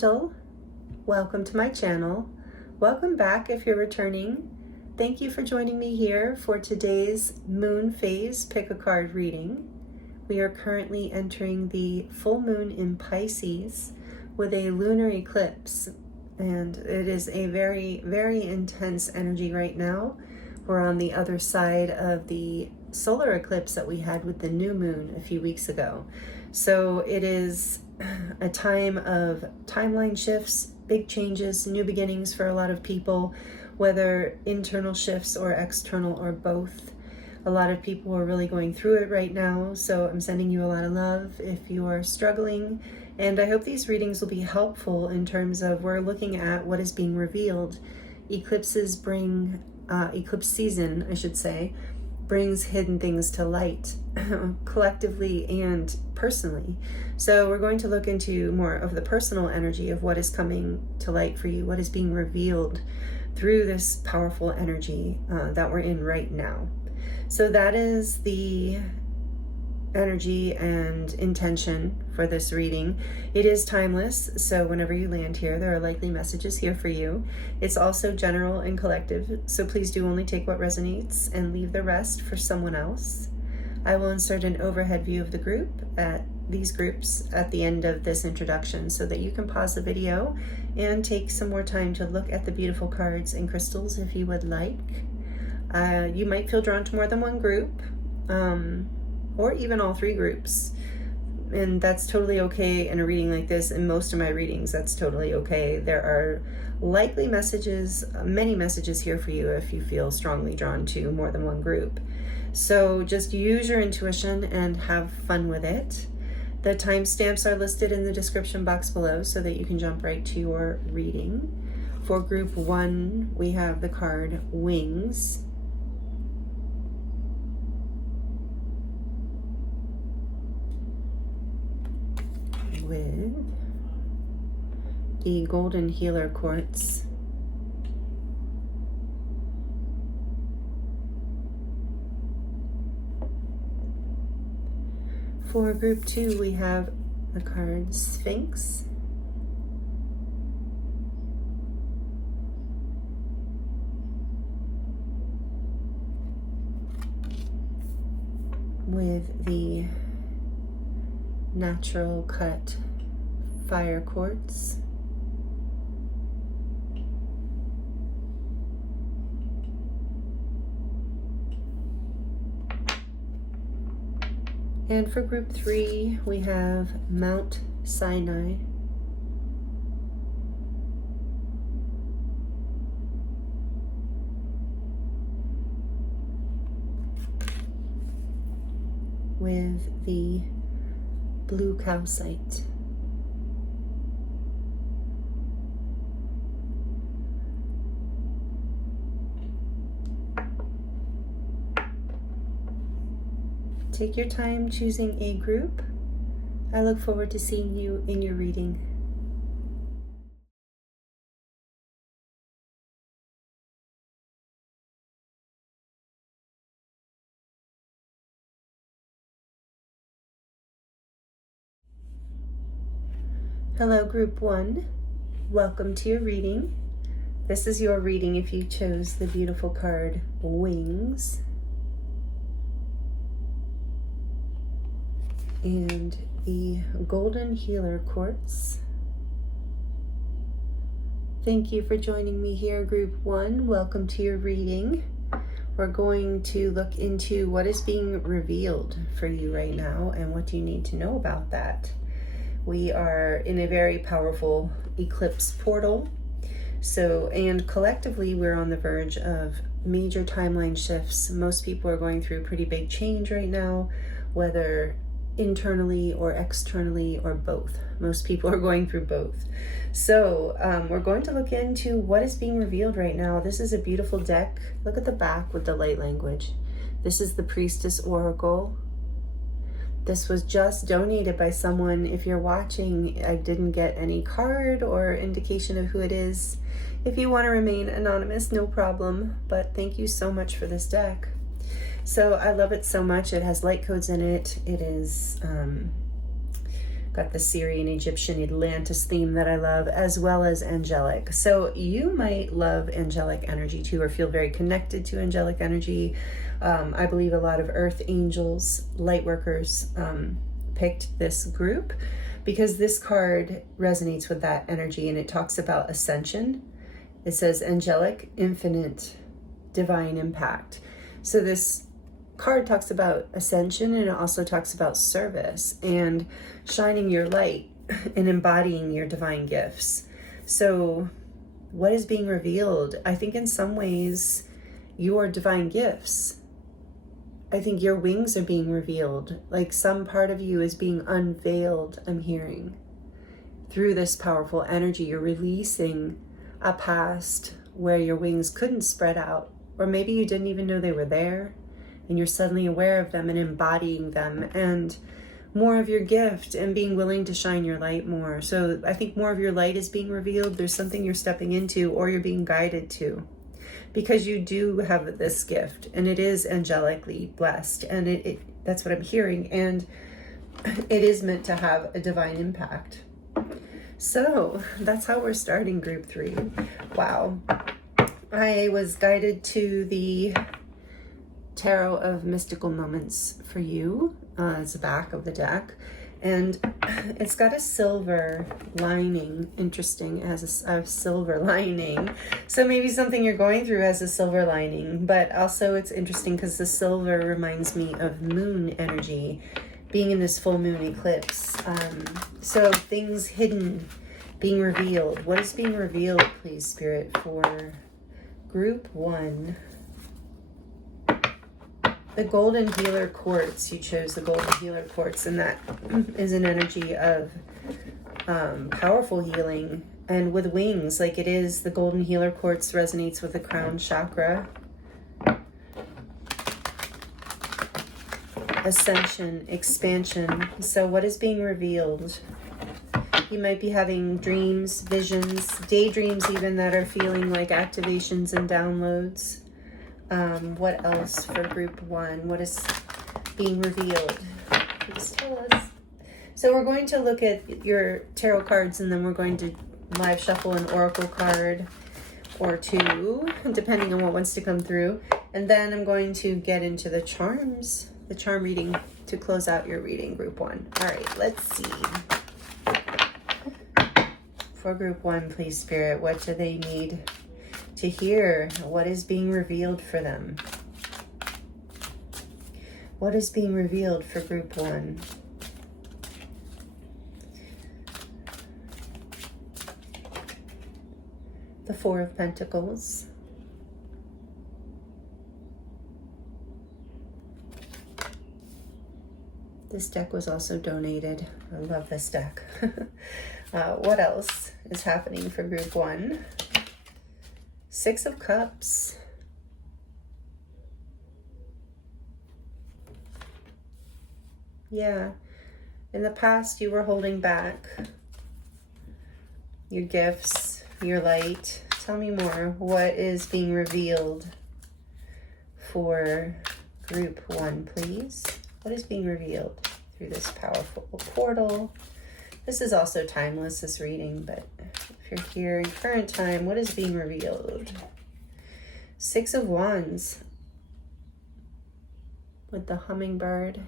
Angel. Welcome to my channel. Welcome back if you're returning. Thank you for joining me here for today's moon phase pick a card reading. We are currently entering the full moon in Pisces with a lunar eclipse, and it is a very, very intense energy right now. We're on the other side of the solar eclipse that we had with the new moon a few weeks ago. So it is a time of timeline shifts, big changes, new beginnings for a lot of people, whether internal shifts or external or both. A lot of people are really going through it right now, so I'm sending you a lot of love if you are struggling. And I hope these readings will be helpful in terms of we're looking at what is being revealed. Eclipses bring, eclipse season, I should say, brings hidden things to light collectively and personally. So we're going to look into more of the personal energy of what is coming to light for you, what is being revealed through this powerful energy that we're in right now. So that is the energy and intention for this reading. It is timeless, so whenever you land here, there are likely messages here for you. It's also general and collective, so please do only take what resonates and leave the rest for someone else. I will insert an overhead view of the group at these groups at the end of this introduction so that you can pause the video and take some more time to look at the beautiful cards and crystals if you would like. You might feel drawn to more than one group, or even all three groups. And that's totally okay in a reading like this. In most of my readings, that's totally okay. There are likely messages, many messages here for you if you feel strongly drawn to more than one group. So just use your intuition and have fun with it. The timestamps are listed in the description box below so that you can jump right to your reading. For group 1, we have the card Wings. With the golden healer quartz. For group 2, we have the card Sphinx. With the natural cut fire quartz. And for group 3, we have Mount Sinai. With the blue calcite. Take your time choosing a group. I look forward to seeing you in your reading. Hello, group 1. Welcome to your reading. This is your reading if you chose the beautiful card Wings. And the golden healer quartz. Thank you for joining me here, group 1. Welcome to your reading. We're going to look into what is being revealed for you right now and what you need to know about that. We are in a very powerful eclipse portal. And collectively, we're on the verge of major timeline shifts. Most people are going through pretty big change right now, whether internally or externally or both. Most people are going through both. So we're going to look into what is being revealed right now. This is a beautiful deck. Look at the back with the light language. This is the Priestess Oracle. This was just donated by someone. If you're watching, I didn't get any card or indication of who it is. If you want to remain anonymous, no problem. But thank you so much for this deck. So I love it so much. It has light codes in it. It is Got the Syrian, Egyptian, Atlantis theme that I love, as well as angelic. So you might love angelic energy too, or feel very connected to angelic energy. I believe a lot of earth angels, light workers picked this group because this card resonates with that energy, and it talks about ascension. It says angelic, infinite, divine impact. So this card talks about ascension, and it also talks about service and shining your light and embodying your divine gifts. So what is being revealed? I think in some ways your divine gifts, I think your wings are being revealed. Like some part of you is being unveiled, I'm hearing. Through this powerful energy, you're releasing a past where your wings couldn't spread out, or maybe you didn't even know they were there, and you're suddenly aware of them and embodying them, and more of your gift and being willing to shine your light more. So I think more of your light is being revealed. There's something you're stepping into, or you're being guided to, because you do have this gift, and it is angelically blessed, and that's what I'm hearing, and it is meant to have a divine impact. So that's how we're starting group 3. Wow. I was guided to the Tarot of Mystical Moments for you as the back of the deck, and it's got a silver lining. Interesting, it has a silver lining, so maybe something you're going through has a silver lining, but also it's interesting because the silver reminds me of moon energy, being in this full moon eclipse. So things hidden being revealed. What is being revealed, please, Spirit, for group 1? The Golden Healer Quartz. You chose the Golden Healer Quartz, and that is an energy of powerful healing and with wings. Like it is, the Golden Healer Quartz resonates with the crown chakra. Ascension, expansion. So what is being revealed? You might be having dreams, visions, daydreams even, that are feeling like activations and downloads. What else for group 1? What is being revealed? Please tell us. So we're going to look at your tarot cards, and then we're going to live shuffle an oracle card or 2, depending on what wants to come through. And then I'm going to get into the charms, the charm reading to close out your reading, group 1. All right, let's see. For group 1, please, Spirit, what do they need to hear? What is being revealed for them? What is being revealed for group 1? The 4 of Pentacles. This deck was also donated. I love this deck. What else is happening for group 1? 6 of Cups. Yeah. In the past, you were holding back your gifts, your light. Tell me more. What is being revealed for group 1, please? What is being revealed through this powerful portal? This is also timeless, this reading, but if you're here in current time, what is being revealed? 6 of Wands with the hummingbird.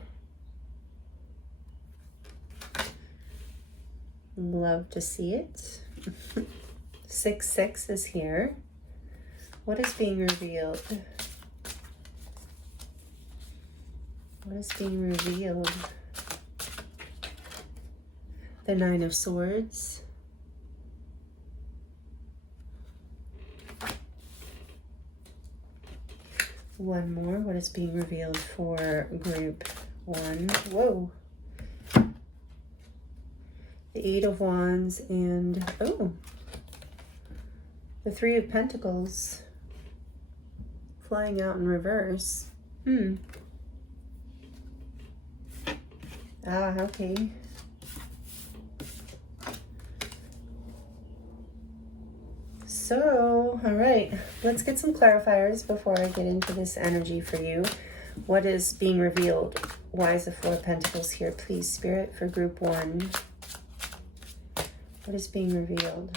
Love to see it. 6 is here. What is being revealed? What is being revealed? The 9 of Swords. One more. What is being revealed for group 1? Whoa. The 8 of Wands and, oh, the 3 of Pentacles flying out in reverse. Ah, okay. So, all right, let's get some clarifiers before I get into this energy for you. What is being revealed? Why is the 4 of Pentacles here? Please, Spirit, for group 1. What is being revealed?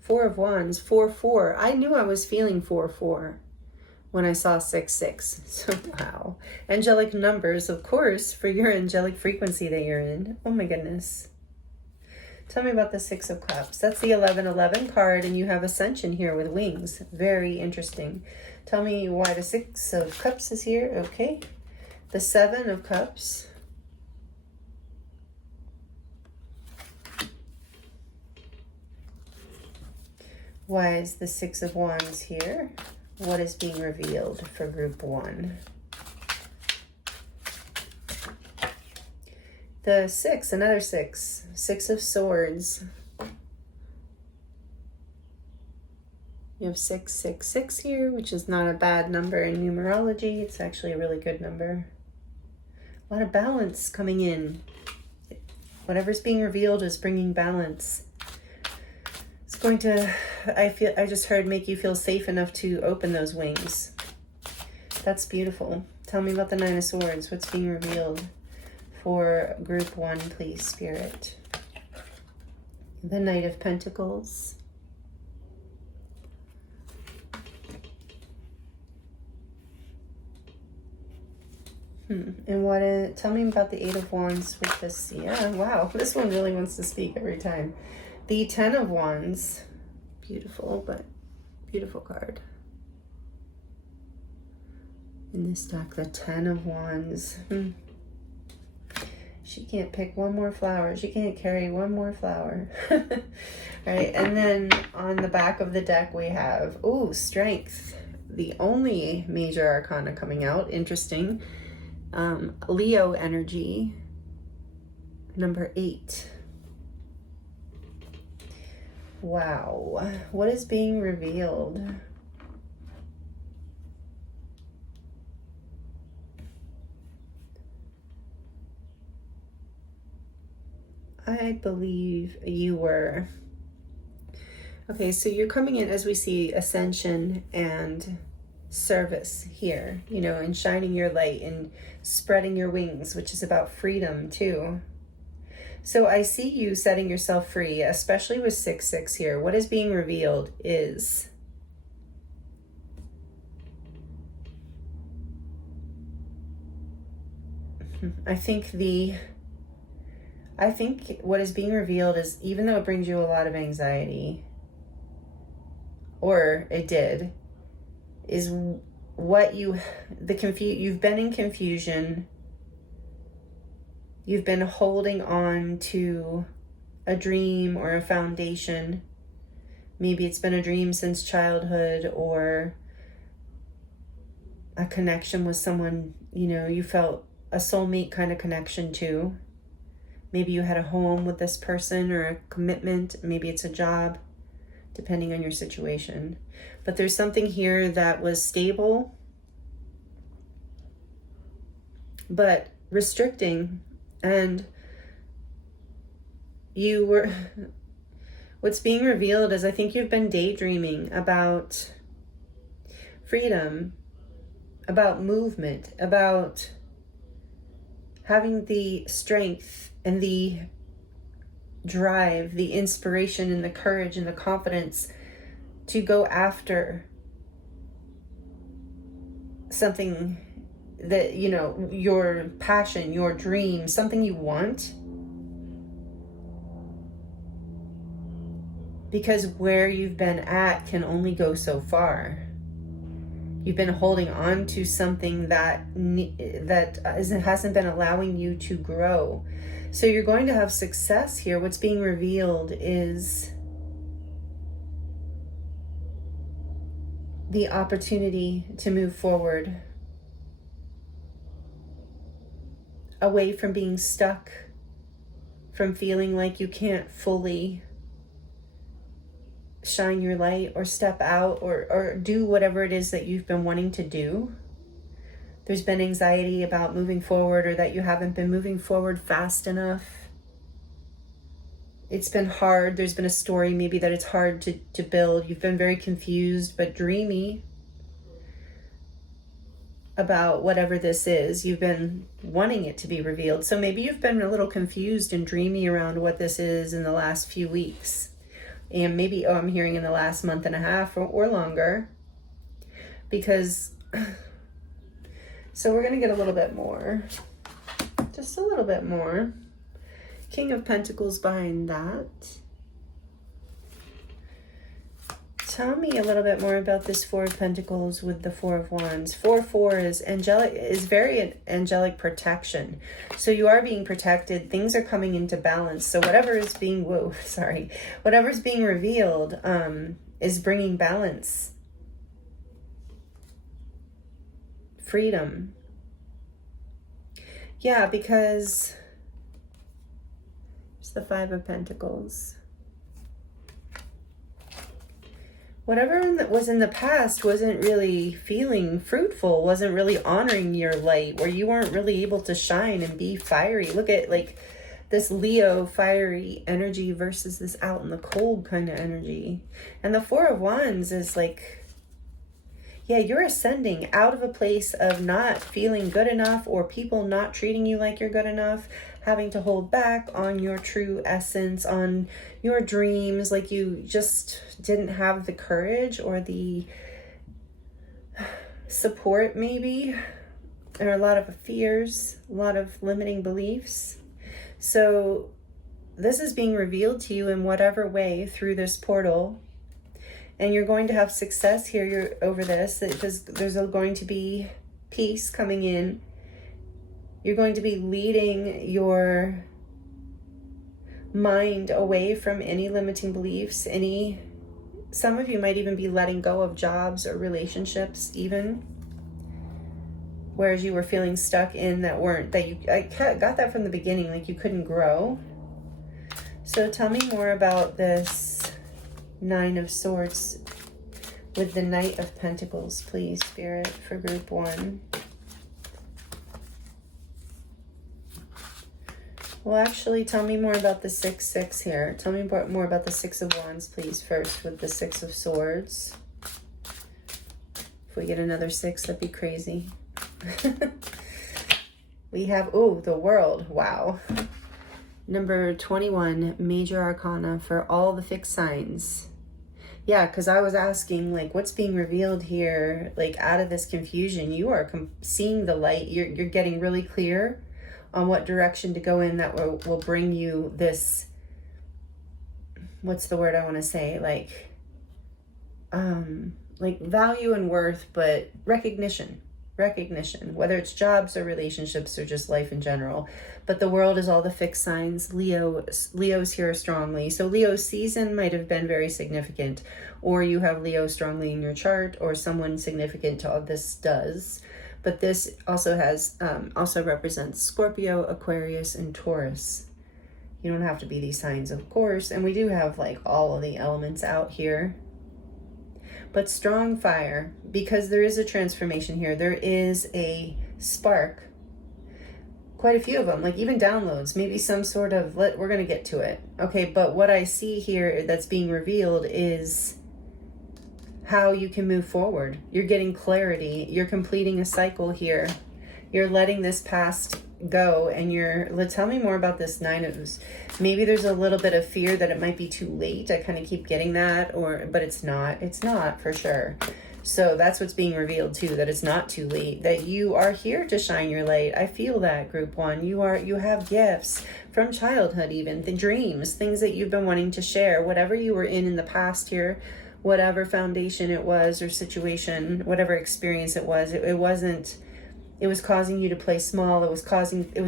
Four of Wands, 4-4. I knew I was feeling 4-4 when I saw 6-6. So, wow. Angelic numbers, of course, for your angelic frequency that you're in. Oh my goodness. Tell me about the 6 of Cups. That's the 11-11 card, and you have Ascension here with wings. Very interesting. Tell me why the 6 of Cups is here. Okay. The 7 of Cups. Why is the 6 of Wands here? What is being revealed for group 1? The 6, another 6. 6 of Swords. You have 666 here, which is not a bad number in numerology. It's actually a really good number. A lot of balance coming in. Whatever's being revealed is bringing balance. It's going to, I just heard, make you feel safe enough to open those wings. That's beautiful. Tell me about the 9 of Swords. What's being revealed for group 1, please, Spirit? The Knight of Pentacles. And what? Tell me about the 8 of Wands with this. Yeah, wow. This one really wants to speak every time. The 10 of Wands. Beautiful, but beautiful card. In this deck, the 10 of Wands. She can't pick one more flower. She can't carry one more flower. Right, and then on the back of the deck we have, Strength. The only major arcana coming out. Interesting. Leo energy, number 8. Wow. What is being revealed? I believe you were. Okay, so you're coming in, as we see, Ascension and service here, you know, and shining your light and spreading your wings, which is about freedom too. So I see you setting yourself free, especially with 6-6 here. What is being revealed is I think what is being revealed is, even though it brings you a lot of anxiety, or it did, is what you've been in confusion. You've been holding on to a dream or a foundation. Maybe it's been a dream since childhood, or a connection with someone, you know, you felt a soulmate kind of connection to. Maybe you had a home with this person, or a commitment. Maybe it's a job, depending on your situation. But there's something here that was stable, but restricting. And what's being revealed is, I think you've been daydreaming about freedom, about movement, about having the strength and the drive, the inspiration and the courage and the confidence to go after something that, you know, your passion, your dream, something you want. Because where you've been at can only go so far. You've been holding on to something that hasn't been allowing you to grow. So you're going to have success here. What's being revealed is the opportunity to move forward, away from being stuck, from feeling like you can't fully shine your light or step out or do whatever it is that you've been wanting to do. There's been anxiety about moving forward, or that you haven't been moving forward fast enough. It's been hard. There's been a story maybe that it's hard to build. You've been very confused but dreamy. about whatever this is. You've been wanting it to be revealed. So maybe you've been a little confused and dreamy around what this is in the last few weeks. And maybe, I'm hearing in the last month and a half or longer. Because, so we're going to get a little bit more. Just a little bit more. King of Pentacles behind that. Tell me a little bit more about this Four of Pentacles with the Four of Wands. 4-4 is angelic, is very angelic protection. So you are being protected. Things are coming into balance. So whatever is being, whatever's being revealed is bringing balance, freedom. Yeah, because it's the Five of Pentacles. Whatever was in the past wasn't really feeling fruitful, wasn't really honoring your light, where you weren't really able to shine and be fiery. Look at like this Leo fiery energy versus this out in the cold kind of energy. And the Four of Wands is like, yeah, you're ascending out of a place of not feeling good enough, or people not treating you like you're good enough, having to hold back on your true essence, on your dreams, like you just didn't have the courage or the support maybe, or a lot of fears, a lot of limiting beliefs. So this is being revealed to you in whatever way through this portal. And you're going to have success here over this, because there's going to be peace coming in. You're going to be leading your mind away from any limiting beliefs. Some of you might even be letting go of jobs or relationships even, whereas you were feeling stuck in I got that from the beginning, like you couldn't grow. So tell me more about this Nine of Swords with the Knight of Pentacles, please, Spirit, for group 1. Well, actually, tell me more about the 6-6 here. Tell me more about the Six of Wands, please, first, with the Six of Swords. If we get another 6, that'd be crazy. We have, the World. Wow. Number 21, Major Arcana for all the fixed signs. Yeah, because I was asking, like, what's being revealed here? Like, out of this confusion, you are seeing the light. You're getting really clear on what direction to go in that will bring you this, what's the word I want to say? Like value and worth, but recognition, whether it's jobs or relationships or just life in general. But the World is all the fixed signs. Leo's here strongly. So Leo's season might have been very significant, or you have Leo strongly in your chart, or someone significant to all this does. But this also also represents Scorpio, Aquarius, and Taurus. You don't have to be these signs, of course. And we do have like all of the elements out here. But strong fire, because there is a transformation here. There is a spark. Quite a few of them, like even downloads, maybe some sort of, we're going to get to it. Okay, but what I see here that's being revealed is how you can move forward. You're getting clarity. You're completing a cycle here. You're letting this past go, and tell me more about this Nine of, maybe there's a little bit of fear that it might be too late. I kind of keep getting that, but it's not for sure. So that's what's being revealed too, that it's not too late, that you are here to shine your light. I feel that, group 1. You have gifts from childhood, even the dreams, things that you've been wanting to share, whatever you were in the past here, whatever foundation it was or situation, whatever experience it was, it was causing you to play small. It was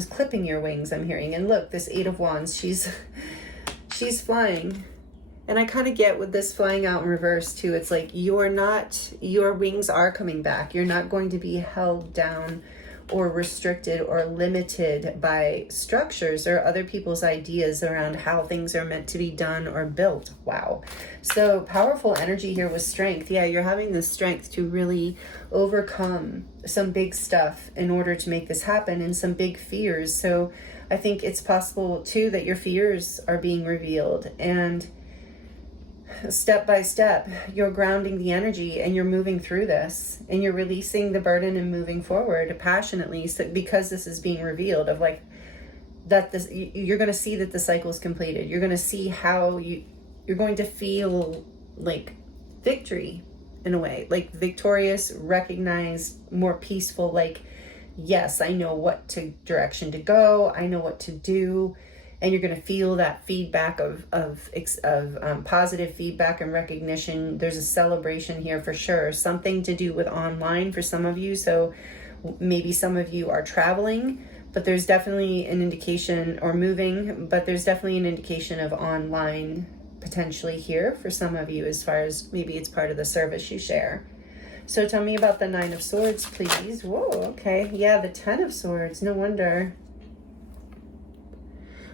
clipping your wings, I'm hearing. And look, this Eight of Wands, she's flying. And I kind of get with this flying out in reverse too. It's like your wings are coming back. You're not going to be held down or restricted or limited by structures or other people's ideas around how things are meant to be done or built. Wow. So powerful energy here with strength. Yeah, you're having the strength to really overcome some big stuff in order to make this happen, and some big fears. So I think it's possible too that your fears are being revealed, and step by step, you're grounding the energy and you're moving through this and you're releasing the burden and moving forward passionately. So because this is being revealed of like that, this, you're going to see that the cycle is completed. You're going to see how you're going to feel like victory in a way, like victorious, recognized, more peaceful, like, yes, I know what direction to go. I know what to do. And you're going to feel that feedback of positive feedback and recognition. There's a celebration here for sure. Something to do with online for some of you. So maybe some of you are traveling, but there's definitely an indication, or moving, but there's definitely an indication of online potentially here for some of you, as far as maybe it's part of the service you share. So tell me about the Nine of Swords, please. Whoa, okay. Yeah, the Ten of Swords. No wonder.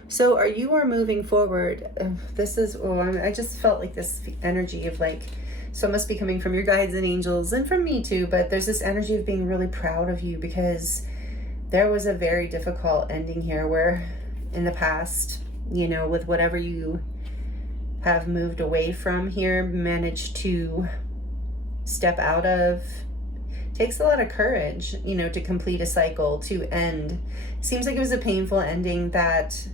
So you are moving forward. This is, I just felt like this energy of like, so it must be coming from your guides and angels and from me too, but there's this energy of being really proud of you, because there was a very difficult ending here where in the past, you know, with whatever you have moved away from here, managed to step out of. Takes a lot of courage, you know, to complete a cycle, to end. Seems like it was a painful ending that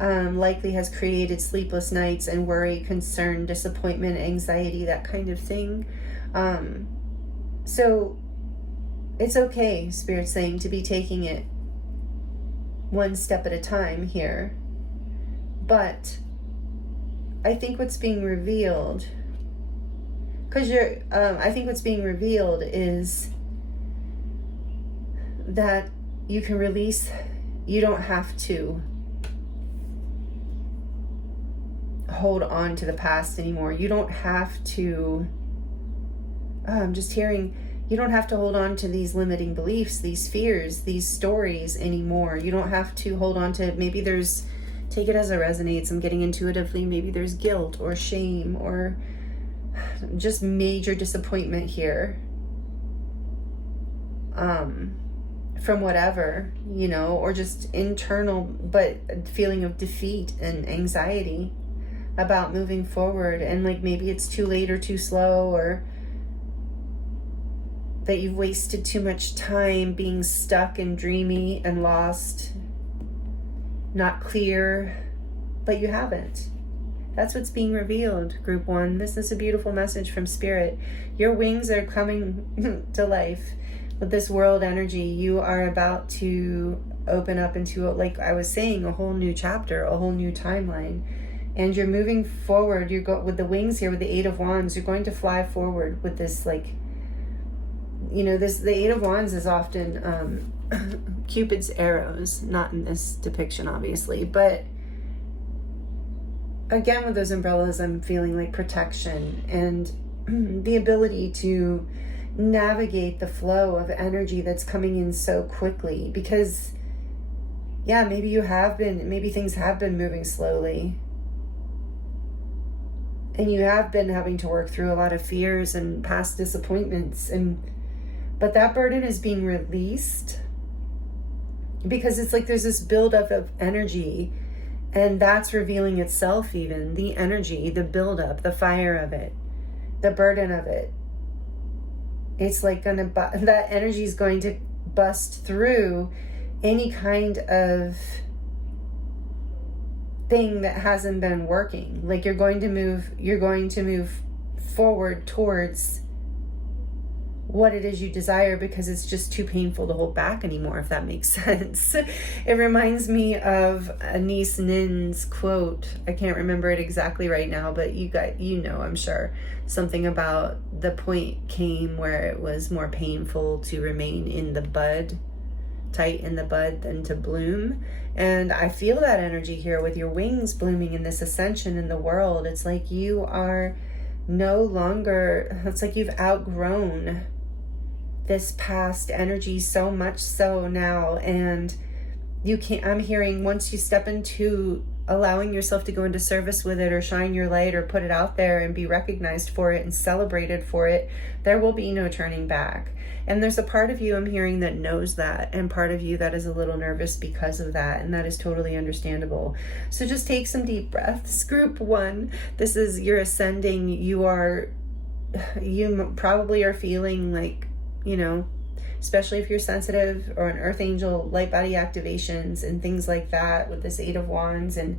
likely has created sleepless nights and worry, concern, disappointment, anxiety, that kind of thing. So it's okay, Spirit's saying, to be taking it one step at a time here. But I think what's being revealed, I think what's being revealed is that you can release. You don't have to hold on to the past anymore. You don't have to, I'm just hearing, you don't have to hold on to these limiting beliefs, these fears, these stories anymore. You don't have to hold on to, maybe there's, take it as it resonates, I'm getting intuitively, maybe there's guilt or shame or just major disappointment here from whatever, you know, or just internal, but feeling of defeat and anxiety about moving forward, and like maybe it's too late or too slow, or that you've wasted too much time being stuck and dreamy and lost, not clear, but you haven't. That's what's being revealed, Group 1. This is a beautiful message from Spirit. Your wings are coming to life with this world energy. You are about to open up into, like I was saying, a whole new chapter, a whole new timeline. And you're moving forward. You go with the wings here, with the Eight of Wands. You're going to fly forward with this, like, you know, this. The Eight of Wands is often Cupid's arrows, not in this depiction, obviously, but again, with those umbrellas, I'm feeling like protection and the ability to navigate the flow of energy that's coming in so quickly. Because, yeah, maybe things have been moving slowly. And you have been having to work through a lot of fears and past disappointments. But that burden is being released, because it's like there's this buildup of energy. And that's revealing itself, even the energy, the buildup, the fire of it, the burden of it. It's like that energy is going to bust through any kind of thing that hasn't been working. Like you're going to move forward towards what it is you desire, because it's just too painful to hold back anymore, if that makes sense. It reminds me of Anise Nin's quote. I can't remember it exactly right now, but you know, I'm sure, something about the point came where it was more painful to remain in the bud, tight in the bud, than to bloom. And I feel that energy here with your wings blooming in this ascension in the world. It's like you are no longer, it's like you've outgrown this past energy, so much so now. And I'm hearing, once you step into allowing yourself to go into service with it or shine your light or put it out there and be recognized for it and celebrated for it, there will be no turning back. And there's a part of you I'm hearing that knows that, and part of you that is a little nervous because of that, and that is totally understandable. So just take some deep breaths. Group 1, this is you're ascending. You probably are feeling like, you know, especially if you're sensitive, or an earth angel, light body activations and things like that with this 8 of Wands, and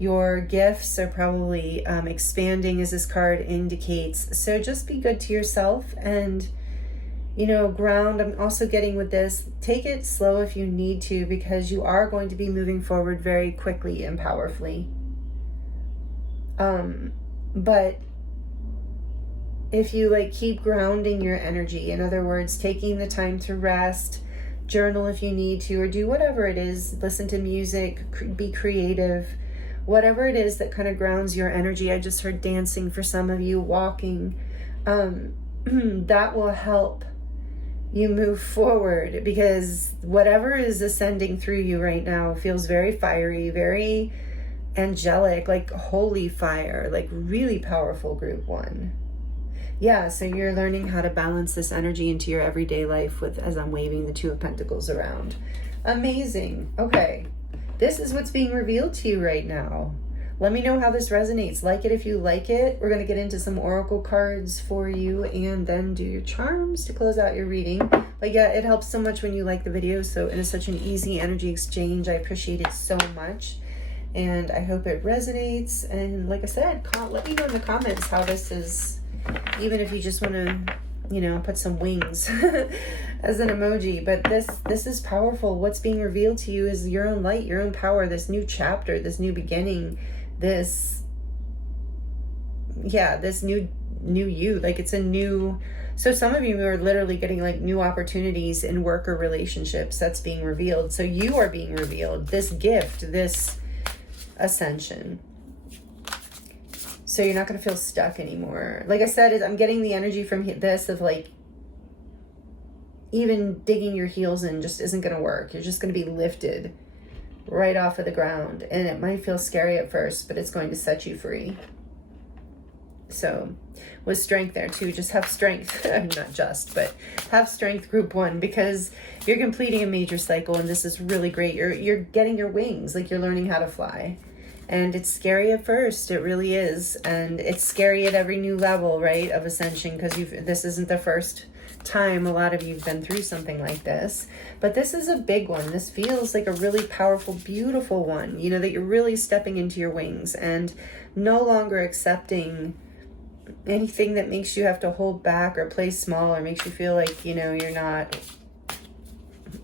your gifts are probably expanding, as this card indicates. So just be good to yourself and, you know, ground. I'm also getting with this, take it slow if you need to, because you are going to be moving forward very quickly and powerfully. But if you like keep grounding your energy, in other words, taking the time to rest, journal if you need to, or do whatever it is, listen to music, be creative, whatever it is that kind of grounds your energy. I just heard dancing for some of you, walking. That will help you move forward, because whatever is ascending through you right now feels very fiery, very angelic, like holy fire, like really powerful. Group 1. Yeah, so you're learning how to balance this energy into your everyday life with, as I'm waving the 2 of Pentacles around. Amazing. Okay, this is what's being revealed to you right now. Let me know how this resonates. Like it if you like it. We're going to get into some oracle cards for you and then do your charms to close out your reading. But yeah, it helps so much when you like the video. So it is such an easy energy exchange. I appreciate it so much. And I hope it resonates. And like I said, let me know in the comments how this is, even if you just want to, you know, put some wings as an emoji. But this is powerful. What's being revealed to you is your own light, your own power, this new chapter, this new beginning, this new you. Like it's a new, so some of you are literally getting like new opportunities in work or relationships. That's being revealed. So you are being revealed, this gift, this ascension. So you're not going to feel stuck anymore. Like I said, I'm getting the energy from this of like, even digging your heels in just isn't going to work. You're just going to be lifted right off of the ground. And it might feel scary at first, but it's going to set you free. So with strength there too, just have strength. Not just, but have strength, group 1, because you're completing a major cycle and this is really great. You're getting your wings, like you're learning how to fly. And it's scary at first, it really is. And it's scary at every new level, right, of ascension, because this isn't the first time a lot of you've been through something like this. But this is a big one. This feels like a really powerful, beautiful one, you know, that you're really stepping into your wings and no longer accepting anything that makes you have to hold back or play small or makes you feel like, you know, you're not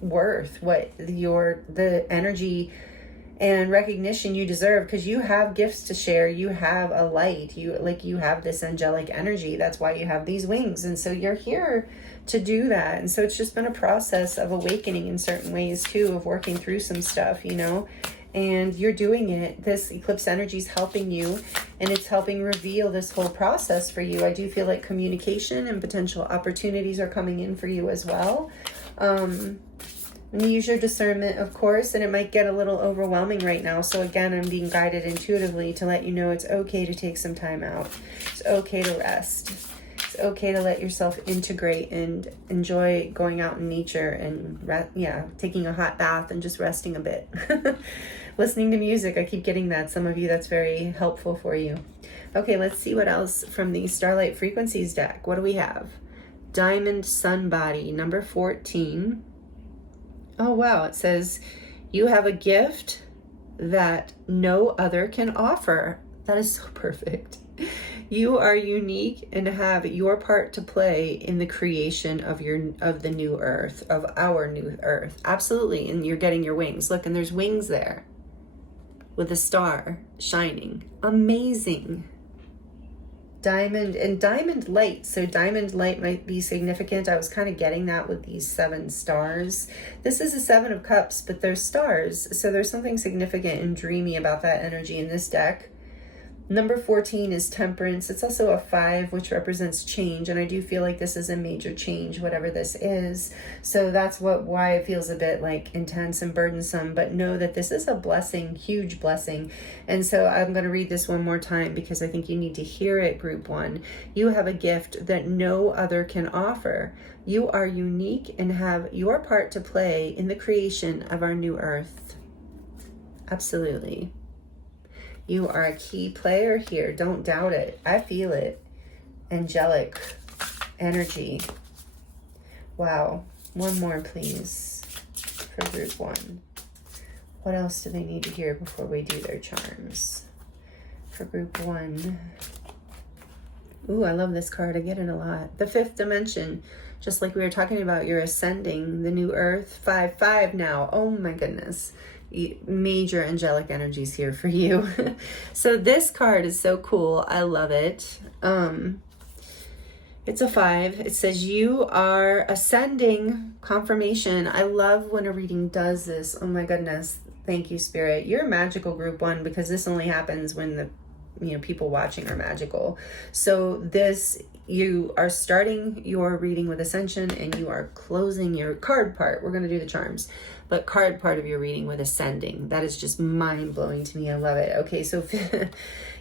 worth what the energy and recognition you deserve, because you have gifts to share. You have a light, you have this angelic energy. That's why you have these wings. And so you're here to do that. And so it's just been a process of awakening in certain ways too, of working through some stuff, you know, and you're doing it. This eclipse energy is helping you, and it's helping reveal this whole process for you. I do feel like communication and potential opportunities are coming in for you as well. And use your discernment, of course, and it might get a little overwhelming right now. So again, I'm being guided intuitively to let you know it's okay to take some time out. It's okay to rest. It's okay to let yourself integrate and enjoy going out in nature and taking a hot bath and just resting a bit. Listening to music, I keep getting that. Some of you, that's very helpful for you. Okay, let's see what else from the Starlight Frequencies deck. What do we have? Diamond Sun Body, number 14. Oh, wow. It says, you have a gift that no other can offer. That is so perfect. You are unique and have your part to play in the creation of the new earth, of our new earth. Absolutely. And you're getting your wings. Look, and there's wings there with a star shining. Amazing. Diamond light. So diamond light might be significant. I was kind of getting that with these 7 stars. This is a 7 of cups, but there's stars. So there's something significant and dreamy about that energy in this deck. Number 14 is Temperance. It's also a 5, which represents change. And I do feel like this is a major change, whatever this is. So that's why it feels a bit like intense and burdensome. But know that this is a blessing, huge blessing. And so I'm going to read this one more time because I think you need to hear it, Group 1. You have a gift that no other can offer. You are unique and have your part to play in the creation of our new earth. Absolutely. You are a key player here. Don't doubt it. I feel it. Angelic energy. Wow. One more, please, for Group 1. What else do they need to hear before we do their charms? For Group 1. Ooh, I love this card. I get it a lot. The 5th dimension. Just like we were talking about, you're ascending the new earth. 5-5 now. Oh my goodness. Major angelic energies here for you. So this card is so cool. I love it. It's a 5. It says you are ascending. Confirmation. I love when a reading does this. Oh my goodness. Thank you, Spirit. You're magical, Group 1, because this only happens when the people watching are magical. So this, you are starting your reading with Ascension and you are closing your card part. We're going to do the charms, but card part of your reading with Ascending. That is just mind-blowing to me. I love it. Okay, so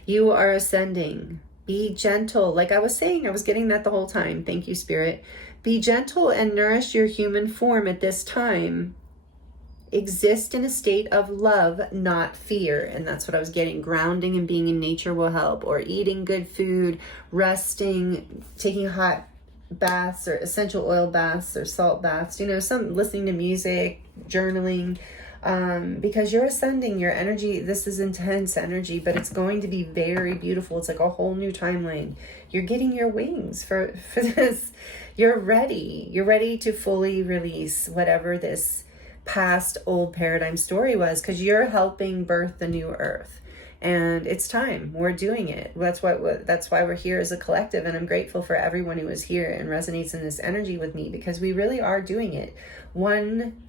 you are ascending. Be gentle. Like I was saying, I was getting that the whole time. Thank you, Spirit. Be gentle and nourish your human form at this time. Exist in a state of love, not fear. And that's what I was getting. Grounding and being in nature will help. Or eating good food, resting, taking hot baths or essential oil baths or salt baths. Listening to music, journaling. Because you're ascending, your energy, this is intense energy, but it's going to be very beautiful. It's like a whole new timeline. You're getting your wings for this. You're ready. You're ready to fully release whatever this past old paradigm story was, because you're helping birth the new earth, and it's time. We're doing it. That's why we're here as a collective, and I'm grateful for everyone who is here and resonates in this energy with me, because we really are doing it. One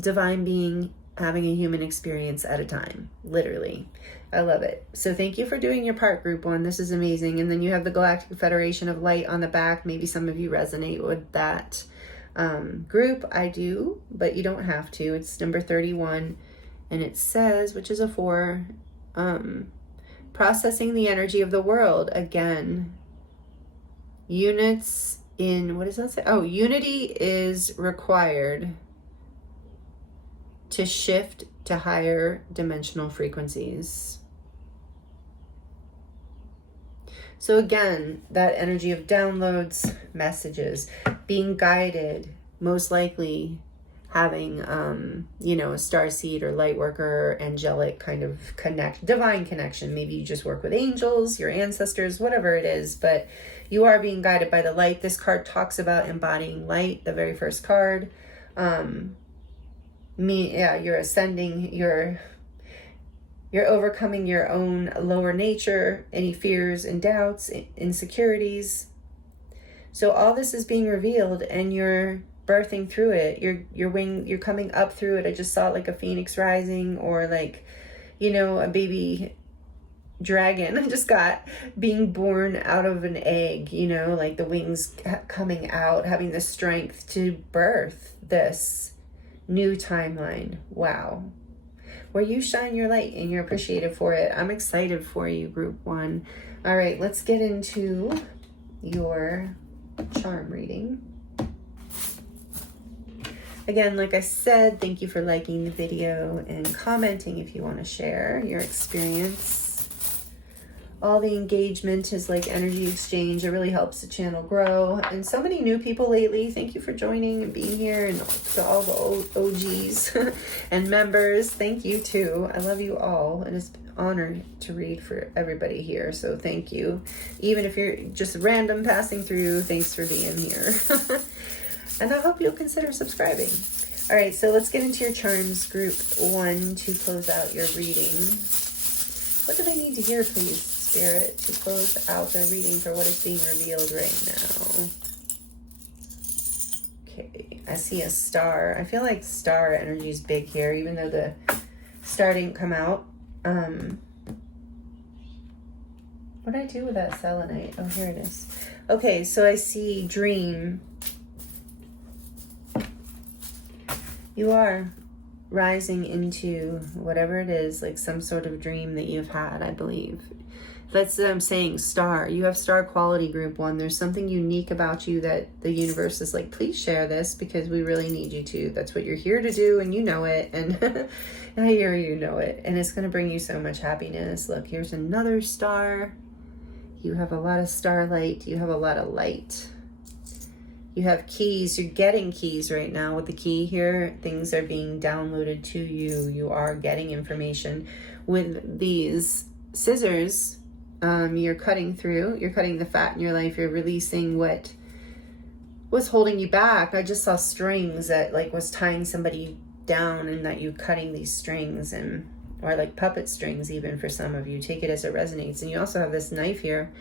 divine being having a human experience at a time, literally. I love it. So thank you for doing your part, Group 1. This is amazing. And then you have the Galactic Federation of Light on the back. Maybe some of you resonate with that group. I do, but you don't have to. It's number 31, and it says, which is a 4, processing the energy of the world. Again, units in, what does that say? Oh, unity is required to shift to higher dimensional frequencies. So again, that energy of downloads, messages, being guided, most likely having, a starseed or light worker, angelic kind of divine connection. Maybe you just work with angels, your ancestors, whatever it is, but you are being guided by the light. This card talks about embodying light, the very first card. You're ascending, you're overcoming your own lower nature, any fears and doubts, insecurities. So all this is being revealed, and you're birthing through it. You're coming up through it. I just saw it like a phoenix rising, or like, a baby dragon. I just got being born out of an egg, like the wings coming out, having the strength to birth this new timeline. Wow. Where you shine your light and you're appreciated for it. I'm excited for you, Group 1. All right, let's get into your charm reading. Again, like I said, thank you for liking the video and commenting if you want to share your experience. All the engagement is like energy exchange. It really helps the channel grow. And so many new people lately. Thank you for joining and being here, and to all the OGs and members. Thank you too. I love you all. And it's an honor to read for everybody here. So thank you. Even if you're just random passing through, thanks for being here. And I hope you'll consider subscribing. All right, so let's get into your charms, Group 1, to close out your reading. What do they need to hear, please, Spirit, to close out their reading for what is being revealed right now? Okay, I see a star. I feel like star energy is big here, even though the star didn't come out. What did I do with that selenite? Oh, here it is. Okay, so I see dream. You are rising into whatever it is, like some sort of dream that you've had, I believe. That's what I'm saying, star. You have star quality group 1. There's something unique about you that the universe is like, please share this because we really need you to. That's what you're here to do, and you know it. And I hear you know it. And it's going to bring you so much happiness. Look, here's another star. You have a lot of starlight. You have a lot of light. You have keys. You're getting keys right now with the key here. Things are being downloaded to you. You are getting information. With these scissors, you're cutting through. You're cutting the fat in your life. You're releasing what was holding you back. I just saw strings that like was tying somebody down, and that you cutting these strings, and or like puppet strings even for some of you. Take it as it resonates. And you also have this knife here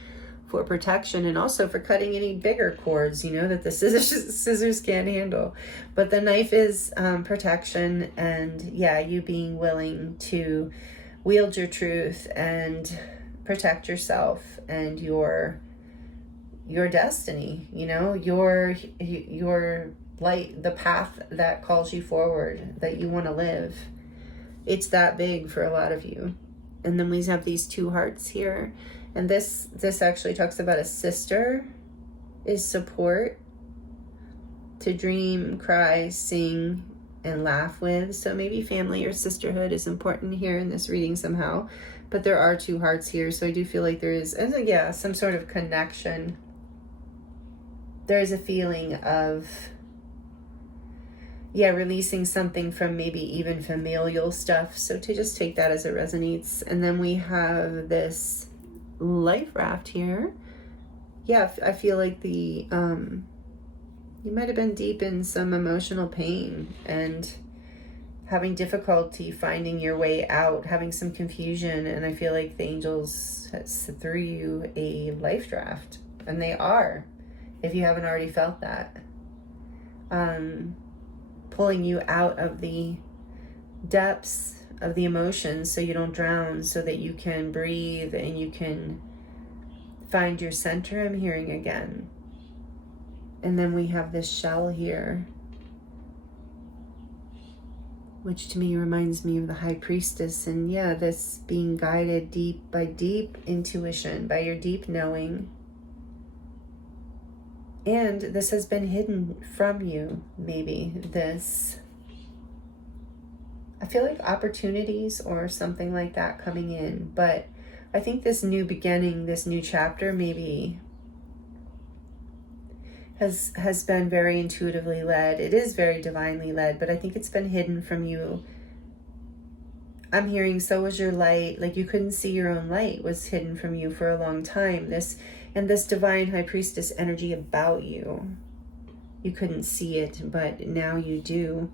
for protection, and also for cutting any bigger cords, you know, that the scissors can't handle. But the knife is protection, and yeah, you being willing to wield your truth and protect yourself and your destiny, you know, your light, the path that calls you forward, that you want to live. It's that big for a lot of you. And then we have these 2 hearts here. And this actually talks about a sister is support to dream, cry, sing, and laugh with. So maybe family or sisterhood is important here in this reading somehow. But there are 2 hearts here. So I do feel like there is, yeah, some sort of connection. There is a feeling of, yeah, releasing something from maybe even familial stuff. So to just take that as it resonates. And then we have this life raft here. Yeah, I feel like the you might have been deep in some emotional pain and having difficulty finding your way out, having some confusion, and I feel like the angels threw you a life raft, and they are, if you haven't already felt that, pulling you out of the depths of the emotions so you don't drown, so that you can breathe and you can find your center. I'm hearing again. And then we have this shell here, which to me reminds me of the high priestess. And yeah, this being guided by deep intuition, by your deep knowing. And this has been hidden from you, maybe this, I feel like opportunities or something like that coming in. But I think this new beginning, this new chapter maybe has been very intuitively led. It is very divinely led, but I think it's been hidden from you. I'm hearing so was your light, like you couldn't see your own light, was hidden from you for a long time. This divine high priestess energy about you. You couldn't see it, but now you do.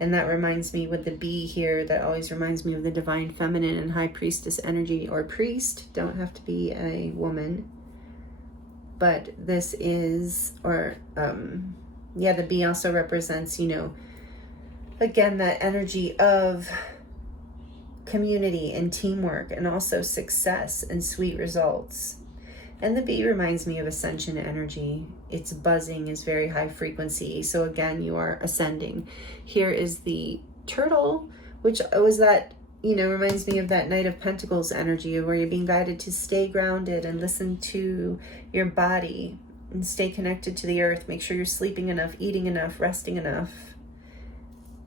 And that reminds me with the bee here, that always reminds me of the divine feminine and high priestess energy, or priest, don't have to be a woman. But this is, or yeah, the bee also represents, you know, again, that energy of community and teamwork, and also success and sweet results. And the bee reminds me of ascension energy. Its buzzing is very high frequency. So again, you are ascending. Here is the turtle, which was that, you know, reminds me of that Knight of Pentacles energy, where you're being guided to stay grounded and listen to your body and stay connected to the earth. Make sure you're sleeping enough, eating enough, resting enough,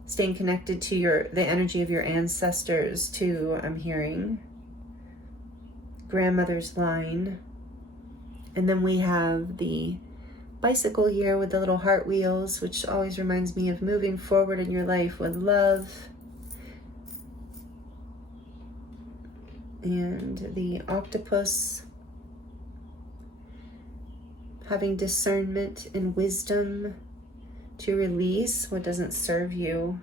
staying connected to the energy of your ancestors too. I'm hearing grandmother's line. And then we have the bicycle here with the little heart wheels, which always reminds me of moving forward in your life with love. And the octopus, having discernment and wisdom to release what doesn't serve you,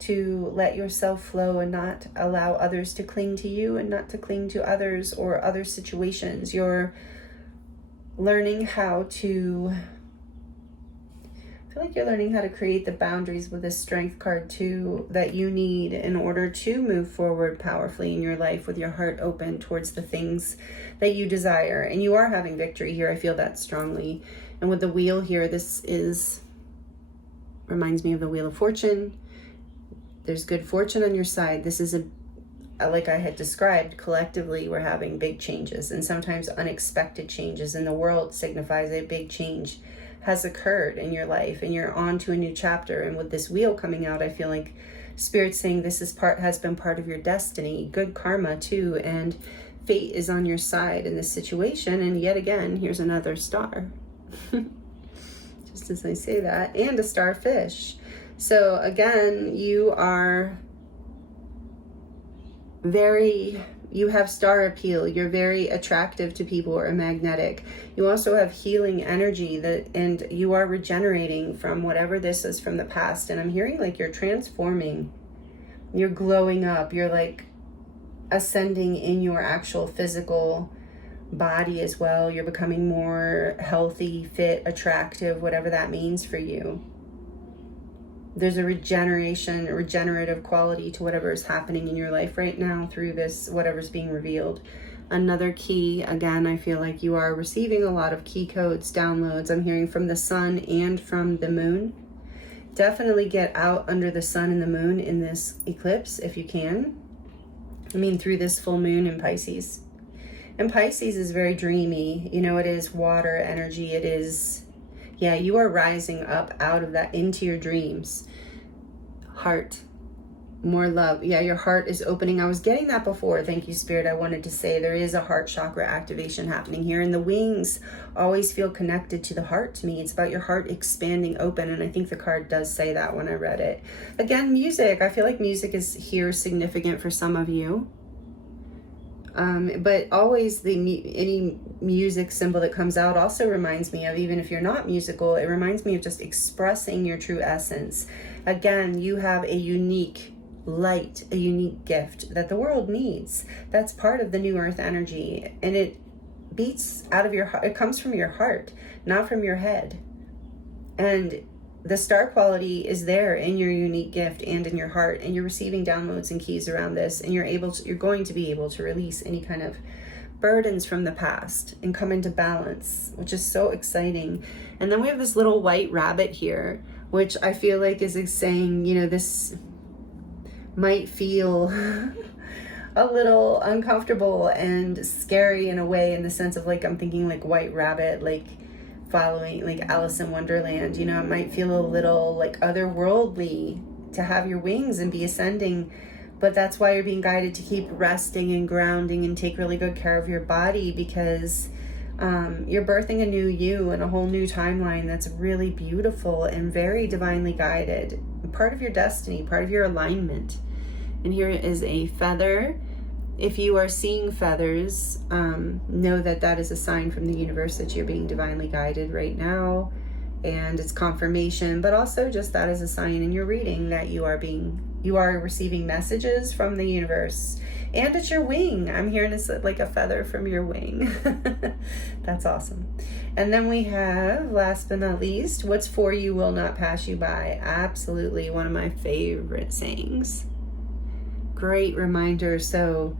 to let yourself flow and not allow others to cling to you, and not to cling to others or other situations. You're learning how to I feel like you're learning how to create the boundaries with this strength card too that you need in order to move forward powerfully in your life with your heart open towards the things that you desire. And you are having victory here. I feel that strongly. And with the wheel here, reminds me of the Wheel of Fortune. There's good fortune on your side. This is like I had described, collectively we're having big changes, and sometimes unexpected changes in the world signifies a big change has occurred in your life and you're on to a new chapter. And with this wheel coming out, I feel like Spirit's saying this has been part of your destiny, good karma too, and fate is on your side in this situation. And yet again, here's another star. Just as I say that, and a starfish. So again, you have star appeal. You're very attractive to people or magnetic. You also have healing energy and you are regenerating from whatever this is from the past. And I'm hearing like you're transforming, you're glowing up, you're like ascending in your actual physical body as well. You're becoming more healthy, fit, attractive, whatever that means for you. There's a regenerative quality to whatever is happening in your life right now through this, whatever's being revealed. Another key, again, I feel like you are receiving a lot of key codes, downloads. I'm hearing from the sun and from the moon. Definitely get out under the sun and the moon in this eclipse if you can. I mean, through this full moon in Pisces. And Pisces is very dreamy. You know, it is water energy. It is... yeah, you are rising up out of that into your dreams. Heart, more love. Yeah, your heart is opening. I was getting that before. Thank you, Spirit. I wanted to say there is a heart chakra activation happening here. And the wings always feel connected to the heart to me. It's about your heart expanding open. And I think the card does say that when I read it. Again, music. I feel like music is here significant for some of you. But always any music symbol that comes out also reminds me of, even if you're not musical, it reminds me of just expressing your true essence. Again, you have a unique light, a unique gift that the world needs. That's part of the new earth energy, and it beats out of your heart. It comes from your heart, not from your head. And the star quality is there in your unique gift and in your heart, and you're receiving downloads and keys around this, and you're going to be able to release any kind of burdens from the past and come into balance, which is so exciting. And then we have this little white rabbit here, which I feel like is saying, you know, this might feel a little uncomfortable and scary in a way, in the sense of like, I'm thinking like white rabbit, like following like Alice in Wonderland. You know, it might feel a little like otherworldly to have your wings and be ascending, but that's why you're being guided to keep resting and grounding and take really good care of your body, because you're birthing a new you and a whole new timeline that's really beautiful and very divinely guided, part of your destiny, part of your alignment. And here is a feather. If you are seeing feathers, know that that is a sign from the universe that you're being divinely guided right now, and it's confirmation, but also just that is a sign in your reading that you are receiving messages from the universe. And it's your wing. I'm hearing it's like a feather from your wing. That's awesome. And then we have, last but not least, what's for you will not pass you by. Absolutely one of my favorite sayings. Great reminder. So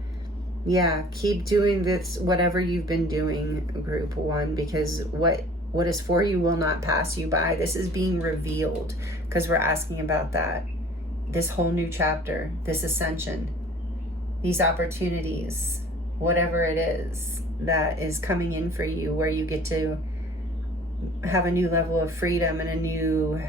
yeah, keep doing this, whatever you've been doing, group one, because what is for you will not pass you by. This is being revealed because we're asking about that. This whole new chapter, this ascension, these opportunities, whatever it is that is coming in for you, where you get to have a new level of freedom and a new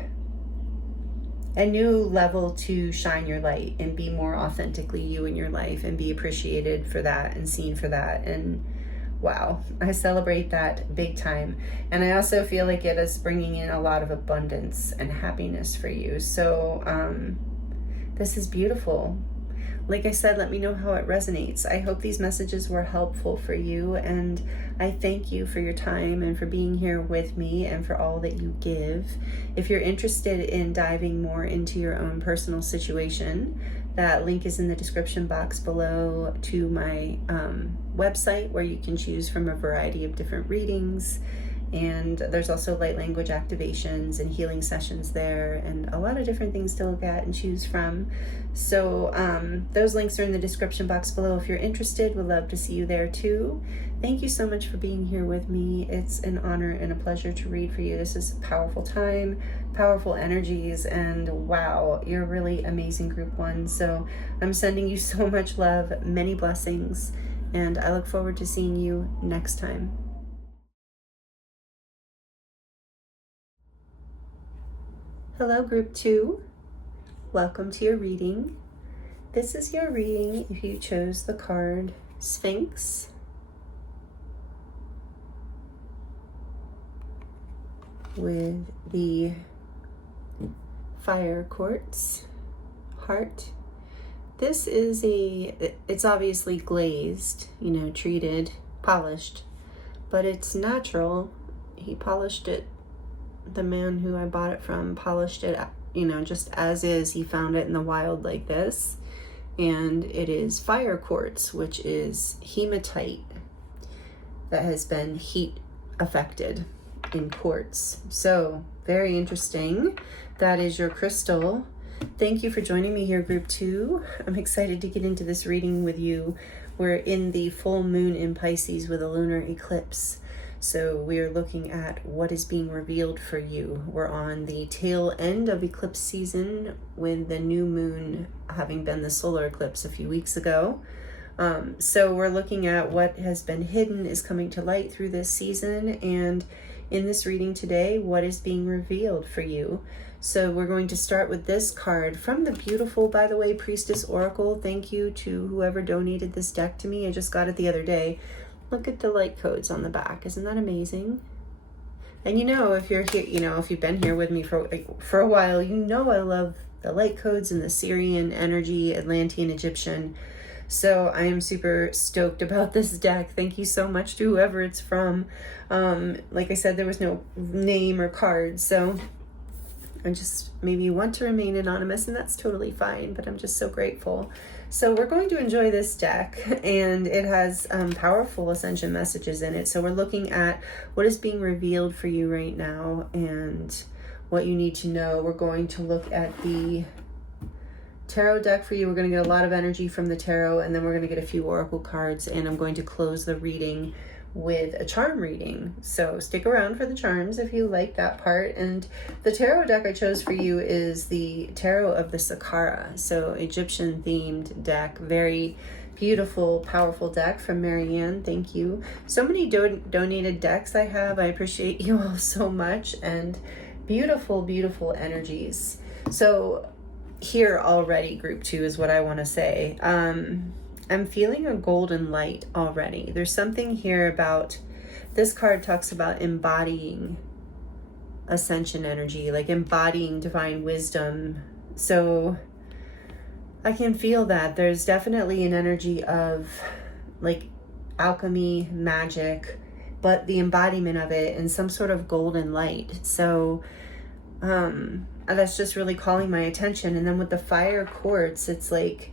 level to shine your light and be more authentically you in your life and be appreciated for that and seen for that. And wow, I celebrate that big time. And I also feel like it is bringing in a lot of abundance and happiness for you. So this is beautiful. Like I said, let me know how it resonates. I hope these messages were helpful for you, and I thank you for your time and for being here with me and for all that you give. If you're interested in diving more into your own personal situation, that link is in the description box below to my website, where you can choose from a variety of different readings And there's also light language activations and healing sessions there, and a lot of different things to look at and choose from. So those links are in the description box below if you're interested. Would love to see you there too. Thank you so much for being here with me. It's an honor and a pleasure to read for you. This is a powerful time, powerful energies, and wow, you're really amazing, Group 1. So I'm sending you so much love, many blessings, and I look forward to seeing you next time. Hello, Group 2. Welcome to your reading. This is your reading if you chose the card Sphinx. With the fire quartz heart. This is it's obviously glazed, treated, polished, but it's natural. He polished it. The man who I bought it from polished it, just as is. He found it in the wild like this. And it is fire quartz, which is hematite that has been heat affected in quartz. So very interesting. That is your crystal. Thank you for joining me here, Group 2. I'm excited to get into this reading with you. We're in the full moon in Pisces with a lunar eclipse. So we are looking at what is being revealed for you. We're on the tail end of eclipse season with the new moon having been the solar eclipse a few weeks ago. So we're looking at what has been hidden is coming to light through this season. And in this reading today, what is being revealed for you. So we're going to start with this card from the beautiful, by the way, Priestess Oracle. Thank you to whoever donated this deck to me. I just got it the other day. Look at the light codes on the back. Isn't that amazing? And if you're here, if you've been here with me for a while, I love the light codes and the Syrian energy, Atlantean, Egyptian. So I am super stoked about this deck. Thank you so much to whoever it's from. Like I said, there was no name or card, so I just maybe want to remain anonymous, and that's totally fine, but I'm just so grateful. So we're going to enjoy this deck, and it has powerful ascension messages in it. So we're looking at what is being revealed for you right now and what you need to know. We're going to look at the tarot deck for you. We're going to get a lot of energy from the tarot, and then we're going to get a few oracle cards, and I'm going to close the reading with a charm reading. So stick around for the charms if you like that part. And the tarot deck I chose for you is the Tarot of the Saqqara, so Egyptian themed deck. Very beautiful, powerful deck from Marianne. Thank you. So many donated decks I have. I appreciate you all so much, and beautiful, beautiful energies. So here already, Group 2 is what I want to say. I'm feeling a golden light already. There's something here about, this card talks about embodying ascension energy, like embodying divine wisdom. So I can feel that there's definitely an energy of like alchemy, magic, but the embodiment of it in some sort of golden light. So that's just really calling my attention. And then with the fire quartz, it's like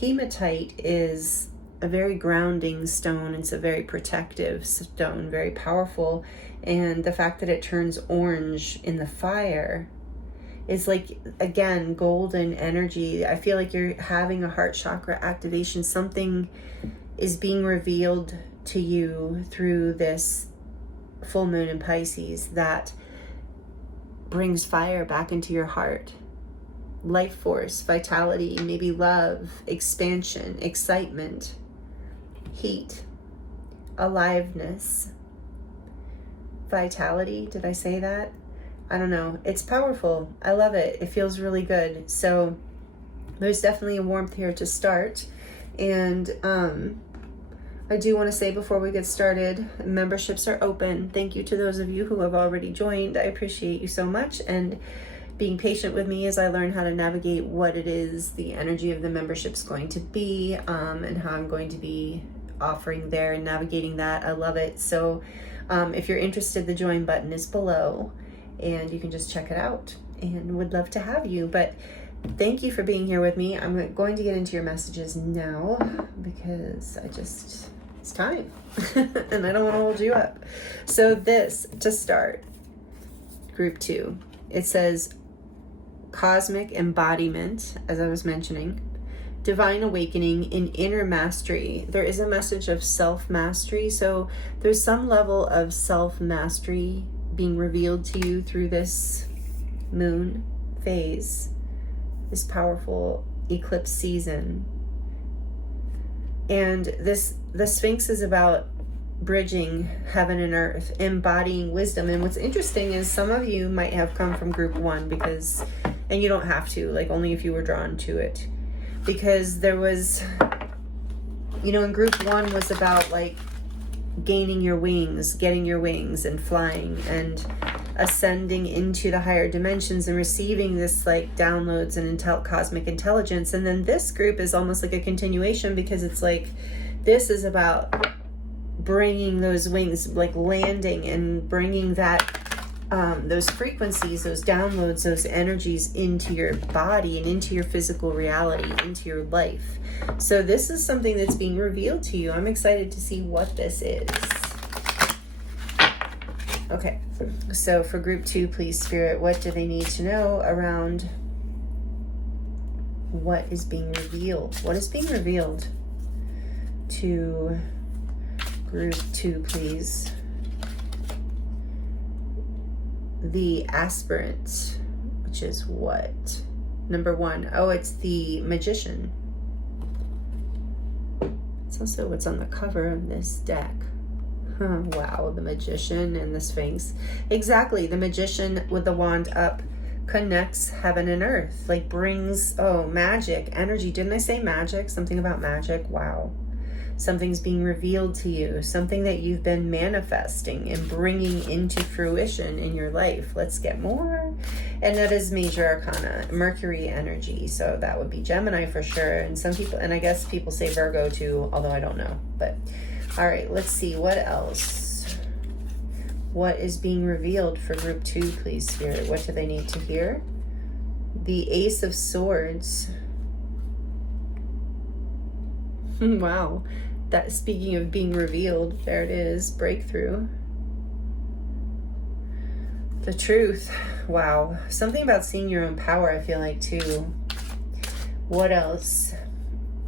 hematite is a very grounding stone. It's a very protective stone, very powerful. And the fact that it turns orange in the fire is like, again, golden energy. I feel like you're having a heart chakra activation. Something is being revealed to you through this full moon in Pisces that brings fire back into your heart. Life force, vitality, maybe love, expansion, excitement, heat, aliveness, vitality. Did I say that? I don't know. It's powerful. I love it. It feels really good. So there's definitely a warmth here to start. And I do want to say before we get started, memberships are open. Thank you to those of you who have already joined. I appreciate you so much, and being patient with me as I learn how to navigate what it is the energy of the membership's going to be, and how I'm going to be offering there and navigating that. I love it. So if you're interested, the join button is below, and you can just check it out, and would love to have you. But thank you for being here with me. I'm going to get into your messages now because It's time. And I don't want to hold you up. So this, to start, group 2, it says cosmic embodiment, as I was mentioning, divine awakening in inner mastery. There is a message of self-mastery. So there's some level of self-mastery being revealed to you through this moon phase, this powerful eclipse season. And the Sphinx is about bridging heaven and earth, embodying wisdom. And what's interesting is some of you might have come from group 1 because, and you don't have to, like only if you were drawn to it, because there was, you know, in group 1 was about like gaining your wings, getting your wings and flying and ascending into the higher dimensions and receiving this like downloads and cosmic intelligence. And then this group is almost like a continuation, because it's like this is about bringing those wings, like landing and bringing that those frequencies, those downloads, those energies into your body and into your physical reality, into your life. So this is something that's being revealed to you. I'm excited to see what this is. Okay, so for group 2, please, Spirit, what do they need to know around what is being revealed? What is being revealed to group 2, please? The aspirant, which is what? Number 1. Oh, it's the magician. It's also what's on the cover of this deck. Wow, the magician and the Sphinx. Exactly, the magician with the wand up connects heaven and earth, like brings, magic, energy. Didn't I say magic? Something about magic. Wow. Something's being revealed to you, something that you've been manifesting and bringing into fruition in your life. Let's get more. And that is major arcana, Mercury energy. So that would be Gemini for sure. And some people, and I guess people say Virgo too, although I don't know. But all right, let's see what else. What is being revealed for group 2, please, Spirit? What do they need to hear? The Ace of Swords. Wow. That, speaking of being revealed, there it is, breakthrough. The truth. Wow. Something about seeing your own power, I feel like, too. What else?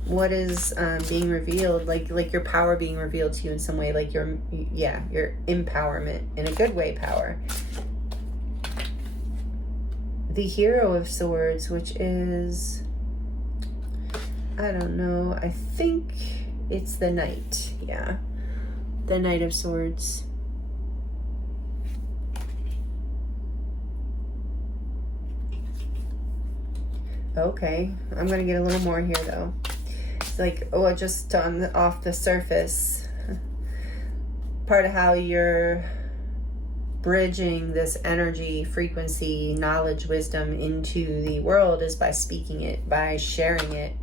What is being revealed? Like your power being revealed to you in some way, like your empowerment, in a good way, power. The Hero of Swords, which is, I don't know, I think it's the Knight. Yeah, the Knight of Swords. Okay, I'm gonna get a little more here though. It's like, just off the surface, part of how you're bridging this energy, frequency, knowledge, wisdom into the world is by speaking it, by sharing it.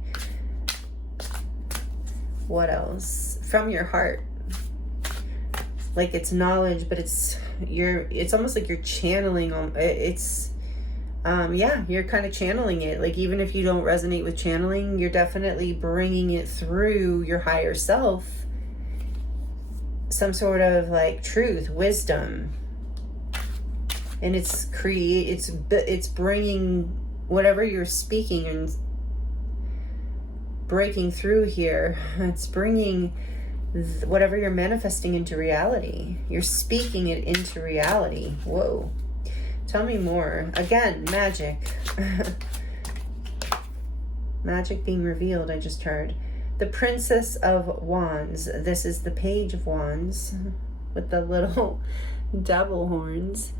What else? From your heart. Like it's knowledge, but it's almost like you're channeling. You're kind of channeling it. Like even if you don't resonate with channeling, you're definitely bringing it through your higher self. Some sort of like truth, wisdom. And it's bringing whatever you're speaking and breaking through here. It's bringing whatever you're manifesting into reality. You're speaking it into reality. Whoa. Tell me more. Again, magic. Magic being revealed, I just heard. The Princess of Wands. This is the Page of Wands with the little devil horns.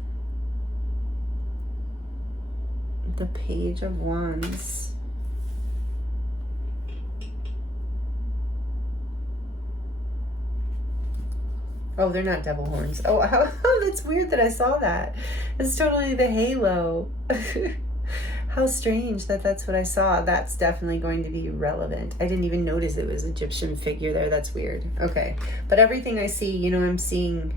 The Page of Wands. Oh, they're not devil horns. Oh, that's weird that I saw that. It's totally the halo. How strange that that's what I saw. That's definitely going to be relevant. I didn't even notice it was Egyptian figure there. That's weird. Okay. But everything I see, I'm seeing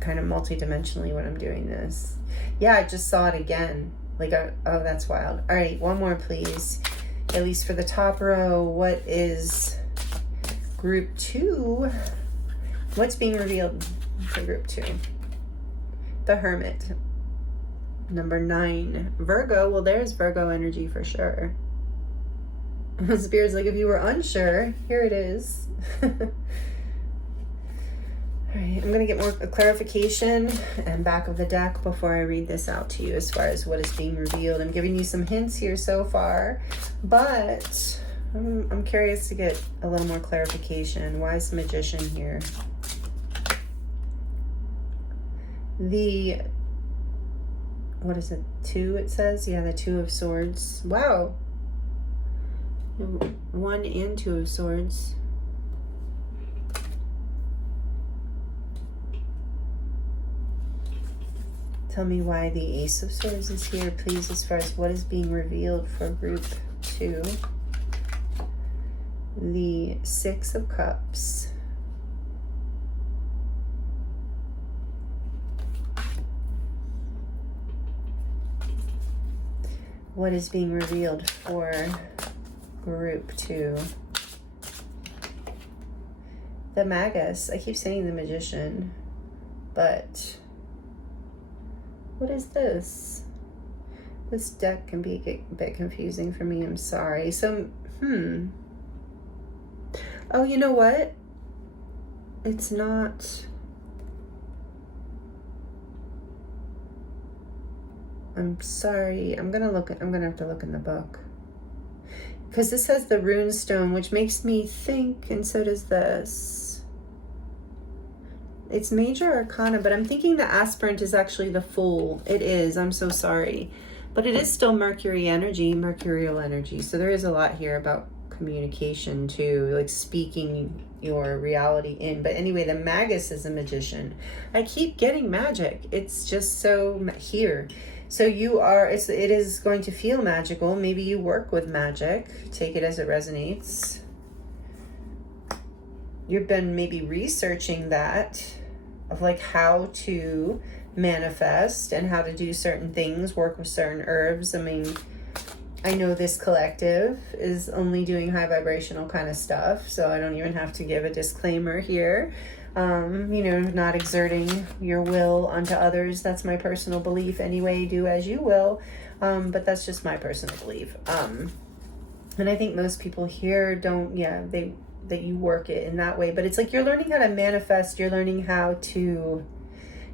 kind of multidimensionally when I'm doing this. Yeah, I just saw it again. Like, oh, that's wild. All right, one more, please. At least for the top row, what is Group 2, what's being revealed for group 2? The Hermit. Number 9, Virgo. Well, there's Virgo energy for sure. Spirit's like, if you were unsure, here it is. All right, I'm going to get more clarification and back of the deck before I read this out to you as far as what is being revealed. I'm giving you some hints here so far, but I'm curious to get a little more clarification. Why is the Magician here? The, what is it, 2 it says? Yeah, the 2 of Swords. Wow. 1 and 2 of Swords. Tell me why the Ace of Swords is here, please, as far as what is being revealed for group 2. The 6 of Cups. What is being revealed for group 2? The Magus. I keep saying the Magician, but what is this? This deck can be a bit confusing for me. I'm sorry. So, oh, you know what? It's not. I'm sorry. I'm gonna have to look in the book. Because this has the rune stone, which makes me think, and so does this. It's major arcana, but I'm thinking the aspirant is actually the Fool. It is. I'm so sorry. But it is still Mercury energy, mercurial energy. So there is a lot here about communication too, like speaking your reality in. But anyway, the Magus is a Magician. I keep getting magic. It's just so here. So you are, it is going to feel magical. Maybe you work with magic. Take it as it resonates. You've been maybe researching that, of like how to manifest and how to do certain things, work with certain herbs. I mean, I know this collective is only doing high vibrational kind of stuff, so I don't even have to give a disclaimer here. You know, not exerting your will onto others. That's my personal belief anyway. Do as you will. But that's just my personal belief. And I think most people here don't, that you work it in that way. But it's like you're learning how to manifest. You're learning how to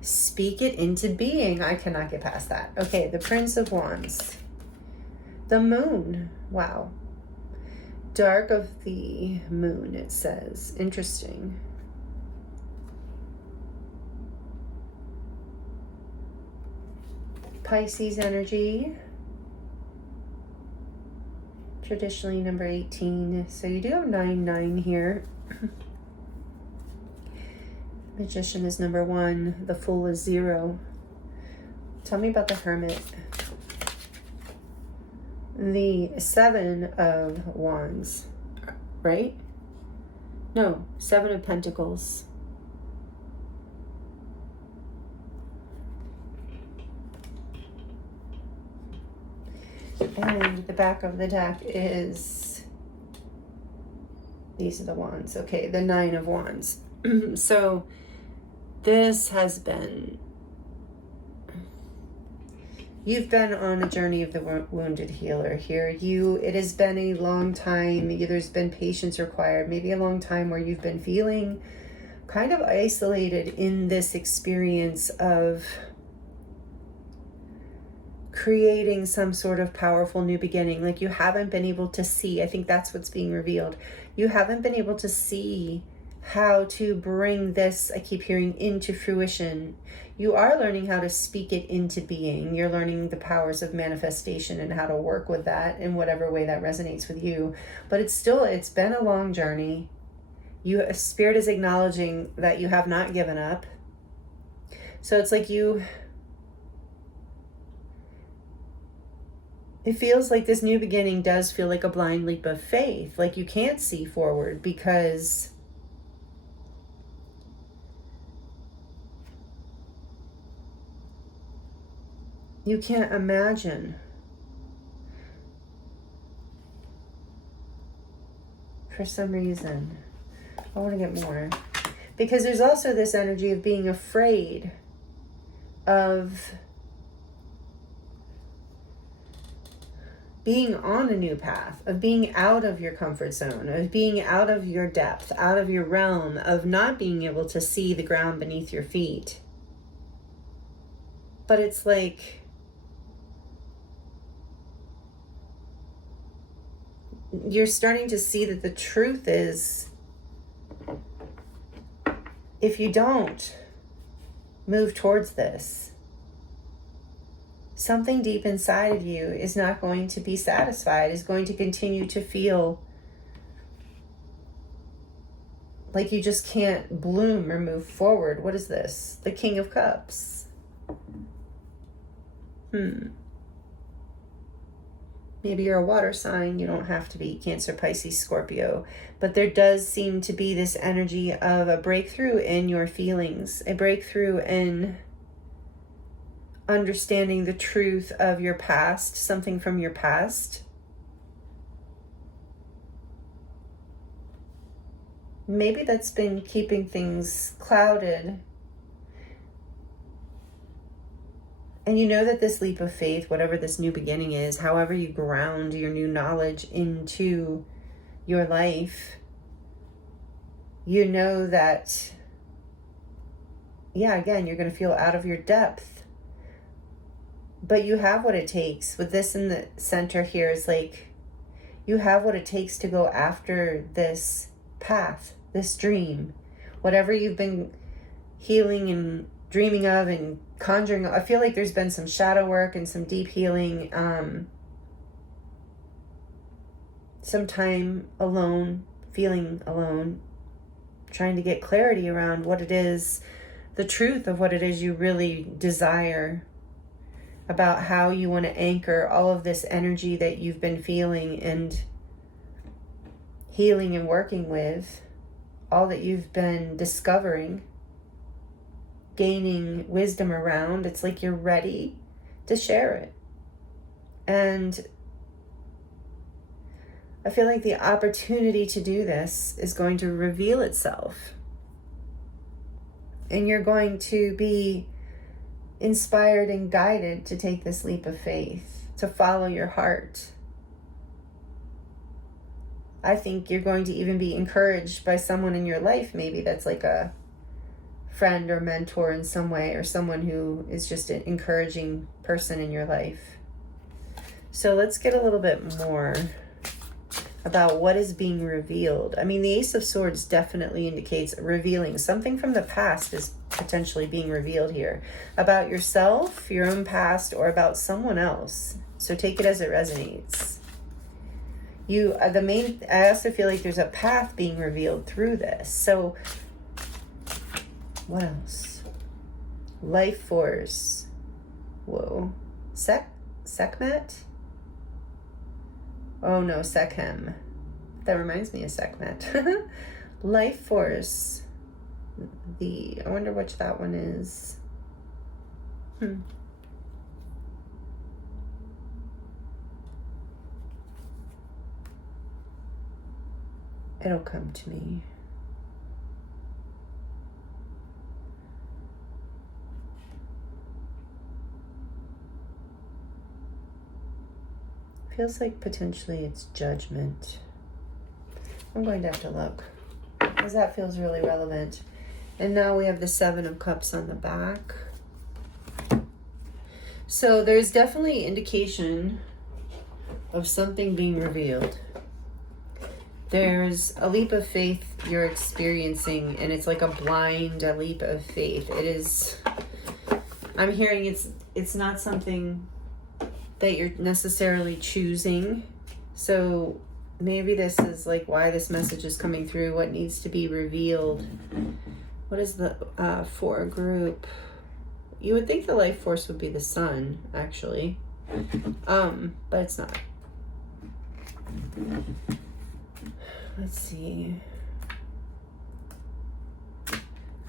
speak it into being. I cannot get past that. Okay, the Prince of Wands. The Moon. Wow. Dark of the Moon, it says. Interesting. Pisces energy. Traditionally number 18. So you do have 9 here. Magician is number 1. The Fool is 0. Tell me about the Hermit. The 7 of Wands, right? No, 7 of Pentacles. And the back of the deck is, these are the Wands. Okay, the 9 of Wands. So this has been, you've been on a journey of the wounded healer here. It has been a long time. There's been patience required, maybe a long time where you've been feeling kind of isolated in this experience of creating some sort of powerful new beginning. Like you haven't been able to see, I think that's what's being revealed. You haven't been able to see how to bring this, I keep hearing, into fruition. You are learning how to speak it into being. You're learning the powers of manifestation and how to work with that in whatever way that resonates with you. But it's been a long journey. Spirit is acknowledging that you have not given up. So it's like it feels like this new beginning does feel like a blind leap of faith. Like you can't see forward because you can't imagine. For some reason. I want to get more. Because there's also this energy of being afraid of being on a new path, of being out of your comfort zone, of being out of your depth, out of your realm, of not being able to see the ground beneath your feet. But it's like you're starting to see that the truth is, if you don't move towards this, something deep inside of you is not going to be satisfied, is going to continue to feel like you just can't bloom or move forward. What is this? The King of Cups. Maybe you're a water sign. You don't have to be Cancer, Pisces, Scorpio. But there does seem to be this energy of a breakthrough in your feelings, a breakthrough in understanding the truth of your past, something from your past. Maybe that's been keeping things clouded. And you know that this leap of faith, whatever this new beginning is, however you ground your new knowledge into your life, you know that, yeah, again, you're going to feel out of your depth. But you have what it takes. With this in the center here is like, you have what it takes to go after this path, this dream, whatever you've been healing and dreaming of and conjuring. I feel like there's been some shadow work and some deep healing, some time alone, feeling alone, trying to get clarity around what it is, the truth of what it is you really desire, about how you want to anchor all of this energy that you've been feeling and healing and working with, all that you've been discovering, gaining wisdom around. It's like you're ready to share it. And I feel like the opportunity to do this is going to reveal itself. And you're going to be inspired and guided to take this leap of faith, to follow your heart. I think you're going to even be encouraged by someone in your life, maybe that's like a friend or mentor in some way, or someone who is just an encouraging person in your life. So let's get a little bit more about what is being revealed. I mean, the Ace of Swords definitely indicates revealing. Something from the past is potentially being revealed here, about yourself, your own past, or about someone else. So take it as it resonates. I also feel like there's a path being revealed through this. So what else? Life force. Whoa. Sekhmet? Oh no, Sekhem. That reminds me of Sekhmet. Life force. I wonder which that one is. It'll come to me. Feels like potentially it's judgment. I'm going to have to look, because that feels really relevant. And now we have the Seven of Cups on the back. So there's definitely indication of something being revealed. There's a leap of faith you're experiencing, and it's like a blind leap of faith. It is, I'm hearing it's not something that you're necessarily choosing. So maybe this is like why this message is coming through, what needs to be revealed. What is the for group? You would think the life force would be the sun, actually. But it's not. Let's see.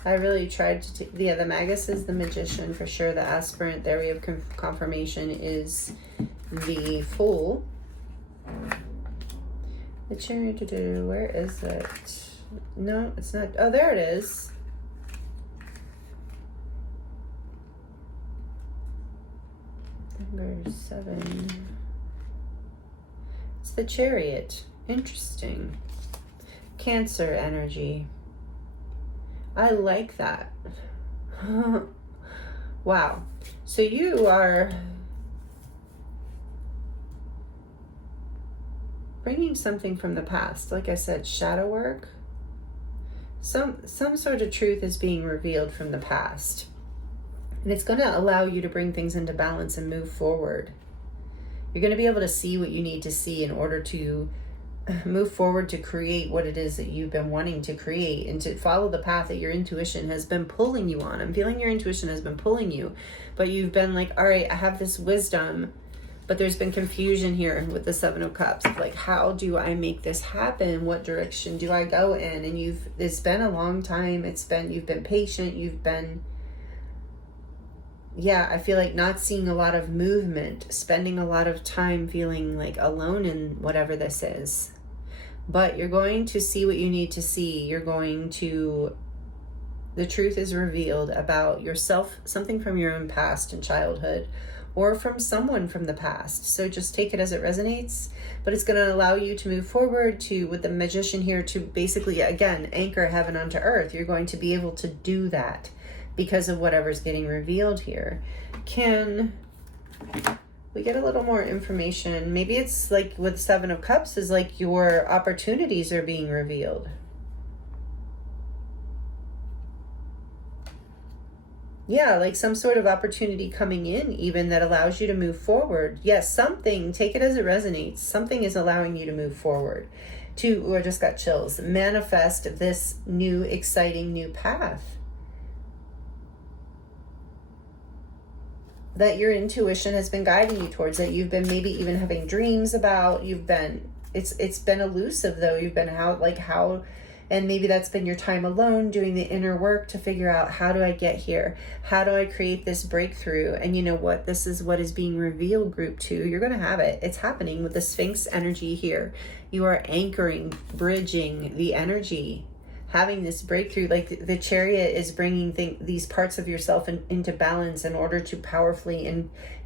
I really tried to the Magus is the Magician for sure. The Aspirant, there we have confirmation, is the Fool. The Chariot, where is it? No, it's not. Oh, there it is. Number 7. It's the Chariot. Interesting. Cancer energy. I like that. Wow. So you are bringing something from the past. Like I said, shadow work. Some sort of truth is being revealed from the past. And it's going to allow you to bring things into balance and move forward. You're going to be able to see what you need to see in order to move forward to create what it is that you've been wanting to create and to follow the path that your intuition has been pulling you on. I'm feeling your intuition has been pulling you, but you've been like, all right, I have this wisdom, but there's been confusion here with the 7 of Cups. Like, how do I make this happen? What direction do I go in? And it's been a long time. You've been patient. You've been, I feel like not seeing a lot of movement, spending a lot of time feeling like alone in whatever this is. But you're going to see what you need to see. The truth is revealed about yourself, something from your own past and childhood, or from someone from the past. So just take it as it resonates, but it's going to allow you to move forward with the Magician here to basically, again, anchor heaven onto earth. You're going to be able to do that because of whatever's getting revealed here. Can we get a little more information? Maybe it's like with 7 of Cups is like your opportunities are being revealed. Yeah, like some sort of opportunity coming in even that allows you to move forward. Yes, something, take it as it resonates. Something is allowing you to move forward. I just got chills. Manifest this new, exciting new path that your intuition has been guiding you towards, that you've been maybe even having dreams about. It's been elusive though. You've been and maybe that's been your time alone doing the inner work to figure out, how do I get here? How do I create this breakthrough? And you know what? This is what is being revealed, group 2. You're going to have it. It's happening with the Sphinx energy here. You are anchoring, bridging the energy, having this breakthrough. Like the Chariot is bringing these parts of yourself into balance in order to powerfully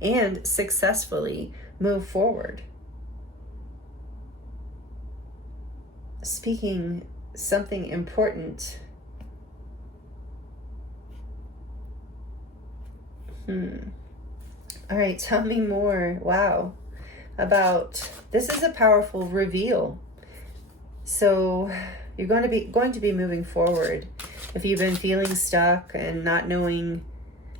and successfully move forward. Speaking something important. All right, tell me more. Wow. This is a powerful reveal. So you're going to be moving forward. If you've been feeling stuck and not knowing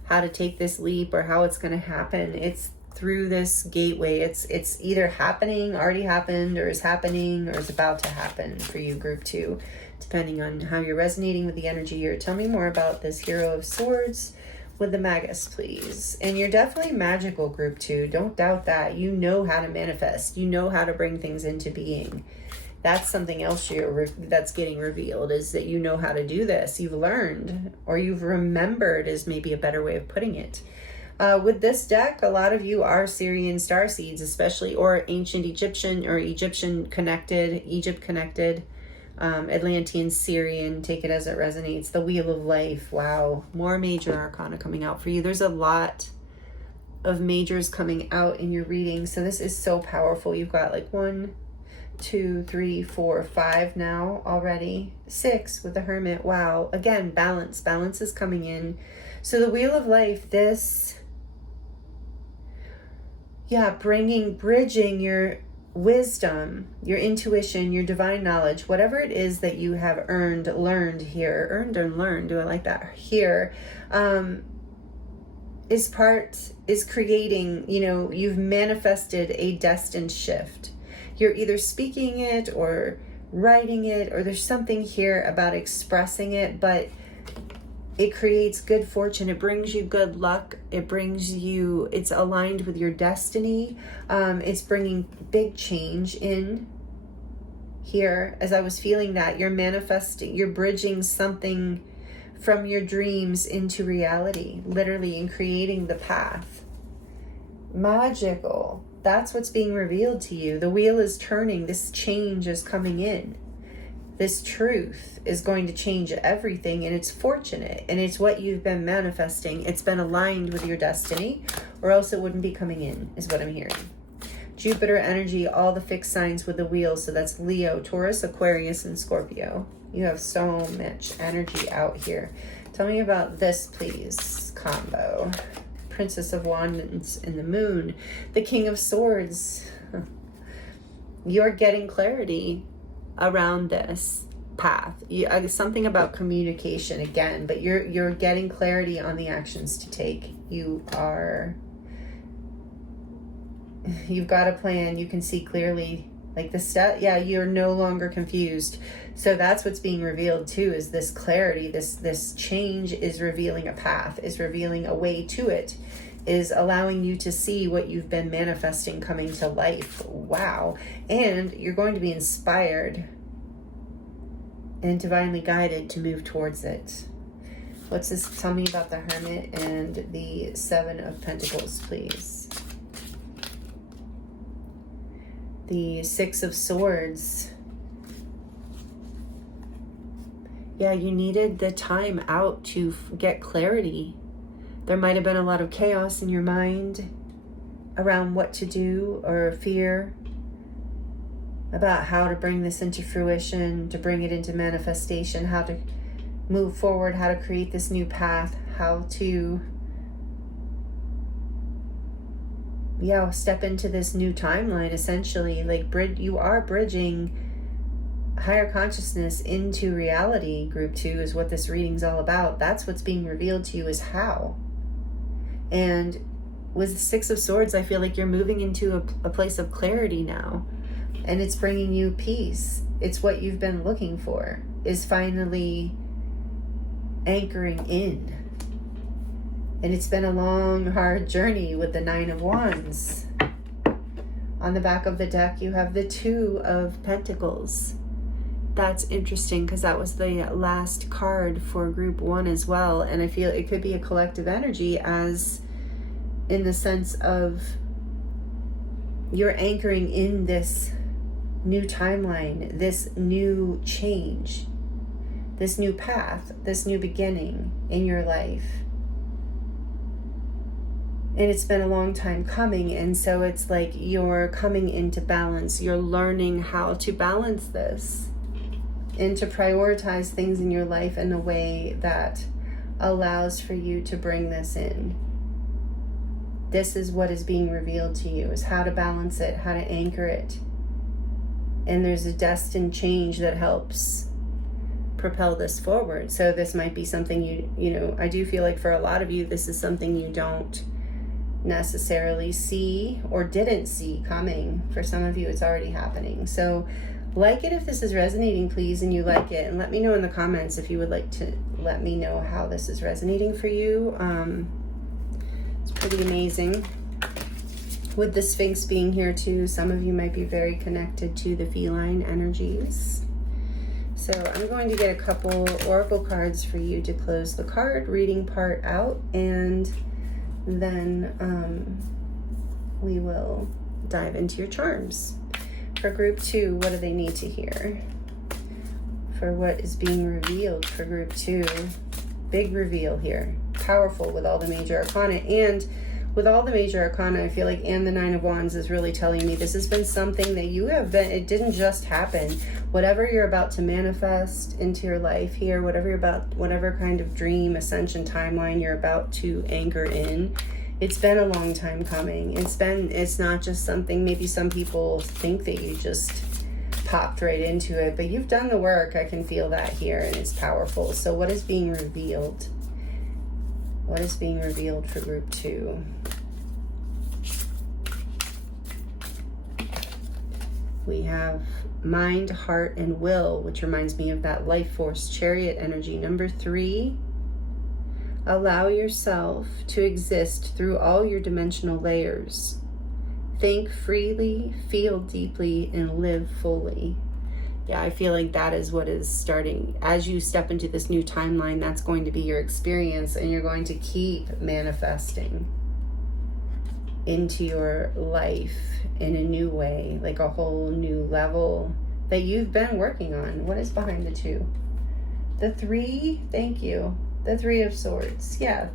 how to take this leap or how it's going to happen, it's through this gateway. It's either happening, already happened, or is happening, or is about to happen for you, group 2, depending on how you're resonating with the energy here. Tell me more about this Hero of Swords with the Magus, please. And you're definitely magical, group 2. Don't doubt that. You know how to manifest. You know how to bring things into being. That's something else that's getting revealed, is that you know how to do this. You've learned, or you've remembered is maybe a better way of putting it. With this deck, a lot of you are Syrian starseeds, especially, or ancient Egyptian or Egypt connected, Atlantean, Syrian, take it as it resonates. The Wheel of Life. Wow. More major arcana coming out for you. There's a lot of majors coming out in your reading. So this is so powerful. You've got like 1, 2, 3, 4, 5 now already. 6 with the Hermit. Wow. Again, balance. Balance is coming in. So the Wheel of Life, bridging your wisdom, your intuition, your divine knowledge, whatever it is that you have learned here, earned and learned, do I like that here, is creating, you've manifested a destined shift. You're either speaking it or writing it, or there's something here about expressing it, but it creates good fortune. It brings you good luck. It's aligned with your destiny. It's bringing big change in here. As I was feeling that, you're manifesting, you're bridging something from your dreams into reality, literally, and creating the path. Magical. That's what's being revealed to you. The wheel is turning. This change is coming in. This truth is going to change everything, and it's fortunate, and it's what you've been manifesting. It's been aligned with your destiny, or else it wouldn't be coming in, is what I'm hearing. Jupiter energy, all the fixed signs with the wheels. So that's Leo, Taurus, Aquarius, and Scorpio. You have so much energy out here. Tell me about this, please, combo. Princess of Wands and the Moon. The King of Swords. You're getting clarity around this path. Something about communication again, but you're getting clarity on the actions to take. You've got a plan. You can see clearly, like the step. Yeah, you're no longer confused. So that's what's being revealed too, is this clarity. This change is revealing a path, is revealing a way to it, is allowing you to see what you've been manifesting coming to life. Wow. And you're going to be inspired and divinely guided to move towards it. What's this? Tell me about the Hermit and the Seven of Pentacles, please. The Six of Swords. Yeah, you needed the time out to get clarity. There might have been a lot of chaos in your mind around what to do, or fear about how to bring this into fruition, to bring it into manifestation, how to move forward, how to create this new path, how to step into this new timeline, essentially. Like, you are bridging higher consciousness into reality. Group 2 is what this reading's all about. That's what's being revealed to you, is how. And with the Six of Swords, I feel like you're moving into a place of clarity now, and it's bringing you peace. It's what you've been looking for, is finally anchoring in. And it's been a long, hard journey with the Nine of Wands. On the back of the deck, you have the Two of Pentacles. That's interesting, because that was the last card for group 1 as well. And I feel it could be a collective energy, as in the sense of you're anchoring in this new timeline, this new change, this new path, this new beginning in your life. And it's been a long time coming, and so it's like you're coming into balance. You're learning how to balance this and to prioritize things in your life in a way that allows for you to bring this in. This is what is being revealed to you, is how to balance it, how to anchor it. And there's a destined change that helps propel this forward. So this might be something I do feel like for a lot of you, this is something you don't necessarily see or didn't see coming. For some of you, it's already happening. So like it if this is resonating, please, and you like it, and let me know in the comments if you would like to let me know how this is resonating for you. It's pretty amazing. With the Sphinx being here too, some of you might be very connected to the feline energies. So I'm going to get a couple oracle cards for you to close the card reading part out, and then we will dive into your charms. For group 2, what do they need to hear? For what is being revealed for group 2, big reveal here. Powerful with all the major arcana. And with all the major arcana, I feel like, and the Nine of Wands is really telling me this has been something that you have been, it didn't just happen. Whatever you're about to manifest into your life here, whatever kind of dream, ascension timeline you're about to anchor in, it's been a long time coming. It's not just something, maybe some people think that you just popped right into it, but you've done the work. I can feel that here, and it's powerful. So what is being revealed? What is being revealed for group 2? We have mind, heart, and will, which reminds me of that life force chariot energy. Number 3, allow yourself to exist through all your dimensional layers. Think freely, feel deeply, and live fully. Yeah, I feel like that is what is starting. As you step into this new timeline, that's going to be your experience, and you're going to keep manifesting into your life in a new way, like a whole new level that you've been working on. What is behind the 2? The 3, thank you. The 3 of Swords. Yeah,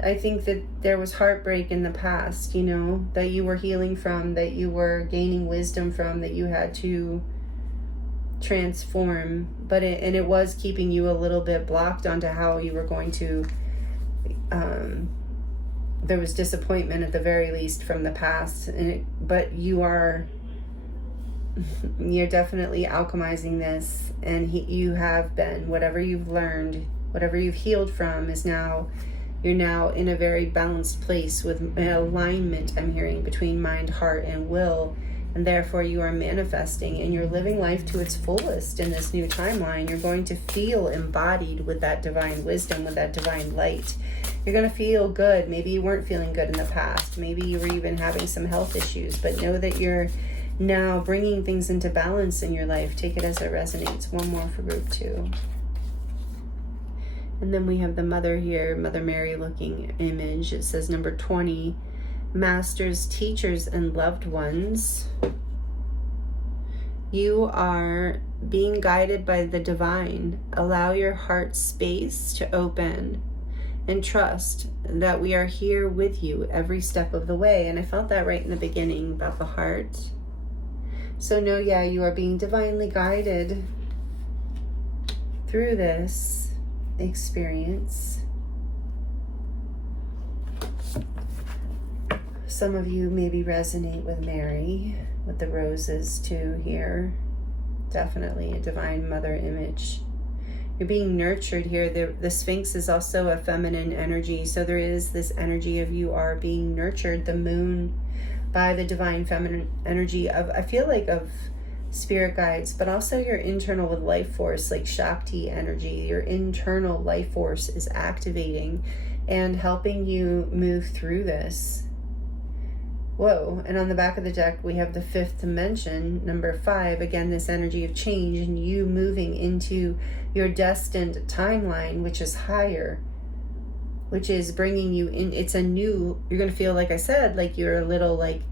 I think that there was heartbreak in the past, you know, that you were healing from, that you were gaining wisdom from, that you had to transform, but it was keeping you a little bit blocked onto how you were going to, there was disappointment at the very least from the past, but you're definitely alchemizing this, and you have been, whatever you've learned, whatever you've healed from you're now in a very balanced place with an alignment, I'm hearing, between mind, heart, and will. And therefore you are manifesting and you're living life to its fullest in this new timeline. You're going to feel embodied with that divine wisdom, with that divine light. You're going to feel good. Maybe you weren't feeling good in the past. Maybe you were even having some health issues. But know that you're now bringing things into balance in your life. Take it as it resonates. One more for group 2. And then we have the mother here, Mother Mary looking image. It says number 20. Masters, teachers, and loved ones, you are being guided by the divine. Allow your heart space to open and trust that we are here with you every step of the way. And I felt that right in the beginning about the heart. So know, yeah, you are being divinely guided through this experience. Some of you maybe resonate with Mary, with the roses too here. Definitely a divine mother image. You're being nurtured here. The Sphinx is also a feminine energy. So there is this energy of you are being nurtured, the moon, by the divine feminine energy of, I feel like, of spirit guides, but also your internal with life force, like Shakti energy. Your internal life force is activating and helping you move through this. Whoa, and on the back of the deck, we have the 5th dimension, number 5. Again, this energy of change and you moving into your destined timeline, which is higher, which is bringing you in. It's a new, you're going to feel, like I said, like you're a little like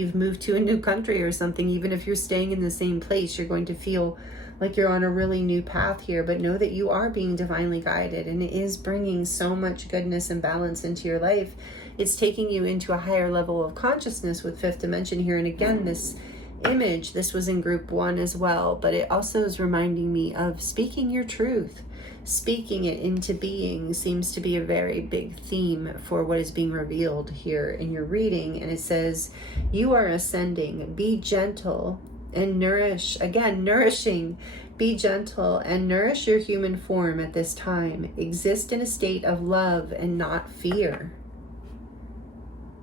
you've moved to a new country or something. Even if you're staying in the same place, you're going to feel like you're on a really new path here. But know that you are being divinely guided, and it is bringing so much goodness and balance into your life. It's taking you into a higher level of consciousness with 5th dimension here. And again, this image, this was in group 1 as well, but it also is reminding me of speaking your truth. Speaking it into being seems to be a very big theme for what is being revealed here in your reading. And it says, you are ascending. Be gentle and nourish. Again, nourishing. Be gentle and nourish your human form at this time. Exist in a state of love and not fear.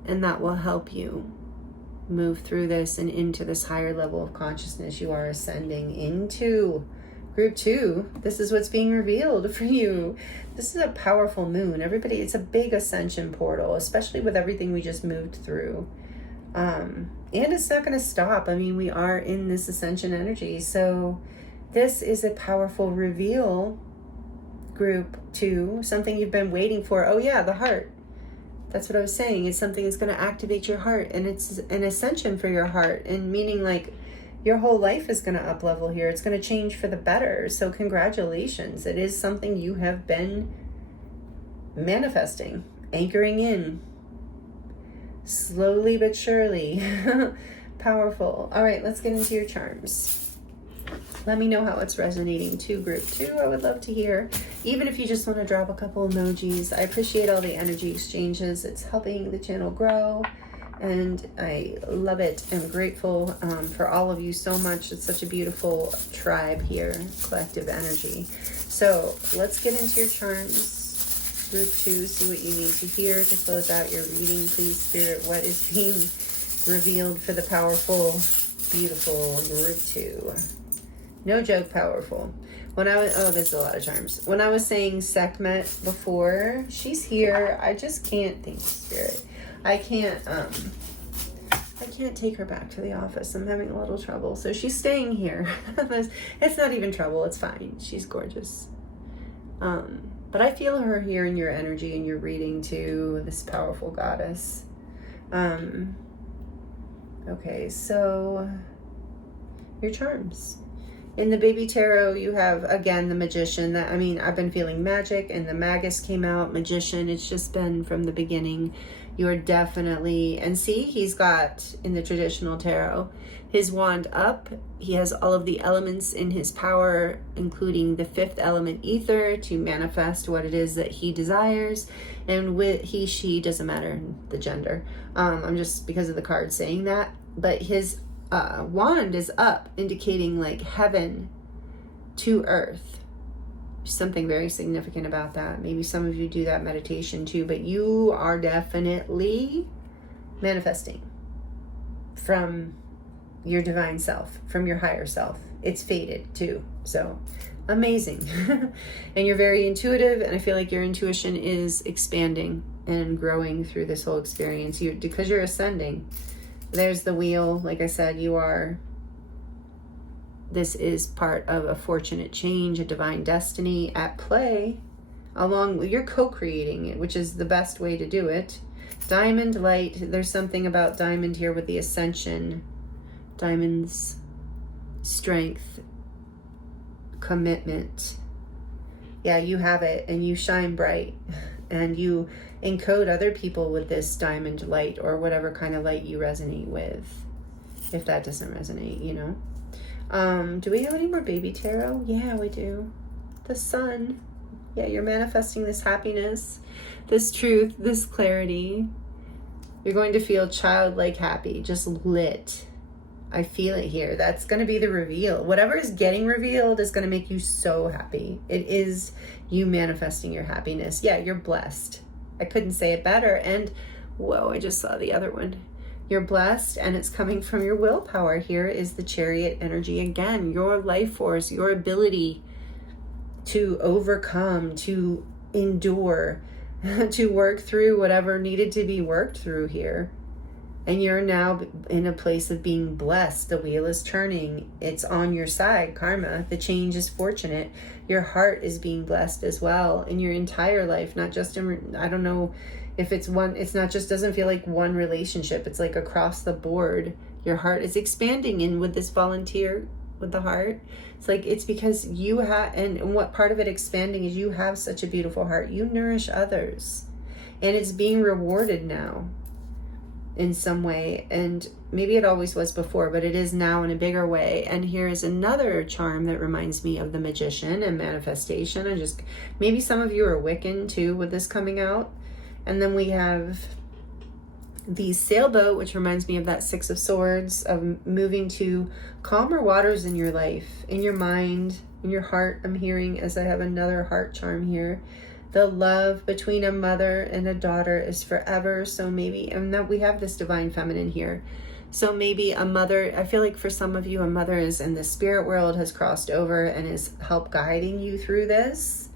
And that will help you move through this and into this higher level of consciousness you are ascending into. Group 2, this is what's being revealed for you. This is a powerful moon. Everybody, it's a big ascension portal, especially with everything we just moved through. And it's not going to stop. I mean, we are in this ascension energy. So this is a powerful reveal, group 2, something you've been waiting for. Oh yeah, the heart. That's what I was saying. It's something that's going to activate your heart, and it's an ascension for your heart, and meaning like your whole life is going to up level here. It's going to change for the better. So congratulations. It is something you have been manifesting, anchoring in, slowly but surely. Powerful. All right, let's get into your charms. Let me know how it's resonating to group 2. I would love to hear. Even if you just want to drop a couple emojis. I appreciate all the energy exchanges. It's helping the channel grow, and I love it. I'm grateful for all of you so much. It's such a beautiful tribe here, collective energy. So let's get into your charms. Group 2, see what you need to hear to close out your reading. Please, Spirit, what is being revealed for the powerful, beautiful group 2? No joke, powerful. When I was, there's a lot of charms. When I was saying Sekhmet before, she's here. I just can't, thank you, Spirit. I can't take her back to the office. I'm having a little trouble. So she's staying here. It's not even trouble. It's fine. She's gorgeous. But I feel her here in your energy and your reading too, this powerful goddess. Okay, so your charms. In the baby tarot, you have, again, the magician. That, I mean, I've been feeling magic, and the magus came out, magician. It's just been from the beginning. You're definitely, and see, he's got, in the traditional tarot, his wand up. He has all of the elements in his power, including the fifth element, ether, to manifest what it is that he desires. And with he, she, doesn't matter the gender. I'm just, because of the card, saying that. But his wand is up, indicating like heaven to earth. Something very significant about that. Maybe some of you do that meditation too, but you are definitely manifesting from your divine self, from your higher self. It's faded too, so amazing. And you're very intuitive, and I feel like your intuition is expanding and growing through this whole experience. Because you're ascending. There's the wheel. Like I said, this is part of a fortunate change, a divine destiny at play. You're co-creating it, which is the best way to do it. Diamond light, there's something about diamond here with the ascension. Diamond's strength, commitment. Yeah, you have it, and you shine bright, and you encode other people with this diamond light, or whatever kind of light you resonate with. If that doesn't resonate, you know. Do we have any more baby tarot? Yeah, we do. The sun. Yeah, you're manifesting this happiness, this truth, this clarity. You're going to feel childlike happy, just lit. I feel it here. That's going to be the reveal. Whatever is getting revealed is going to make you so happy. It is you manifesting your happiness. Yeah, you're blessed. I couldn't say it better. And whoa, I just saw the other one. You're blessed, and it's coming from your willpower. Here is the Chariot energy again. Your life force, your ability to overcome, to endure, to work through whatever needed to be worked through here. And you're now in a place of being blessed. The wheel is turning. It's on your side, karma. The change is fortunate. Your heart is being blessed as well in your entire life, not just in, I don't know if it's one, it's not just, doesn't feel like one relationship. It's like across the board. Your heart is expanding. And with this volunteer with the heart, it's like, it's because you have, and what part of it expanding is you have such a beautiful heart. You nourish others, and it's being rewarded now in some way. And maybe it always was before, but it is now in a bigger way. And here is another charm that reminds me of the magician and manifestation. And just, maybe some of you are Wiccan too with this coming out. And then we have the sailboat, which reminds me of that Six of Swords, of moving to calmer waters in your life, in your mind, in your heart. I'm hearing, as I have another heart charm here, the love between a mother and a daughter is forever. So maybe, and that we have this divine feminine here. So maybe a mother, I feel like for some of you, a mother is in the spirit world, has crossed over and is help guiding you through this.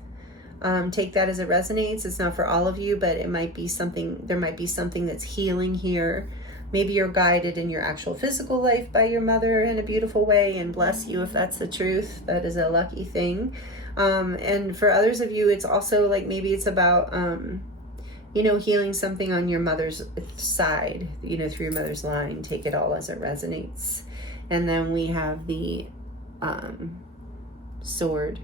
Take that as it resonates. It's not for all of you, but it might be something, there might be something that's healing here. Maybe you're guided in your actual physical life by your mother in a beautiful way, and bless you if that's the truth. That is a lucky thing. And for others of you, it's also like, maybe it's about, healing something on your mother's side, through your mother's line. Take it all as it resonates. And then we have the sword.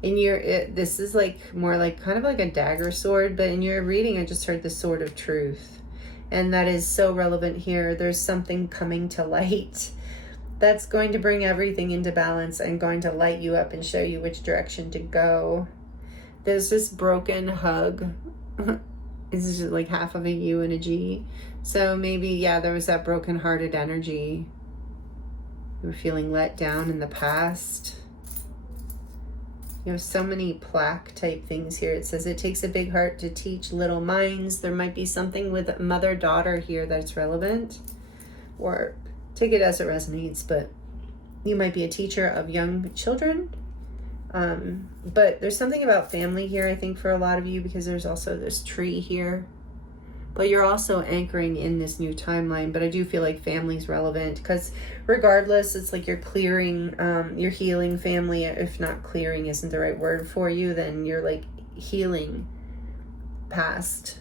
This is like more like kind of like a dagger sword, but in your reading, I just heard the sword of truth. And that is so relevant here. There's something coming to light that's going to bring everything into balance and going to light you up and show you which direction to go. There's this broken hug. This is just like half of a U and a G. So maybe, yeah, there was that broken-hearted energy. You were feeling let down in the past. You have so many plaque type things here. It says it takes a big heart to teach little minds. There might be something with mother-daughter here that's relevant, or take it as it resonates, but you might be a teacher of young children. But there's something about family here, I think, for a lot of you, because there's also this tree here. But you're also anchoring in this new timeline. But I do feel like family's relevant, because regardless, it's like you're clearing, you're healing family. If not, clearing isn't the right word for you, then you're like healing past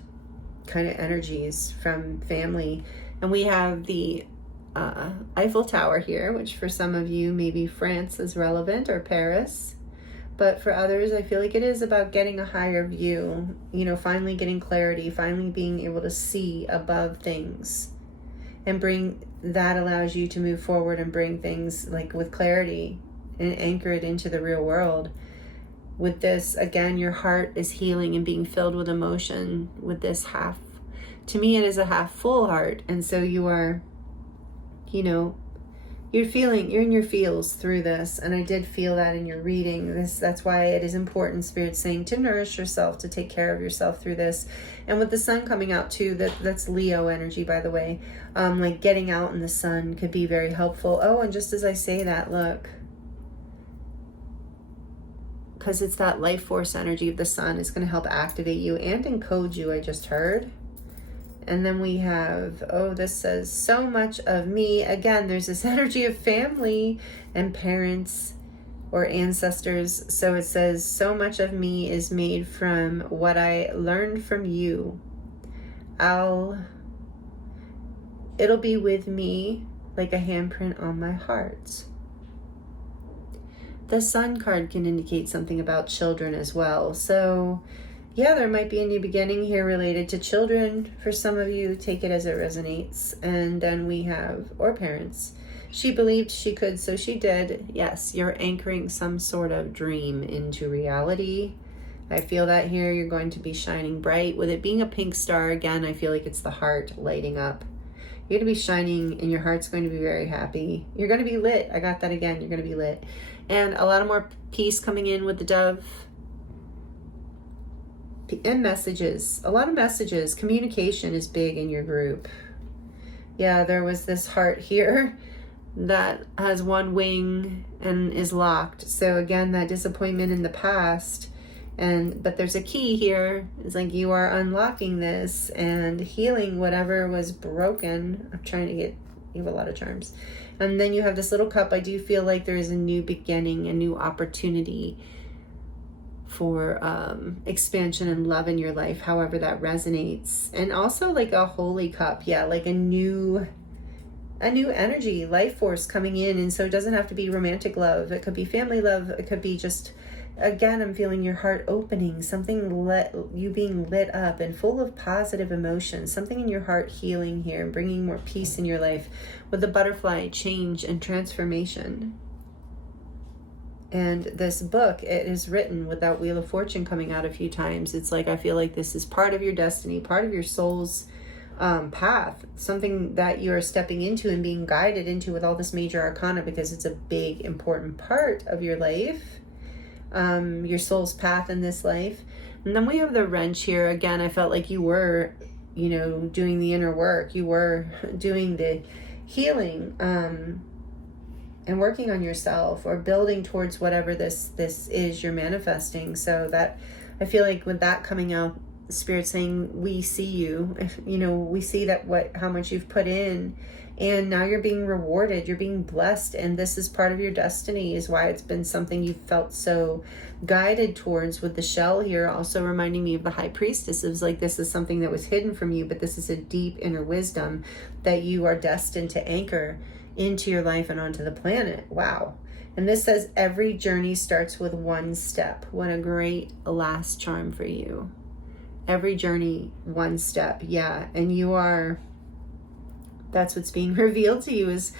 kind of energies from family. And we have the Eiffel Tower here, which for some of you, maybe France is relevant, or Paris. But for others, I feel like it is about getting a higher view, you know, finally getting clarity, finally being able to see above things. And that allows you to move forward and bring things like with clarity and anchor it into the real world. With this, again, your heart is healing and being filled with emotion with this half. To me, it is a half full heart. And so you are, you know, you're in your feels through this. And I did feel that in your reading. That's why it is important, Spirit's saying, to nourish yourself, to take care of yourself through this. And with the sun coming out too, that's Leo energy, by the way. Like getting out in the sun could be very helpful. Oh, and just as I say that, look, because it's that life force energy of the sun, it's going to help activate you and encode you, I just heard. And then we have, oh, this says, so much of me. Again, there's this energy of family and parents or ancestors. So it says, so much of me is made from what I learned from you. It'll be with me like a handprint on my heart. The Sun card can indicate something about children as well. So yeah, there might be a new beginning here related to children. For some of you, take it as it resonates. And then we have, or parents. She believed she could, so she did. Yes, you're anchoring some sort of dream into reality. I feel that here you're going to be shining bright. With it being a pink star, again, I feel like it's the heart lighting up. You're going to be shining and your heart's going to be very happy. You're going to be lit. I got that again. You're going to be lit. And a lot of more peace coming in with the dove. And messages, a lot of messages. Communication is big in your group. Yeah, there was this heart here that has one wing and is locked. So again, that disappointment in the past. But there's a key here. It's like you are unlocking this and healing whatever was broken. I'm trying to get, you have a lot of charms. And then you have this little cup. I do feel like there is a new beginning, a new opportunity for expansion and love in your life, however that resonates. And also like a holy cup, yeah, like a new energy, life force coming in. And so it doesn't have to be romantic love, it could be family love, it could be just, again, I'm feeling your heart opening, you being lit up and full of positive emotions, something in your heart healing here and bringing more peace in your life with the butterfly, change and transformation. And this book, it is written with that Wheel of Fortune coming out a few times. It's like, I feel like this is part of your destiny, part of your soul's path, something that you're stepping into and being guided into with all this major arcana, because it's a big, important part of your life, your soul's path in this life. And then we have the wrench here. Again, I felt like you were, you know, doing the inner work. You were doing the healing, and working on yourself or building towards whatever this is you're manifesting. So that, I feel like with that coming out, the Spirit saying, we see you, you know, we see that how much you've put in, and now you're being rewarded, you're being blessed, and this is part of your destiny, is why it's been something you felt so guided towards. With the shell here also reminding me of the High Priestess. It was like, this is something that was hidden from you, but this is a deep inner wisdom that you are destined to anchor into your life and onto the planet. Wow. And this says, every journey starts with one step. What a great last charm for you. Every journey, one step. Yeah. And that's what's being revealed to you, is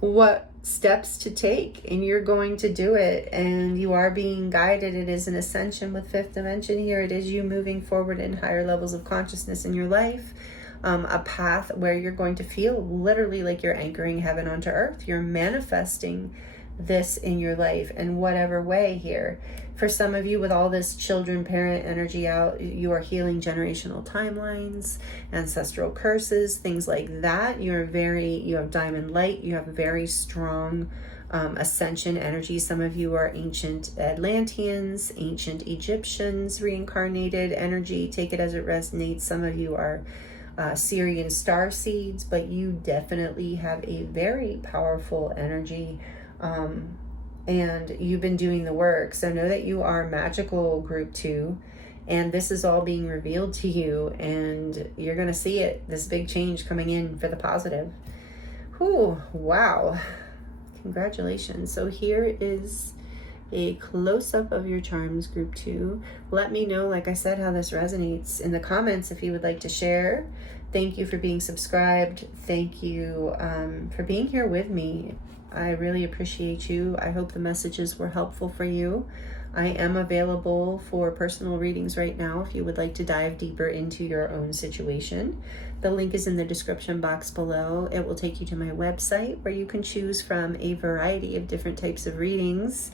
what steps to take, and you're going to do it, and you are being guided. It is an ascension with fifth dimension here. It is you moving forward in higher levels of consciousness in your life. A path where you're going to feel literally like you're anchoring heaven onto earth. You're manifesting this in your life in whatever way here. For some of you, with all this children, parent energy out, you are healing generational timelines, ancestral curses, things like that. You have diamond light. You have very strong ascension energy. Some of you are ancient Atlanteans, ancient Egyptians, reincarnated energy. Take it as it resonates. Some of you are Syrian star seeds, but you definitely have a very powerful energy, and you've been doing the work. So know that you are magical group 2, and this is all being revealed to you, and you're going to see it, this big change coming in for the positive. Whew, wow. Congratulations. So here is a close-up of your charms, group 2. Let me know, like I said, how this resonates in the comments if you would like to share. Thank you for being subscribed. Thank you for being here with me. I really appreciate you. I hope the messages were helpful for you. I am available for personal readings right now if you would like to dive deeper into your own situation. The link is in the description box below. It will take you to my website where you can choose from a variety of different types of readings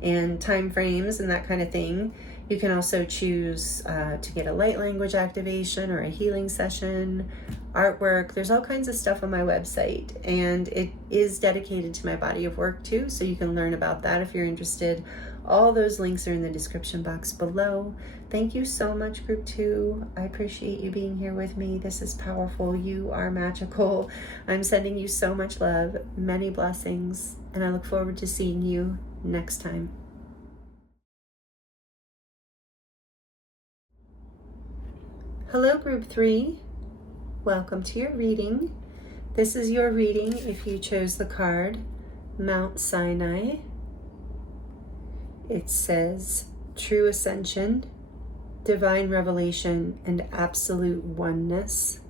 and time frames and that kind of thing. You can also choose to get a light language activation or a healing session, artwork. There's all kinds of stuff on my website, and it is dedicated to my body of work too, so you can learn about that if you're interested. All those links are in the description box below. Thank you so much, group 2. I appreciate you being here with me. This is powerful. You are magical. I'm sending you so much love, many blessings, and I look forward to seeing you next time. Hello, group 3. Welcome to your reading. This is your reading if you chose the card Mount Sinai. It says true ascension, divine revelation, and absolute oneness.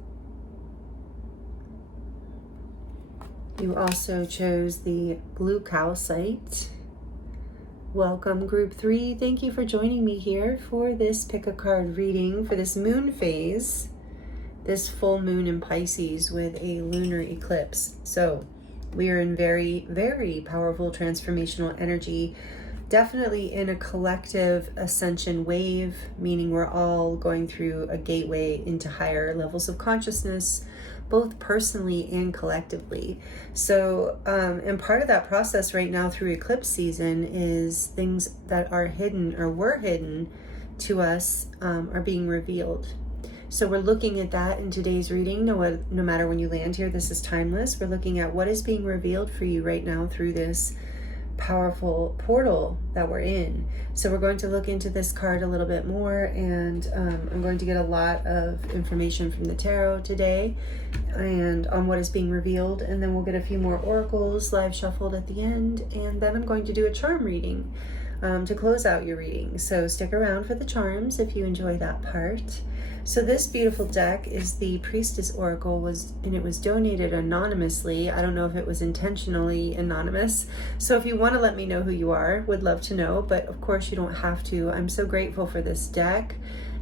You also chose the blue calcite. Welcome, group 3. Thank you for joining me here for this pick a card reading for this moon phase, this full moon in Pisces with a lunar eclipse. So we are in very, very powerful transformational energy, definitely in a collective ascension wave, meaning we're all going through a gateway into higher levels of consciousness, both personally and collectively. So, and part of that process right now through eclipse season is things that are hidden or were hidden to us are being revealed. So we're looking at that in today's reading. No matter when you land here, this is timeless. We're looking at what is being revealed for you right now through this powerful portal that we're in. So we're going to look into this card a little bit more, and I'm going to get a lot of information from the tarot today and on what is being revealed, and then we'll get a few more oracles live shuffled at the end, and then I'm going to do a charm reading to close out your reading. So stick around for the charms if you enjoy that part. So this beautiful deck is the Priestess Oracle, and it was donated anonymously. I don't know if it was intentionally anonymous. So if you want to let me know who you are, would love to know, but of course you don't have to. I'm so grateful for this deck.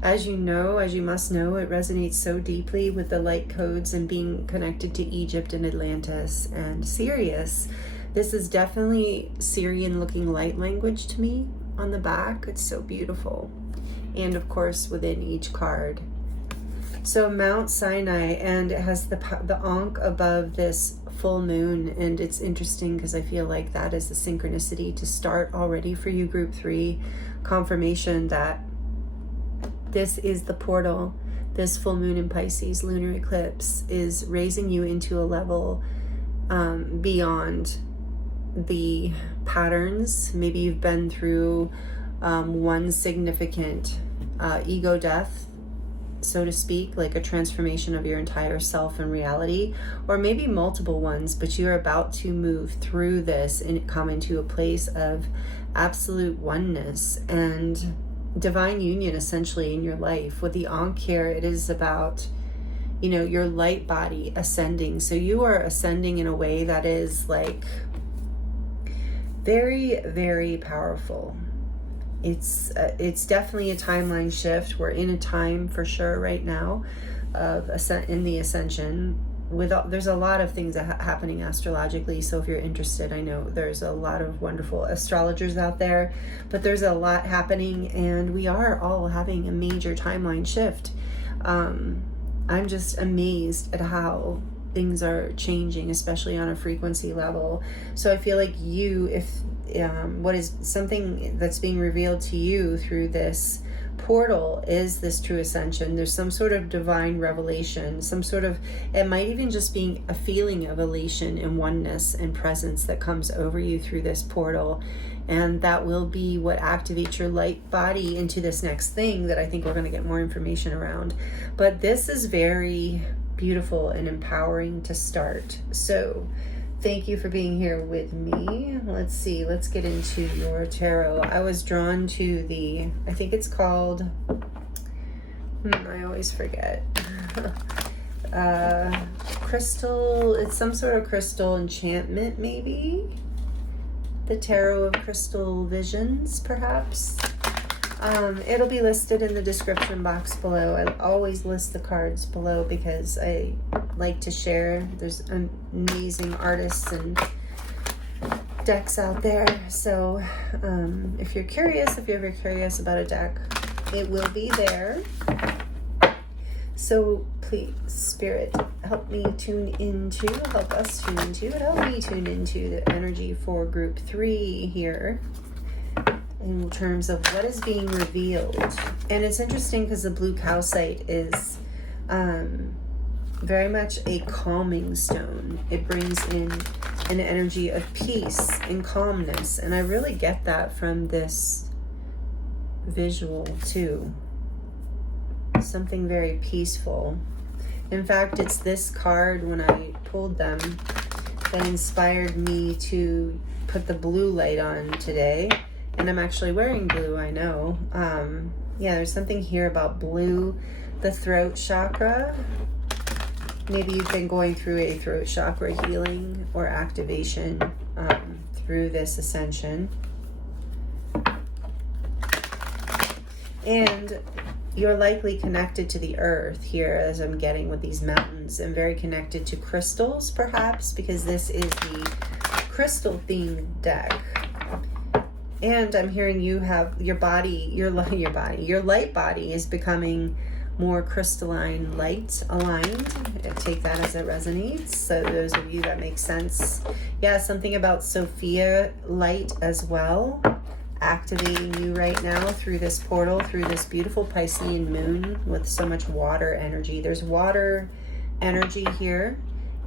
As you know, as you must know, it resonates so deeply with the light codes and being connected to Egypt and Atlantis and Sirius. This is definitely Syrian looking light language to me on the back. It's so beautiful. And of course within each card. So Mount Sinai, and it has the Ankh above this full moon, and it's interesting because I feel like that is the synchronicity to start already for you, group 3, confirmation that this is the portal. This full moon in Pisces lunar eclipse is raising you into a level beyond the patterns. Maybe you've been through one significant ego death, so to speak, like a transformation of your entire self and reality, or maybe multiple ones, but you're about to move through this and come into a place of absolute oneness and divine union essentially in your life. With the Ankh here, it is about, you know, your light body ascending. So you are ascending in a way that is like very, very powerful. It's definitely a timeline shift. We're in a time for sure right now of in the ascension. There's a lot of things happening astrologically. So if you're interested, I know there's a lot of wonderful astrologers out there, but there's a lot happening, and we are all having a major timeline shift. I'm just amazed at how things are changing, especially on a frequency level. So I feel like what is something that's being revealed to you through this portal is this true ascension. There's some sort of divine revelation, it might even just be a feeling of elation and oneness and presence that comes over you through this portal. And that will be what activates your light body into this next thing that I think we're going to get more information around. But this is very beautiful and empowering to start. So thank you for being here with me. Let's see, let's get into your tarot. I was drawn to the, I think it's called, I always forget. Crystal, it's some sort of crystal enchantment, maybe? The Tarot of Crystal Visions, perhaps? It'll be listed in the description box below. I always list the cards below because I like to share. There's amazing artists and decks out there. So if you're curious, if you're ever curious about a deck, it will be there. So please, Spirit, help me tune into, help us tune into, and help me tune into the energy for group 3 here in terms of what is being revealed. And it's interesting because the blue calcite is very much a calming stone. It brings in an energy of peace and calmness. And I really get that from this visual too. Something very peaceful. In fact, it's this card when I pulled them that inspired me to put the blue light on today. And I'm actually wearing blue, I know. Yeah, there's something here about blue, the throat chakra. Maybe you've been going through a throat chakra healing or activation through this ascension. And you're likely connected to the earth here, as I'm getting with these mountains, and very connected to crystals, perhaps, because this is the crystal themed deck. And I'm hearing you have your body, your light body is becoming more crystalline light aligned. Take that as it resonates. So those of you, that makes sense. Yeah, something about Sophia light as well, activating you right now through this portal, through this beautiful Piscean moon with so much water energy. There's water energy here,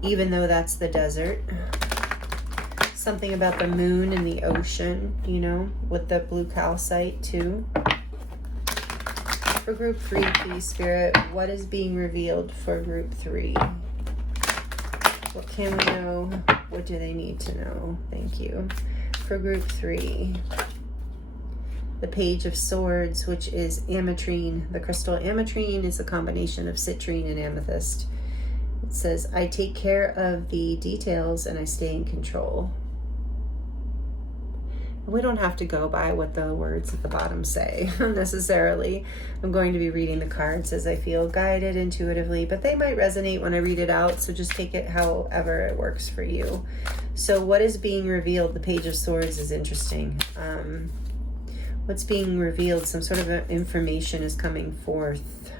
even though that's the desert. Something about the moon and the ocean, you know, with the blue calcite too. For group 3, please, Spirit, what is being revealed for group 3? What can we know? What do they need to know? Thank you. For group 3, the Page of Swords, which is ametrine. The crystal ametrine is a combination of citrine and amethyst. It says, I take care of the details and I stay in control. We don't have to go by what the words at the bottom say necessarily. I'm going to be reading the cards as I feel guided intuitively, but they might resonate when I read it out, so just take it however it works for you. So what is being revealed? The Page of Swords is interesting. What's being revealed? Some sort of information is coming forth.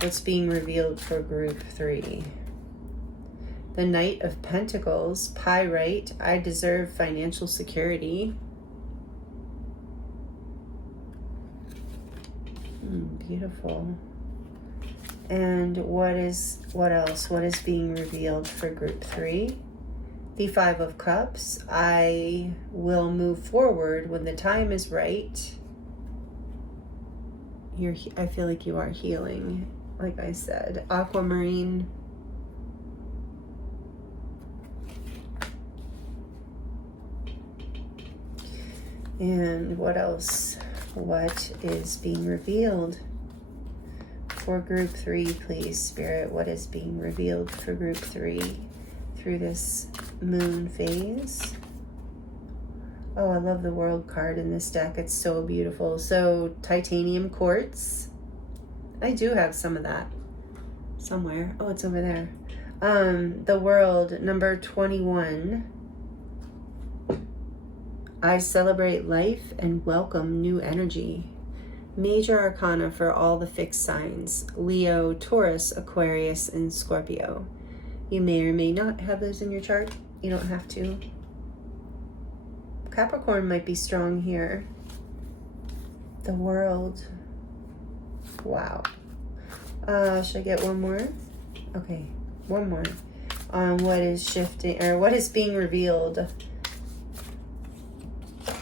What's being revealed for group 3? The Knight of Pentacles, Pyrite, I deserve financial security. Beautiful. And what else? What is being revealed for group 3? The Five of Cups, I will move forward when the time is right. I feel like you are healing, like I said. Aquamarine. And what else? What is being revealed for group 3, please, Spirit? What is being revealed for group 3 through this moon phase? Oh, I love the World card in this deck. It's so beautiful. So, titanium quartz. I do have some of that somewhere. Oh, it's over there. The World, number 21. I celebrate life and welcome new energy. Major arcana for all the fixed signs: Leo, Taurus, Aquarius, and Scorpio. You may or may not have those in your chart. You don't have to. Capricorn might be strong here. The World. Wow. Should I get one more? Okay, one more. What is shifting, or what is being revealed?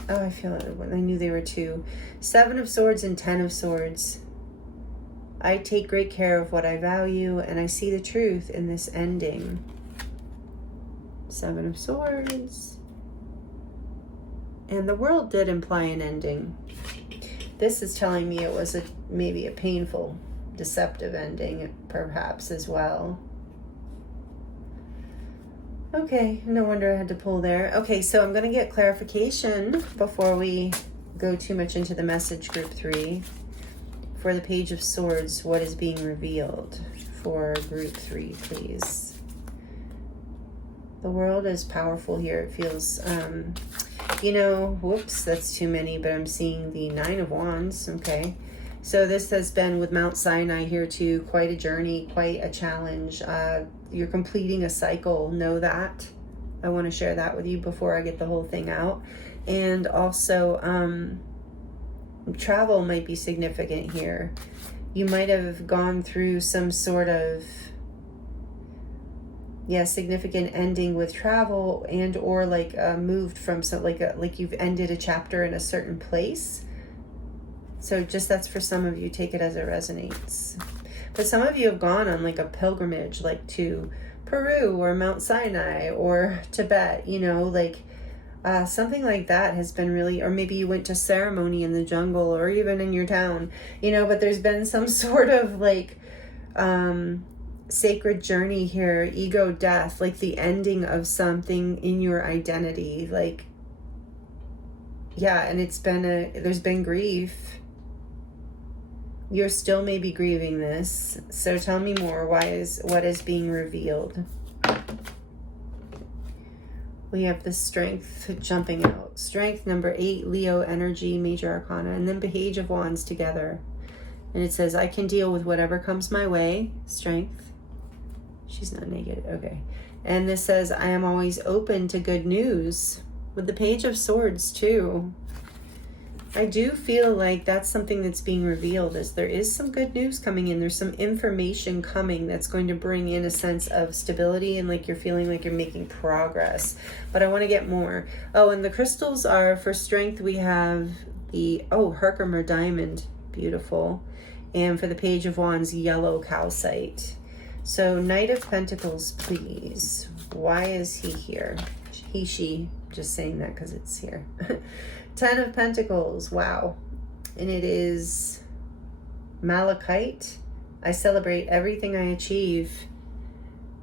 Oh, I feel it. I knew they were 2. 7 of Swords and 10 of Swords. I take great care of what I value, and I see the truth in this ending. Seven of Swords. And the world did imply an ending. This is telling me it was maybe a painful, deceptive ending, perhaps, as well. Okay, no wonder I had to pull there. Okay, so I'm going to get clarification before we go too much into the message, group 3. For the Page of Swords, what is being revealed for group 3, please? The world is powerful here. It feels, whoops, that's too many, but I'm seeing the Nine of Wands. Okay. So this has been with Mount Sinai here too, quite a journey, quite a challenge. You're completing a cycle, know that. I want to share that with you before I get the whole thing out. And also, travel might be significant here. You might have gone through some sort of significant ending with travel, and or like moved from like you've ended a chapter in a certain place. So just that's for some of you, take it as it resonates. But some of you have gone on like a pilgrimage, like to Peru or Mount Sinai or Tibet, something like that has been really, or maybe you went to ceremony in the jungle or even in your town, but there's been some sort of like sacred journey here, ego death, like the ending of something in your identity, and there's been grief. You're still maybe grieving this. So tell me more. What is being revealed? We have the Strength jumping out. Strength, number 8, Leo energy, major arcana, and then Page of Wands together. And it says, I can deal with whatever comes my way. Strength. She's not naked. Okay. And this says, I am always open to good news. With the Page of Swords too. I do feel like that's something that's being revealed, is there is some good news coming in. There's some information coming that's going to bring in a sense of stability and like you're feeling like you're making progress. But I want to get more. Oh, and the crystals are, for strength, we have the, Herkimer diamond. Beautiful. And for the Page of Wands, yellow calcite. So Knight of Pentacles, please. Why is he here? He, she. Just saying that because it's here. 10 of Pentacles, wow. And it is malachite. I celebrate everything I achieve.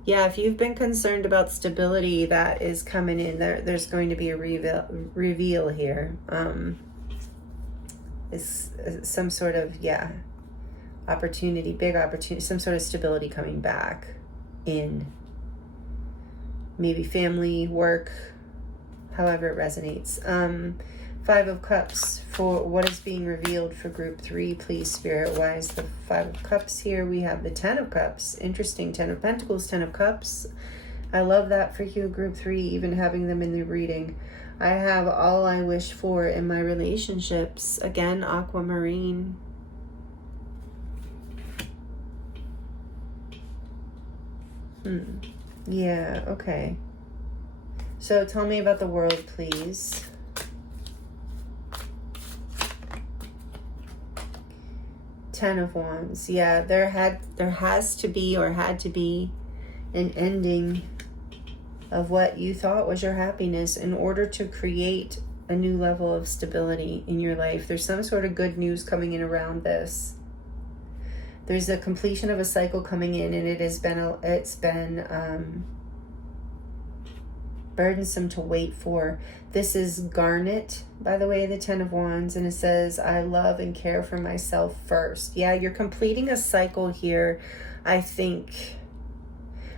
Yeah, if you've been concerned about stability, that is coming in. There's going to be a reveal here. Is some sort of, opportunity, big opportunity, some sort of stability coming back in. Maybe family, work, however it resonates. 5 of Cups, for what is being revealed for group 3, please, Spirit. Why is the 5 of Cups here? We have the 10 of Cups. Interesting. 10 of Pentacles, 10 of Cups. I love that for you, group 3, even having them in the reading. I have all I wish for in my relationships. Again, aquamarine. Yeah, okay. So tell me about the world, please. Ten of Wands. Yeah, there has to be, or had to be, an ending of what you thought was your happiness in order to create a new level of stability in your life. There's some sort of good news coming in around this. There's a completion of a cycle coming in, and it's been burdensome to wait for. This is garnet, by the way, the 10 of Wands, and it says, I love and care for myself first. Yeah, you're completing a cycle here, I think,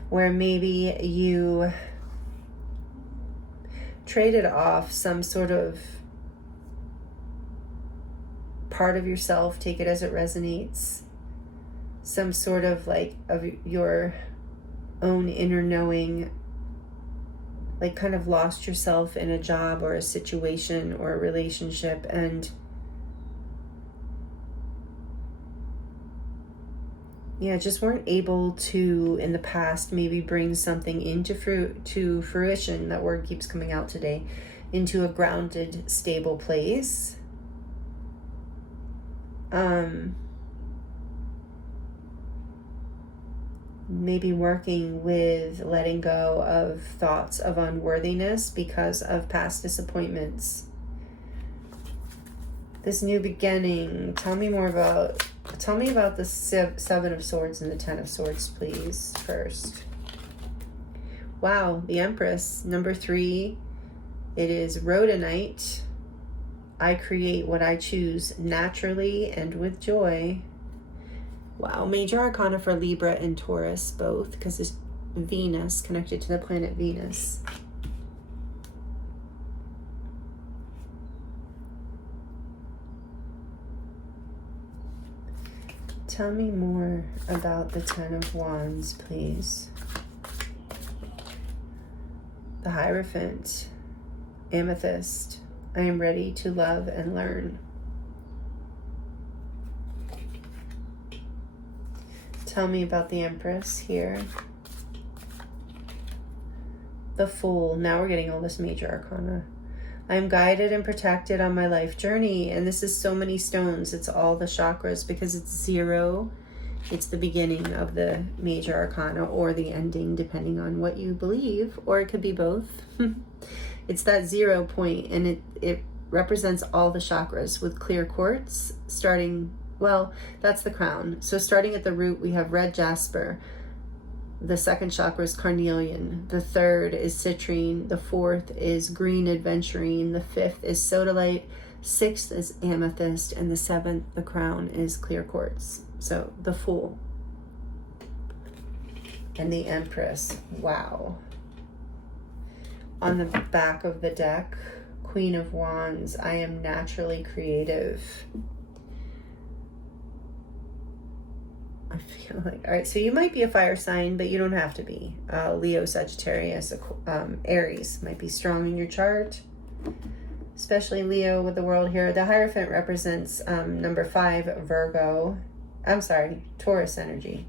where maybe you traded off some sort of part of yourself, take it as it resonates, some sort of like of your own inner knowing, like kind of lost yourself in a job or a situation or a relationship, and just weren't able to, in the past, maybe bring something into fruition. That word keeps coming out today. Into a grounded, stable place. maybe working with letting go of thoughts of unworthiness because of past disappointments. This new beginning, tell me about the Seven of Swords and the Ten of Swords, please, first. Wow, the Empress, number 3. It is rhodonite. I create what I choose naturally and with joy. Wow, major arcana for Libra and Taurus both, because it's Venus, connected to the planet Venus. Tell me more about the Ten of Wands, please. The Hierophant, Amethyst. I am ready to love and learn. Tell me about the Empress here. The Fool. Now we're getting all this major arcana. I am guided and protected on my life journey. And this is so many stones. It's all the chakras because it's 0. It's the beginning of the major arcana or the ending, depending on what you believe. Or it could be both. It's that 0 point, and it represents all the chakras with clear quartz starting, well, that's the crown. So starting at the root, we have red jasper. The second chakra is carnelian. The third is citrine. The fourth is green adventurine. The fifth is sodalite. Sixth is amethyst. And the seventh, the crown, is clear quartz. So the Fool and the Empress. Wow. On the back of the deck, Queen of Wands. I am naturally creative. I feel like, all right, so you might be a fire sign, but you don't have to be. Leo, Sagittarius, Aries might be strong in your chart, especially Leo with the world here. The Hierophant represents number 5, Virgo. I'm sorry, Taurus energy.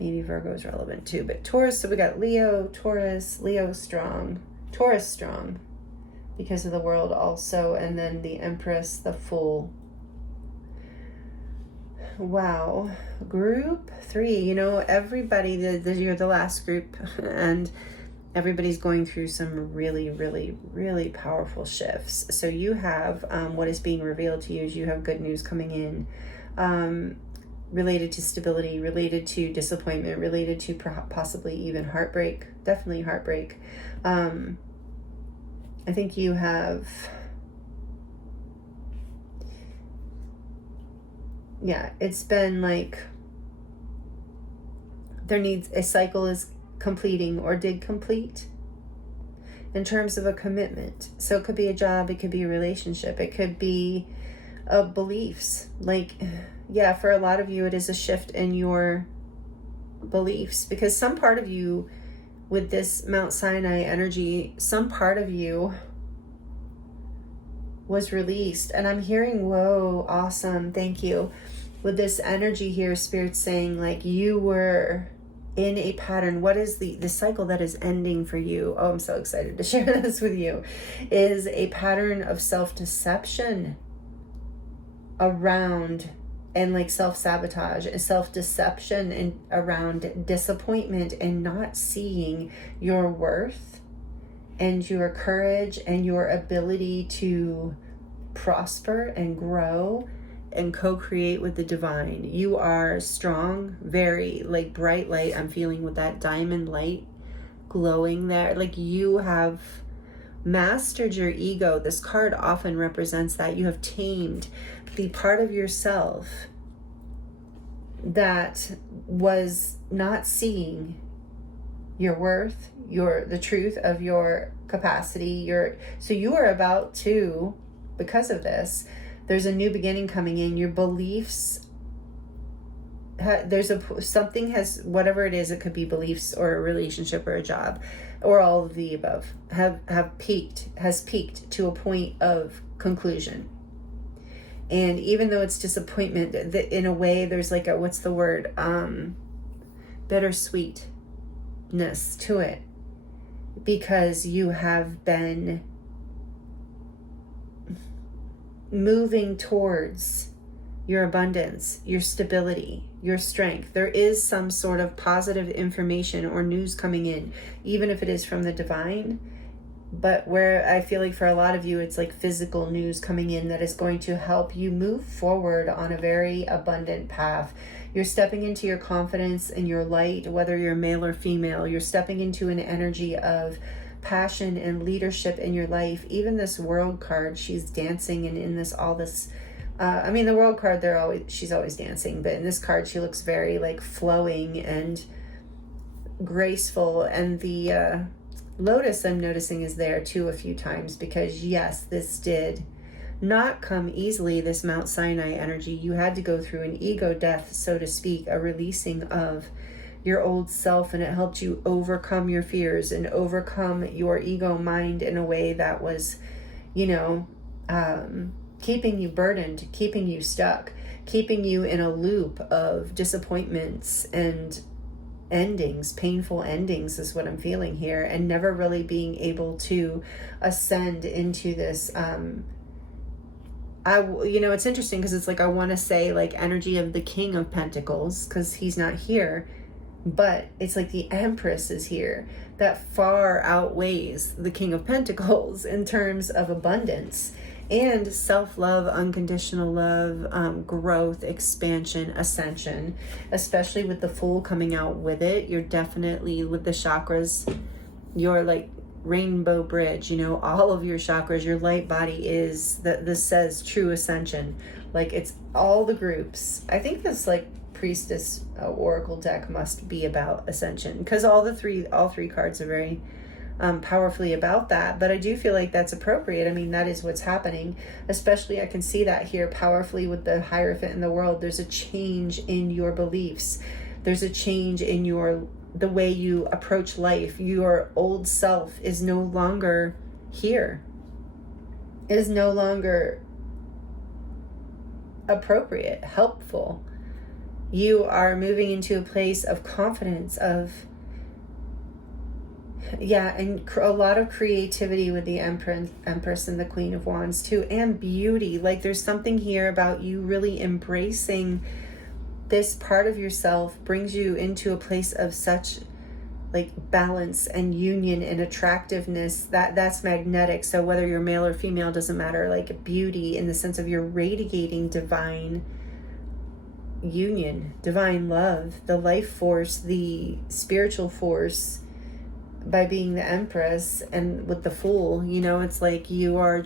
Maybe Virgo is relevant too, but Taurus, so we got Leo, Taurus, Leo strong, Taurus strong because of the world also, and then the Empress, the Fool. Wow. Group 3, you know, everybody, you're the last group, and everybody's going through some really, really, really powerful shifts. So you have what is being revealed to you is you have good news coming in, related to stability, related to disappointment, related to possibly even heartbreak, definitely heartbreak. I think you have, yeah, it's been like there needs a cycle is completing or did complete in terms of a commitment. So it could be a job, it could be a relationship, it could be beliefs. Like, yeah, for a lot of you, it is a shift in your beliefs because some part of you with this Mount Sinai energy, some part of you was released. And I'm hearing, whoa, awesome, thank you. With this energy here, Spirit's saying like you were in a pattern. What is the cycle that is ending for you? Oh, I'm so excited to share this with you. Is a pattern of self-deception around and like self-sabotage and self-deception and around disappointment and not seeing your worth and your courage and your ability to prosper and grow and co-create with the divine. You are strong, very like bright light. I'm feeling with that diamond light glowing there. Like you have mastered your ego. This card often represents that. You have tamed the part of yourself that was not seeing your worth, the truth of your capacity. So you are about to, because of this, there's a new beginning coming in. Your beliefs, whatever it is, it could be beliefs or a relationship or a job or all of the above, has peaked to a point of conclusion. And even though it's disappointment, in a way, there's like what's the word? Bittersweetness to it. Because you have been moving towards your abundance, your stability, your strength. There is some sort of positive information or news coming in, even if it is from the divine. But where I feel like for a lot of you, it's like physical news coming in that is going to help you move forward on a very abundant path. You're stepping into your confidence and your light, whether you're male or female. You're stepping into an energy of passion and leadership in your life. Even this World card, she's dancing, and in this, all this, the World card, she's always dancing, but in this card, she looks very like flowing and graceful. And the Lotus, I'm noticing, is there too a few times, because yes, this did not come easily, this Mount Sinai energy. You had to go through an ego death, so to speak, a releasing of your old self, and it helped you overcome your fears and overcome your ego mind in a way that was, keeping you burdened, keeping you stuck, keeping you in a loop of disappointments and endings, painful endings is what I'm feeling here, and never really being able to ascend into this. It's interesting because it's like, I want to say like energy of the King of Pentacles, because he's not here, but it's like the Empress is here. That far outweighs the King of Pentacles in terms of abundance and self-love, unconditional love, growth, expansion, ascension, especially with the Fool coming out with it. You're definitely, with the chakras, you're like rainbow bridge, all of your chakras, your light body is, that this says true ascension. Like, it's all the groups. I think this like Priestess Oracle deck must be about ascension, because all three cards are very powerfully about that. But I do feel like that's appropriate. I mean, that is what's happening. Especially, I can see that here powerfully with the Hierophant in the World. There's a change in your beliefs. There's a change in the way you approach life. Your old self is no longer here. Is no longer appropriate, helpful. You are moving into a place of confidence, of and a lot of creativity with the Empress and the Queen of Wands too, and beauty. Like, there's something here about you really embracing this part of yourself, brings you into a place of such like balance and union and attractiveness that's magnetic. So whether you're male or female, doesn't matter. Like, beauty in the sense of you're radiating divine union, divine love, the life force, the spiritual force, by being the Empress. And with the Fool, it's like you're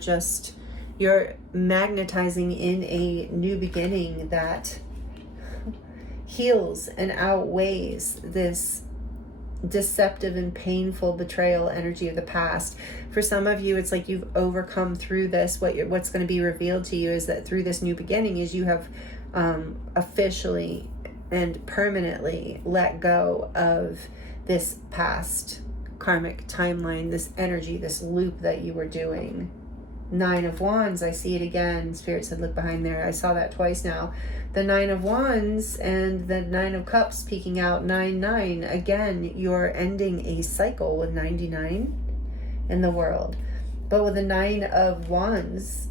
magnetizing in a new beginning that heals and outweighs this deceptive and painful betrayal energy of the past. For some of you, it's like you've overcome through this. What's going to be revealed to you is that through this new beginning is you have officially and permanently let go of this past karmic timeline, this energy, this loop that you were doing. 9 of Wands, I see it again. Spirit said look behind there. I saw that twice now. The 9 of Wands and the 9 of Cups peeking out. 9-9. Again, you're ending a cycle with 99 in the world. But with the 9 of Wands,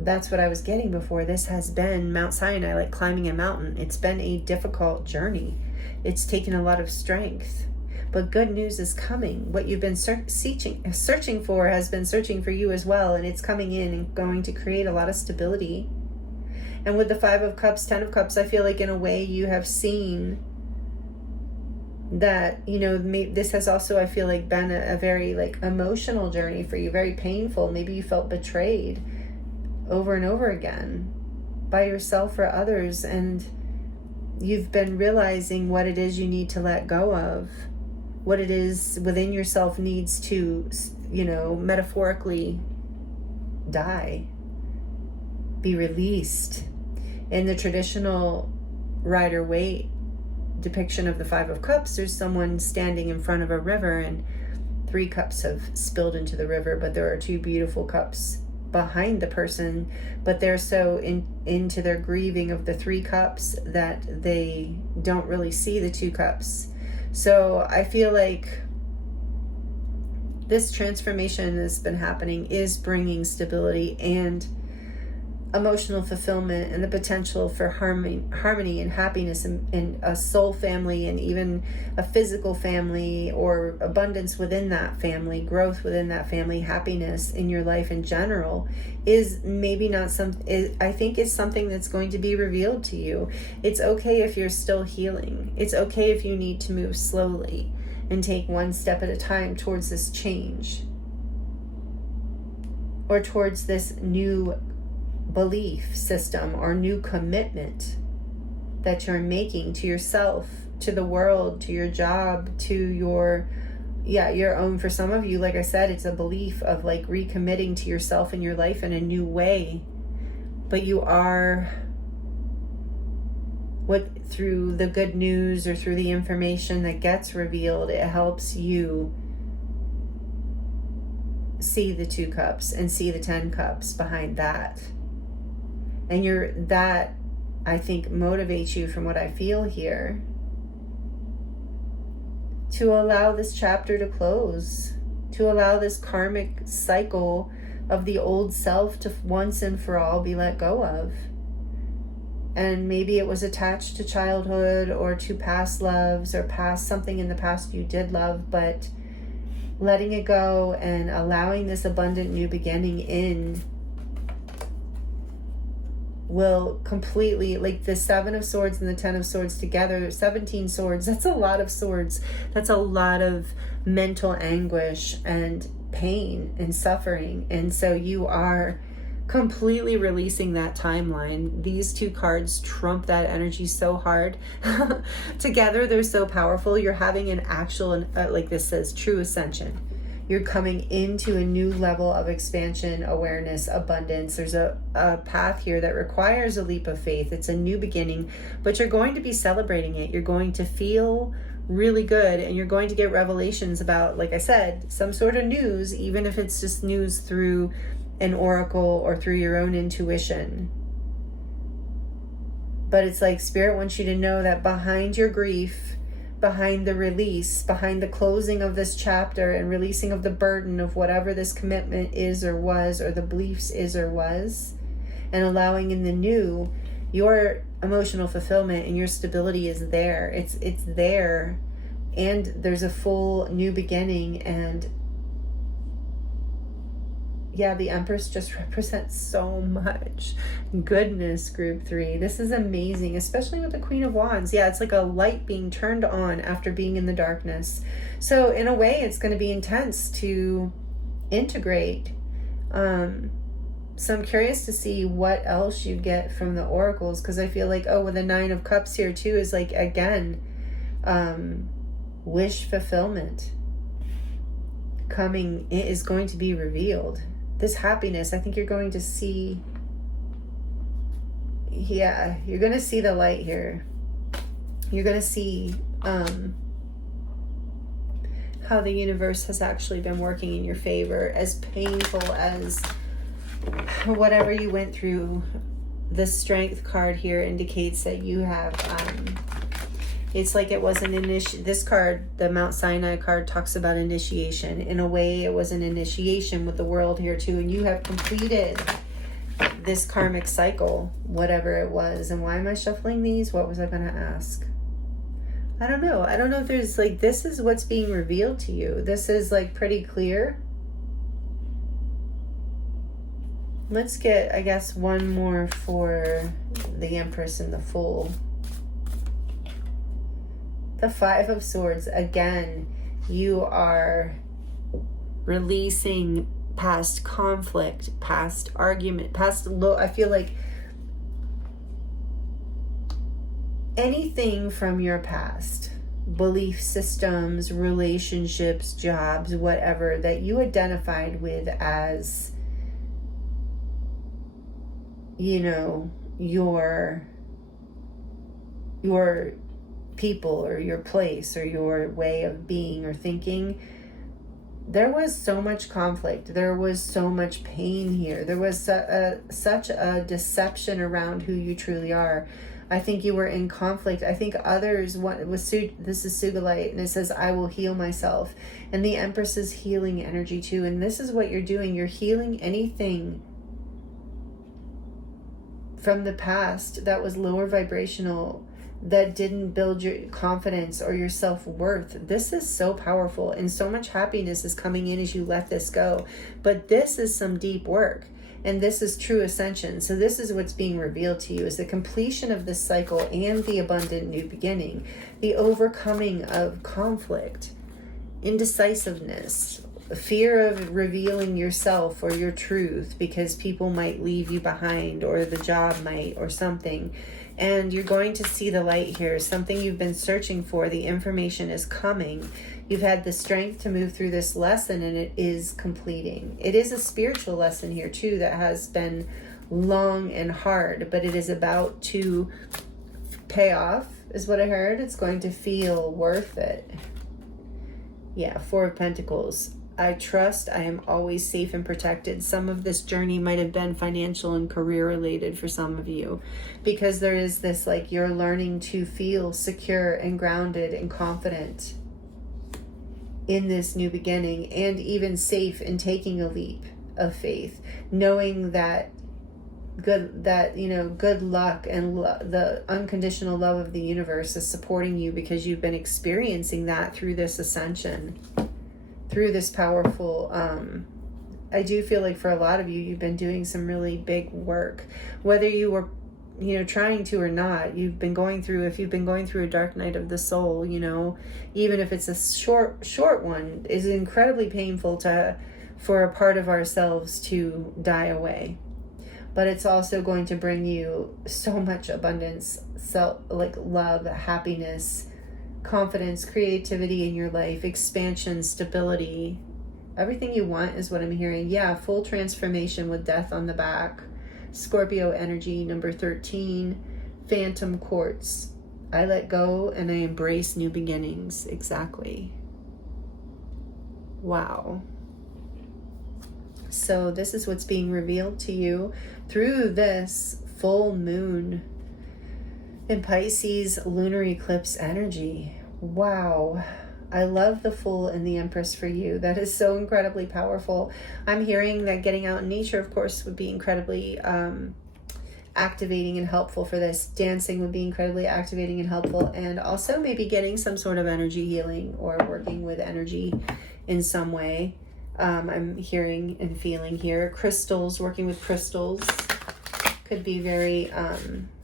that's what I was getting before. This has been Mount Sinai, like climbing a mountain. It's been a difficult journey. It's taken a lot of strength. But good news is coming. What you've been searching for has been searching for you as well. And it's coming in and going to create a lot of stability. And with the 5 of Cups, 10 of Cups, I feel like in a way you have seen that, this has also, I feel like, been a very like emotional journey for you, very painful. Maybe you felt betrayed over and over again by yourself or others. And you've been realizing what it is you need to let go of. What it is within yourself needs to, metaphorically die, be released. In the traditional Rider-Waite depiction of the 5 of Cups, there's someone standing in front of a river and 3 cups have spilled into the river, but there are 2 beautiful cups behind the person, but they're so into their grieving of the 3 cups that they don't really see the 2 cups. So I feel like this transformation that's been happening is bringing stability and emotional fulfillment and the potential for harmony and happiness in a soul family, and even a physical family, or abundance within that family, growth within that family, happiness in your life in general, is maybe not I think is something that's going to be revealed to you. It's okay if you're still healing. It's okay if you need to move slowly and take one step at a time towards this change, or towards this new belief system or new commitment that you're making to yourself, to the world, to your job, to your own. For some of you, like I said, it's a belief of like recommitting to yourself and your life in a new way. But you are, through the good news or through the information that gets revealed, it helps you see the 2 cups and see the 10 cups behind that. And that, I think, motivates you, from what I feel here, to allow this chapter to close, to allow this karmic cycle of the old self to once and for all be let go of. And maybe it was attached to childhood or to past loves or past something in the past you did love, but letting it go and allowing this abundant new beginning in will completely, like the 7 of Swords and the 10 of Swords together, 17 swords, that's a lot of swords. That's a lot of mental anguish and pain and suffering. And so you are completely releasing that timeline. These 2 cards trump that energy so hard. Together, they're so powerful. You're having an actual, like this says, true ascension. You're coming into a new level of expansion, awareness, abundance. There's a path here that requires a leap of faith. It's a new beginning, but you're going to be celebrating it. You're going to feel really good, and you're going to get revelations about, like I said, some sort of news, even if it's just news through an oracle or through your own intuition. But it's like Spirit wants you to know that behind your grief, behind the release, behind the closing of this chapter and releasing of the burden of whatever this commitment is or was, or the beliefs is or was, and allowing in the new, your emotional fulfillment and your stability is there. It's there, and there's a full new beginning. And yeah, the Empress just represents so much goodness, group 3. This is amazing, especially with the Queen of Wands. Yeah, it's like a light being turned on after being in the darkness. So in a way, it's going to be intense to integrate. So I'm curious to see what else you get from the oracles, because I feel like, with the 9 of Cups here too, is like, again, wish fulfillment coming. It is going to be revealed. This happiness, I think you're going to see, you're going to see the light here. You're going to see how the universe has actually been working in your favor. As painful as whatever you went through, the Strength card here indicates that you have, it's like it was an this card, the Mount Sinai card, talks about initiation. In a way, it was an initiation with the world here too, and you have completed this karmic cycle, whatever it was. And why am I shuffling these? What was I going to ask? I don't know. I don't know if there's like, this is what's being revealed to you. This is like pretty clear. Let's get, I guess, one more for the Empress and the Fool. The 5 of Swords, again, you are releasing past conflict, past argument, past I feel like anything from your past, belief systems, relationships, jobs, whatever, that you identified with as, your people or your place or your way of being or thinking. There was so much conflict. There was so much pain here. There was such a deception around who you truly are. I think you were in conflict. I think others, this is Sugalite, and it says, I will heal myself. And the Empress is healing energy too. And this is what you're doing. You're healing anything from the past that was lower vibrational, that didn't build your confidence or your self-worth. This is so powerful, and so much happiness is coming in as you let this go. But this is some deep work, and this is true ascension. So this is what's being revealed to you, is the completion of this cycle and the abundant new beginning, the overcoming of conflict, indecisiveness, fear of revealing yourself or your truth because people might leave you behind, or the job might, or something. And you're going to see the light here, something you've been searching for. The information is coming. You've had the strength to move through this lesson, and it is completing. It is a spiritual lesson here too that has been long and hard, but it is about to pay off, is what I heard. It's going to feel worth it. Yeah, Four of Pentacles. I trust I am always safe and protected. Some of this journey might have been financial and career related for some of you, because there is this, like, you're learning to feel secure and grounded and confident in this new beginning, and even safe in taking a leap of faith, knowing that good luck and the unconditional love of the universe is supporting you, because you've been experiencing that through this ascension, through this powerful, I do feel like for a lot of you, you've been doing some really big work, whether you were, trying to or not. You've been going through, if you've been going through a dark night of the soul, even if it's a short one, is incredibly painful for a part of ourselves to die away. But it's also going to bring you so much abundance, love, happiness, confidence, creativity in your life, expansion, stability. Everything you want is what I'm hearing. Yeah, full transformation with death on the back. Scorpio energy, number 13, phantom quartz. I let go and I embrace new beginnings. Exactly. Wow. So this is what's being revealed to you through this full moon in Pisces lunar eclipse energy. Wow. I love the Fool and the Empress for you. That is so incredibly powerful. I'm hearing that getting out in nature, of course, would be incredibly activating and helpful for this. Dancing would be incredibly activating and helpful. And also maybe getting some sort of energy healing or working with energy in some way. I'm hearing and feeling here. Crystals, working with crystals could be very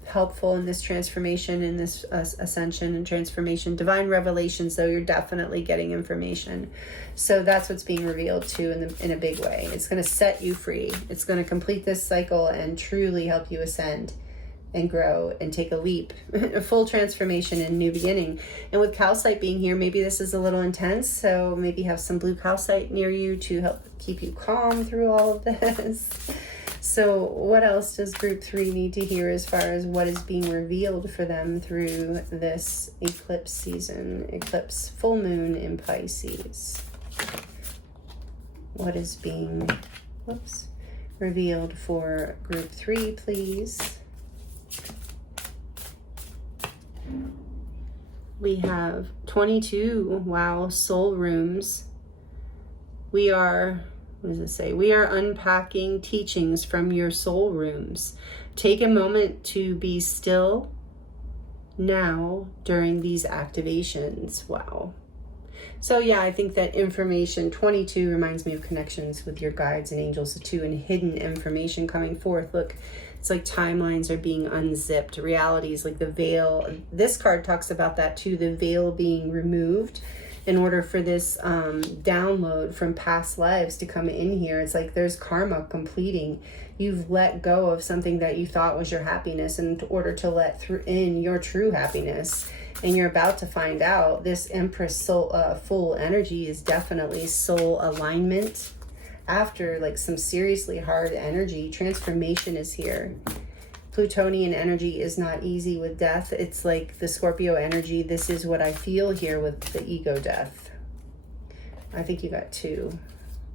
helpful in this transformation, in this ascension and transformation. Divine revelations, though, you're definitely getting information. So that's what's being revealed too in a big way. It's going to set you free. It's going to complete this cycle and truly help you ascend and grow and take a leap, a full transformation and new beginning. And with calcite being here, maybe this is a little intense, so maybe have some blue calcite near you to help keep you calm through all of this. So what else does group 3 need to hear as far as what is being revealed for them through this eclipse season, eclipse full moon in Pisces? What is being revealed for group 3, please? We have 22, wow, soul rooms. We are, what does it say? We are unpacking teachings from your soul rooms. Take a moment to be still now during these activations. Wow. So yeah, I think that information, 22 reminds me of connections with your guides and angels too, and hidden information coming forth. Look, it's like timelines are being unzipped. Realities, like the veil. This card talks about that too, the veil being removed in order for this download from past lives to come in here. It's like there's karma completing. You've let go of something that you thought was your happiness in order to let in your true happiness. And you're about to find out this Empress soul, full energy is definitely soul alignment. After like some seriously hard energy, transformation is here. Plutonian energy is not easy with death. It's like the Scorpio energy. This is what I feel here with the ego death. I think you got 2.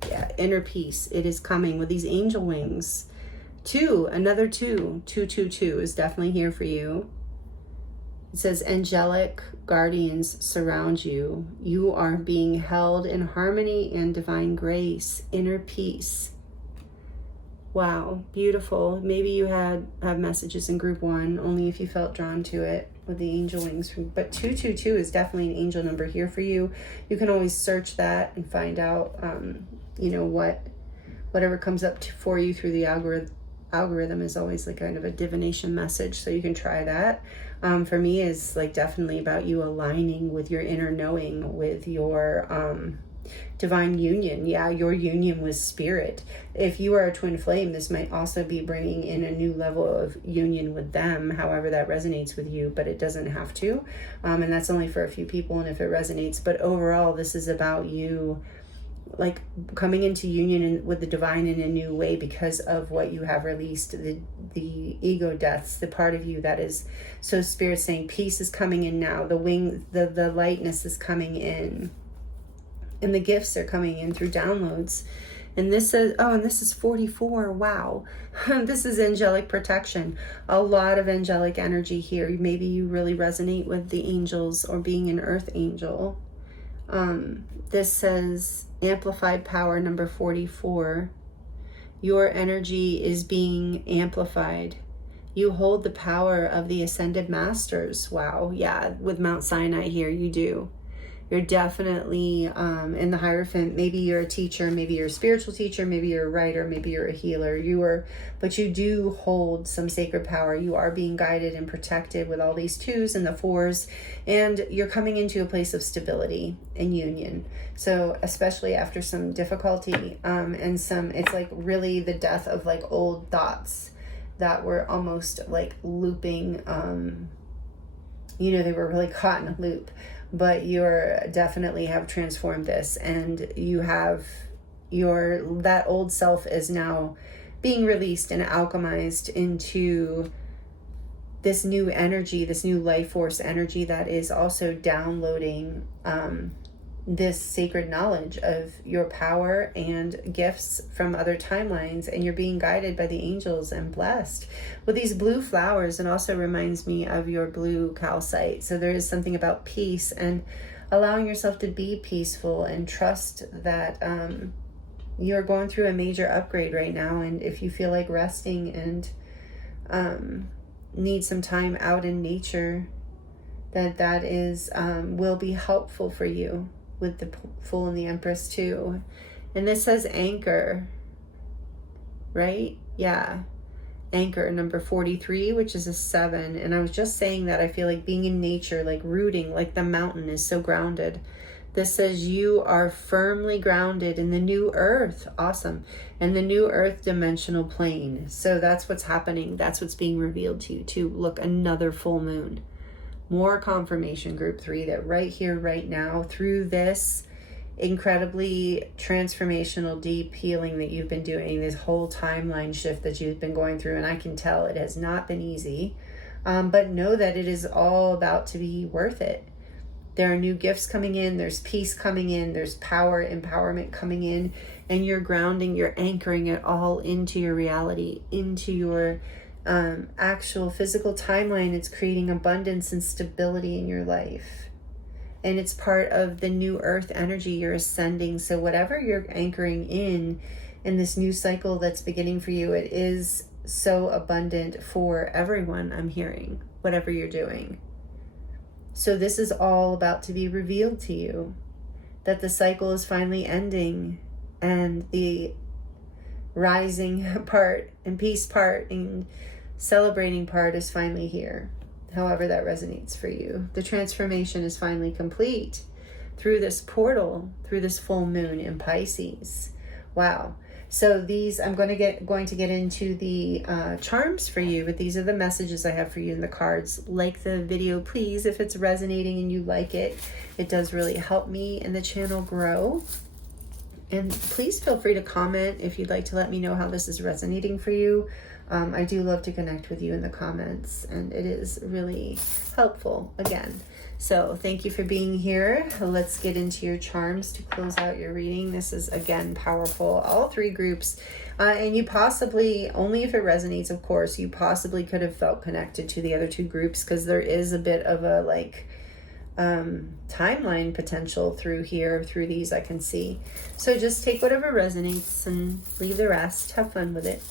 Yeah, inner peace. It is coming with these angel wings. 2, another 2. 222 is definitely here for you. It says, angelic guardians surround you. You are being held in harmony and divine grace, inner peace. Wow, beautiful. Maybe you have messages in group 1, only if you felt drawn to it with the angel wings. But 222 is definitely an angel number here for you. You can always search that and find out, whatever comes up for you through the algorithm is always like kind of a divination message. So you can try that. For me, is like definitely about you aligning with your inner knowing, with your divine union. Yeah, your union with spirit. If you are a twin flame, this might also be bringing in a new level of union with them, however that resonates with you, but it doesn't have to. And that's only for a few people, and if it resonates. But overall, this is about you like coming into union with the divine in a new way because of what you have released, the ego deaths, the part of you that is, so spirit saying peace is coming in now, the lightness is coming in, and the gifts are coming in through downloads. And this says, and this is 44. Wow. This is angelic protection. A lot of angelic energy here. Maybe you really resonate with the angels or being an earth angel. This says amplified power number 44. Your energy is being amplified. You hold the power of the ascended masters. Wow. Yeah. With Mount Sinai here, you do. You're definitely in the Hierophant. Maybe you're a teacher, maybe you're a spiritual teacher, maybe you're a writer, maybe you're a healer. But you do hold some sacred power. You are being guided and protected with all these 2s and the 4s, and you're coming into a place of stability and union. So especially after some difficulty and it's like really the death of like old thoughts that were almost like looping. They were really caught in a loop. But you're definitely have transformed this, and you have that old self is now being released and alchemized into this new energy, this new life force energy that is also downloading this sacred knowledge of your power and gifts from other timelines, and you're being guided by the angels and blessed with these blue flowers. And also reminds me of your blue calcite. So there is something about peace and allowing yourself to be peaceful and trust that you're going through a major upgrade right now. And if you feel like resting and need some time out in nature, that is will be helpful for you with the Fool and the Empress too. And this says anchor, right? Yeah. Anchor number 43, which is a 7. And I was just saying that I feel like being in nature, like rooting, like the mountain is so grounded. This says you are firmly grounded in the new earth. Awesome. And the new earth dimensional plane. So that's what's happening. That's what's being revealed to you too. Look, another full moon. More confirmation, group 3, that right here, right now, through this incredibly transformational, deep healing that you've been doing, this whole timeline shift that you've been going through, and I can tell it has not been easy, but know that it is all about to be worth it. There are new gifts coming in, there's peace coming in, there's power, empowerment coming in, and you're grounding, you're anchoring it all into your reality, into your actual physical timeline. It's creating abundance and stability in your life, and it's part of the new earth energy. You're ascending, so whatever you're anchoring in this new cycle that's beginning for you, it is so abundant for everyone. I'm hearing whatever you're doing. So this is all about to be revealed to you, that the cycle is finally ending, and the rising part and peace part and celebrating part is finally here. However that resonates for you. The transformation is finally complete through this portal, through this full moon in Pisces. Wow. So these, I'm going to get into the charms for you, but these are the messages I have for you in the cards. Like the video, please, if it's resonating and you like it. It does really help me and the channel grow. And please feel free to comment if you'd like to let me know how this is resonating for you. I do love to connect with you in the comments, and it is really helpful again. So thank you for being here. Let's get into your charms to close out your reading. This is, again, powerful. All 3 groups. And you possibly, only if it resonates, of course, you possibly could have felt connected to the other 2 groups, because there is a bit of a timeline potential through here, through these I can see. So just take whatever resonates and leave the rest. Have fun with it.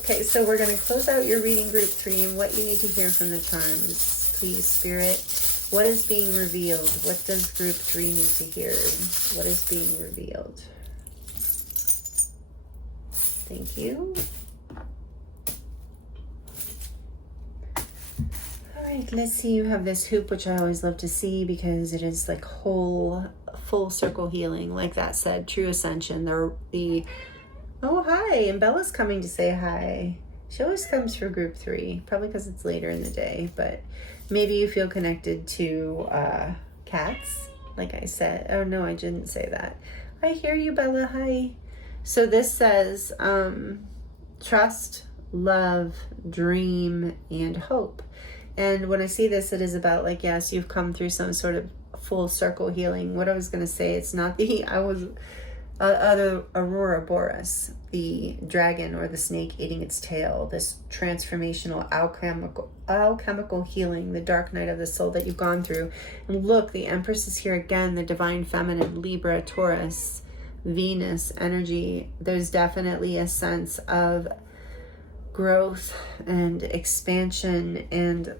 Okay, so we're going to close out your reading group 3 and what you need to hear from the charms. Please, Spirit, what is being revealed? What does group 3 need to hear? What is being revealed? Thank you. All right, let's see. You have this hoop, which I always love to see because it is like whole, full circle healing. Like that said, true ascension. Oh, hi, and Bella's coming to say hi. She always comes for group 3, probably because it's later in the day, but maybe you feel connected to cats, like I said. Oh, no, I didn't say that. I hear you, Bella. Hi. So this says trust, love, dream, and hope. And when I see this, it is about like, yes, you've come through some sort of full circle healing. What I was going to say, it's not other Aurora Boreas, the dragon or the snake eating its tail, this transformational alchemical healing, the dark night of the soul that you've gone through. And look, the Empress is here again, the divine feminine, Libra, Taurus, Venus energy. There's definitely a sense of growth and expansion and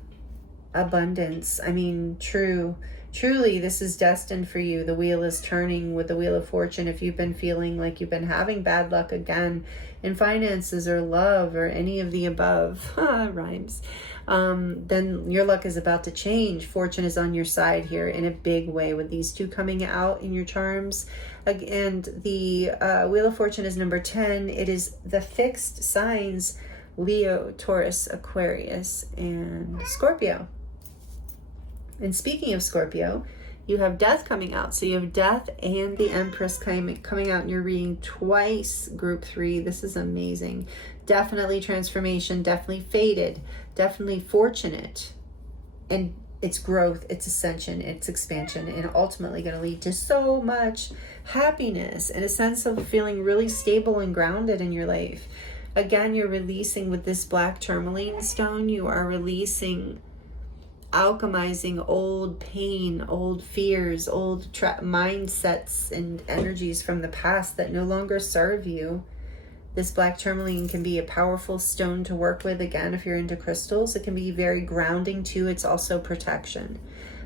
abundance. I mean, truly, this is destined for you. The wheel is turning with the Wheel of Fortune. If you've been feeling like you've been having bad luck again in finances or love or any of the above, rhymes, then your luck is about to change. Fortune is on your side here in a big way with these two coming out in your charms. And the Wheel of Fortune is number 10. It is the fixed signs, Leo, Taurus, Aquarius, and Scorpio. And speaking of Scorpio, you have Death coming out. So you have Death and the Empress coming out in your reading twice, group 3. This is amazing. Definitely transformation, definitely fated, definitely fortunate. And it's growth, it's ascension, it's expansion, and ultimately going to lead to so much happiness and a sense of feeling really stable and grounded in your life. Again, you're releasing with this black tourmaline stone, you are releasing, alchemizing old pain, old fears, old mindsets and energies from the past that no longer serve you. This black tourmaline can be a powerful stone to work with. Again, if you're into crystals, it can be very grounding too. It's also protection.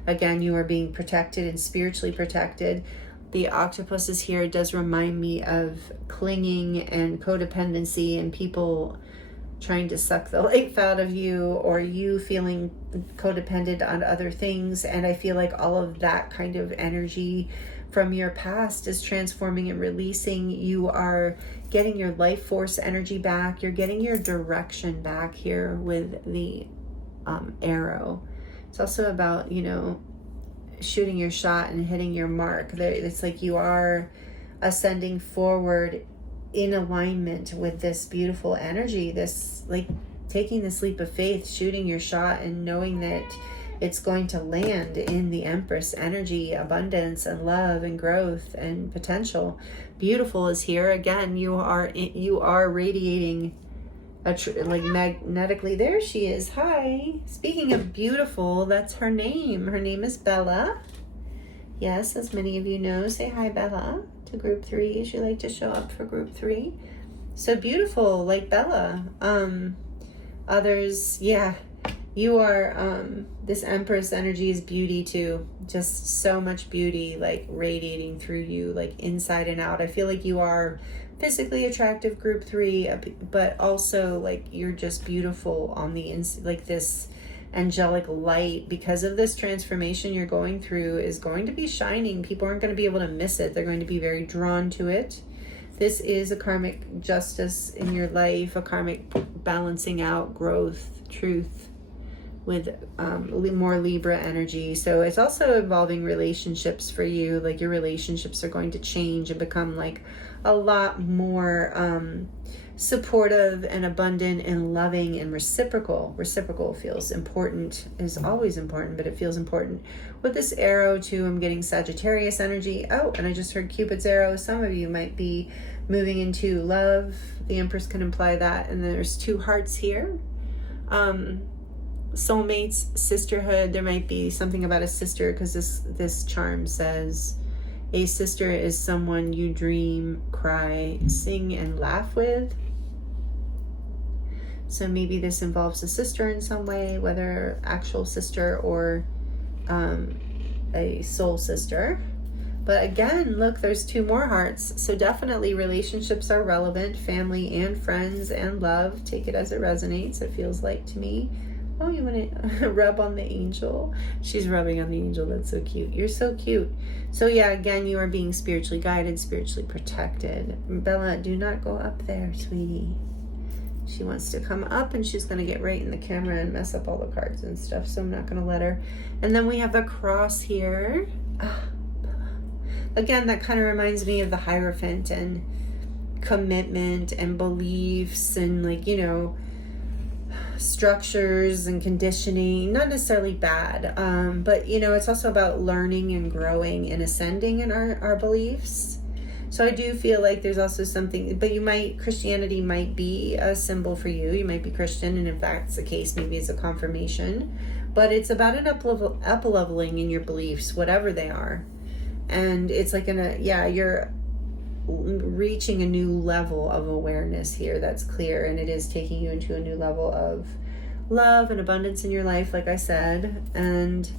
Again, you are being protected and spiritually protected. The octopus is here. It does remind me of clinging and codependency and people trying to suck the life out of you, or you feeling codependent on other things. And I feel like all of that kind of energy from your past is transforming and releasing. You are getting your life force energy back. You're getting your direction back here with the arrow. It's also about, shooting your shot and hitting your mark. It's like you are ascending forward in alignment with this beautiful energy, this like taking this leap of faith, shooting your shot and knowing that it's going to land in the Empress energy, abundance and love and growth and potential. Beautiful is here again. You are radiating like magnetically. There she is. Hi. Speaking of beautiful, that's her name. Her name is Bella. Yes, as many of you know, say hi, Bella, to group 3. She like to show up for group 3. So beautiful, like Bella. Others, yeah, you are, this Empress energy is beauty too. Just so much beauty, like radiating through you, like inside and out. I feel like you are physically attractive, group 3, but also like you're just beautiful on the inside, like this angelic light, because of this transformation you're going through, is going to be shining. People aren't going to be able to miss it. They're going to be very drawn to it. This is a karmic justice in your life, a karmic balancing out, growth, truth, with more Libra energy. So it's also involving relationships for you. Like your relationships are going to change and become like a lot more supportive and abundant and loving and reciprocal. Reciprocal feels important, is always important, but it feels important. With this arrow too, I'm getting Sagittarius energy. Oh, and I just heard Cupid's arrow. Some of you might be moving into love. The Empress can imply that. And there's 2 hearts here. soulmates, sisterhood. There might be something about a sister, because this charm says a sister is someone you dream, cry, sing, and laugh with. So maybe this involves a sister in some way, whether actual sister or a soul sister. But again, look, there's 2 more hearts. So definitely relationships are relevant, family and friends and love. Take it as it resonates, it feels like to me. Oh, you want to rub on the angel? She's rubbing on the angel. That's so cute. You're so cute. So yeah, again, you are being spiritually guided, spiritually protected. Bella, do not go up there, sweetie. She wants to come up, and she's going to get right in the camera and mess up all the cards and stuff, so I'm not going to let her. And then we have the cross here. Again, that kind of reminds me of the Hierophant and commitment and beliefs and, like, you know, structures and conditioning. Not necessarily bad, but, you know, it's also about learning and growing and ascending in our beliefs. So I do feel like there's also something, but Christianity might be a symbol for you. You might be Christian, and if that's the case, maybe it's a confirmation. But it's about an up-leveling in your beliefs, whatever they are. And it's like you're reaching a new level of awareness here that's clear, and it is taking you into a new level of love and abundance in your life, like I said. And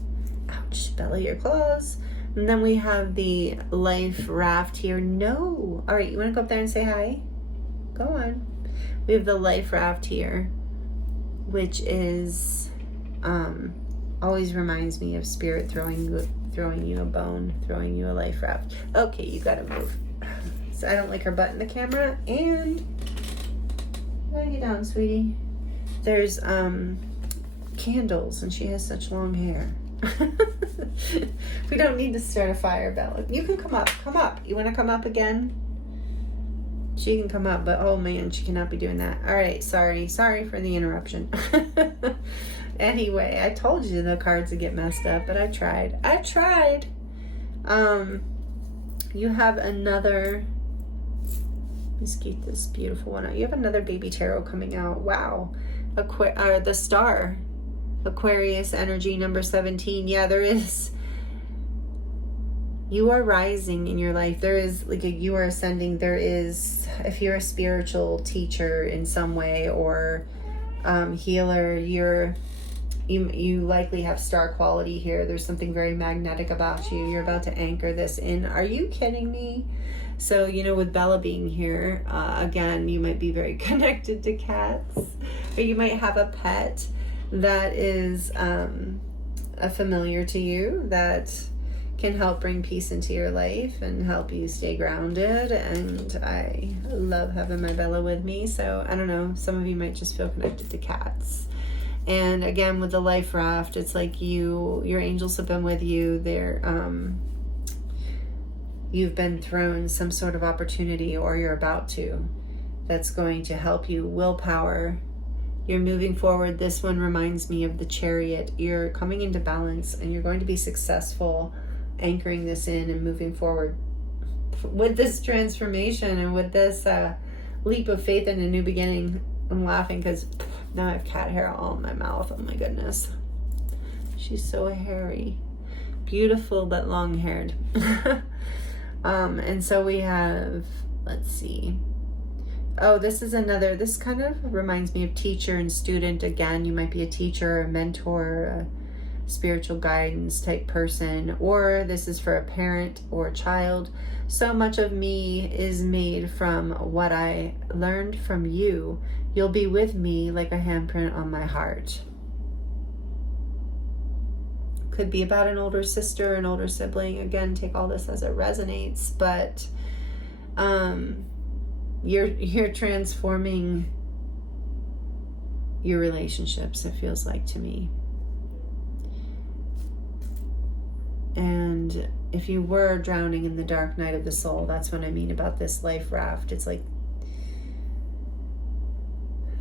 ouch, Bella, your claws. And then we have the life raft here. No. All right, you want to go up there and say hi? Go on. We have the life raft here, which is always reminds me of Spirit throwing you a bone, throwing you a life raft. Okay, you gotta move. So I don't like her butt in the camera. And lay you down, sweetie. There's candles, and she has such long hair. We don't need to start a fire, Bella. You can come up. Come up. You want to come up again? She can come up, but oh man, she cannot be doing that. All right, sorry for the interruption. Anyway, I told you the cards would get messed up, but I tried. You have another. Let's get this beautiful one out. You have another baby tarot coming out. Wow, the star. Aquarius energy, number 17. Yeah, there is. You are rising in your life. There is you are ascending. There is, if you're a spiritual teacher in some way or healer, you likely have star quality here. There's something very magnetic about you. You're about to anchor this in. Are you kidding me? So, you know, with Bella being here, again, you might be very connected to cats, or you might have a pet that is a familiar to you that can help bring peace into your life and help you stay grounded. And I love having my Bella with me. So I don't know, some of you might just feel connected to cats. And again, with the life raft, it's like your angels have been with you. You've been thrown some sort of opportunity, or you're about to, that's going to help you. Willpower. You're moving forward. This one reminds me of the Chariot. You're coming into balance, and you're going to be successful anchoring this in and moving forward with this transformation and with this leap of faith and a new beginning. I'm laughing because now I have cat hair all in my mouth. Oh my goodness. She's so hairy. Beautiful, but long-haired. And so we have, let's see. Oh, this kind of reminds me of teacher and student. Again, you might be a teacher, a mentor, a spiritual guidance type person, or this is for a parent or a child. So much of me is made from what I learned from you. You'll be with me like a handprint on my heart. Could be about an older sister, an older sibling. Again, take all this as it resonates, but you're transforming your relationships, it feels like to me. And if you were drowning in the dark night of the soul, that's what I mean about this life raft. It's like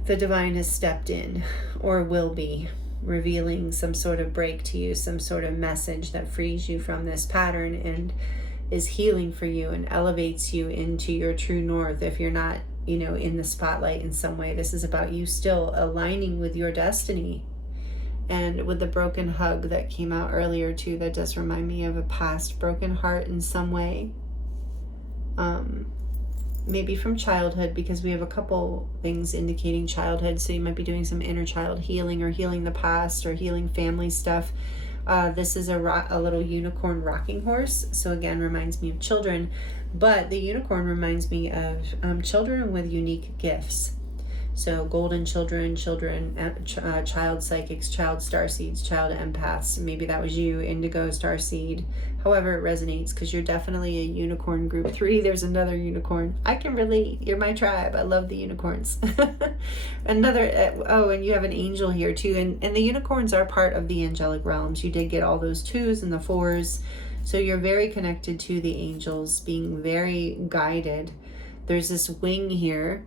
the divine has stepped in, or will be, revealing some sort of break to you, some sort of message that frees you from this pattern and is healing for you and elevates you into your true north. If you're not, in the spotlight in some way, this is about you still aligning with your destiny And with the broken hug that came out earlier too, that does remind me of a past broken heart in some way. Maybe from childhood, because we have a couple things indicating childhood. So you might be doing some inner child healing, or healing the past, or healing family stuff. This is a little unicorn rocking horse. So again, reminds me of children. But the unicorn reminds me of children with unique gifts. So golden children, child psychics, child starseeds, child empaths. Maybe that was you, indigo starseed. However it resonates, because you're definitely a unicorn group 3. There's another unicorn. I can relate. You're my tribe. I love the unicorns. And you have an angel here too. And the unicorns are part of the angelic realms. You did get all those 2s and the 4s. So you're very connected to the angels, being very guided. There's this wing here.